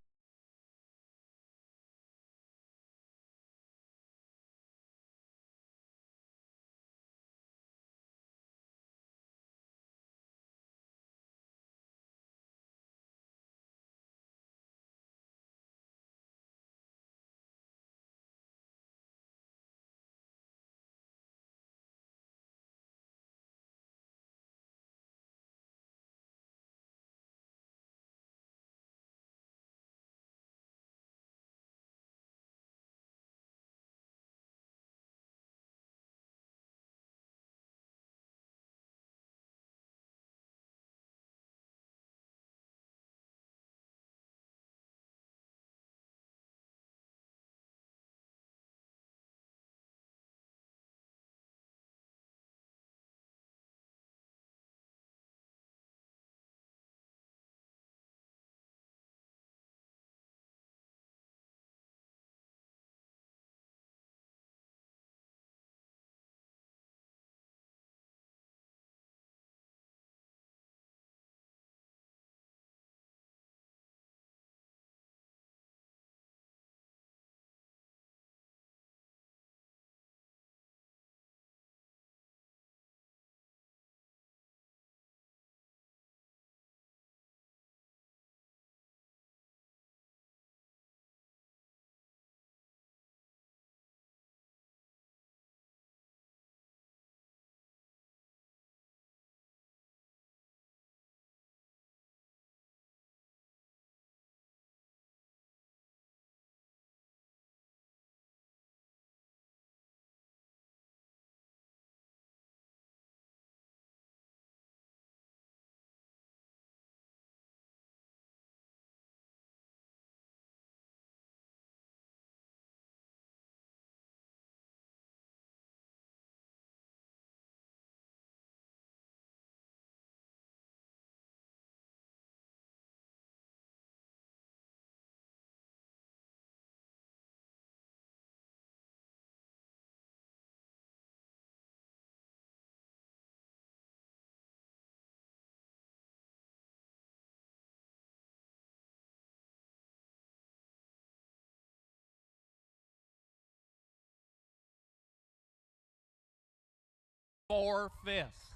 four fifths.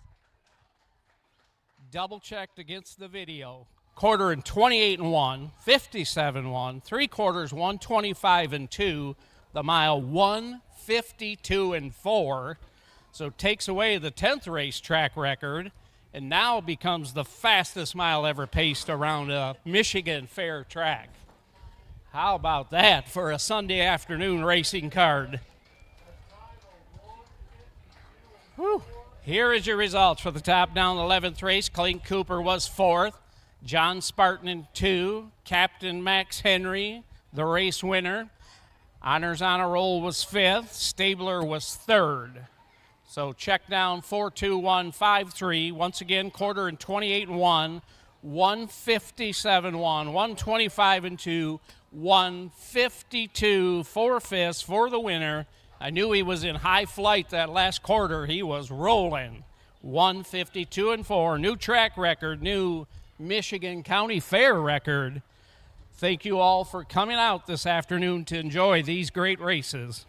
Double checked against the video. Quarter and 28 and 1, 57 1, 3/4 125 and 2, the mile 152 and 4. So takes away the 10th race track record and now becomes the fastest mile ever paced around a Michigan fair track. How about that for a Sunday afternoon racing card? Whew. Here is your results for the top down 11th race. Clayton Cooper was 4th. John Spartan in 2. Captain Max Henry, the race winner. Honors on a Roll was 5th. Stabler was 3rd. So check down 42153. Once again, quarter and 28 and 1, 157 1, 125 and 2, 152 4/5 for the winner. I knew he was in high flight that last quarter. He was rolling. 152 and 4, new track record, new Michigan County Fair record. Thank you all for coming out this afternoon to enjoy these great races.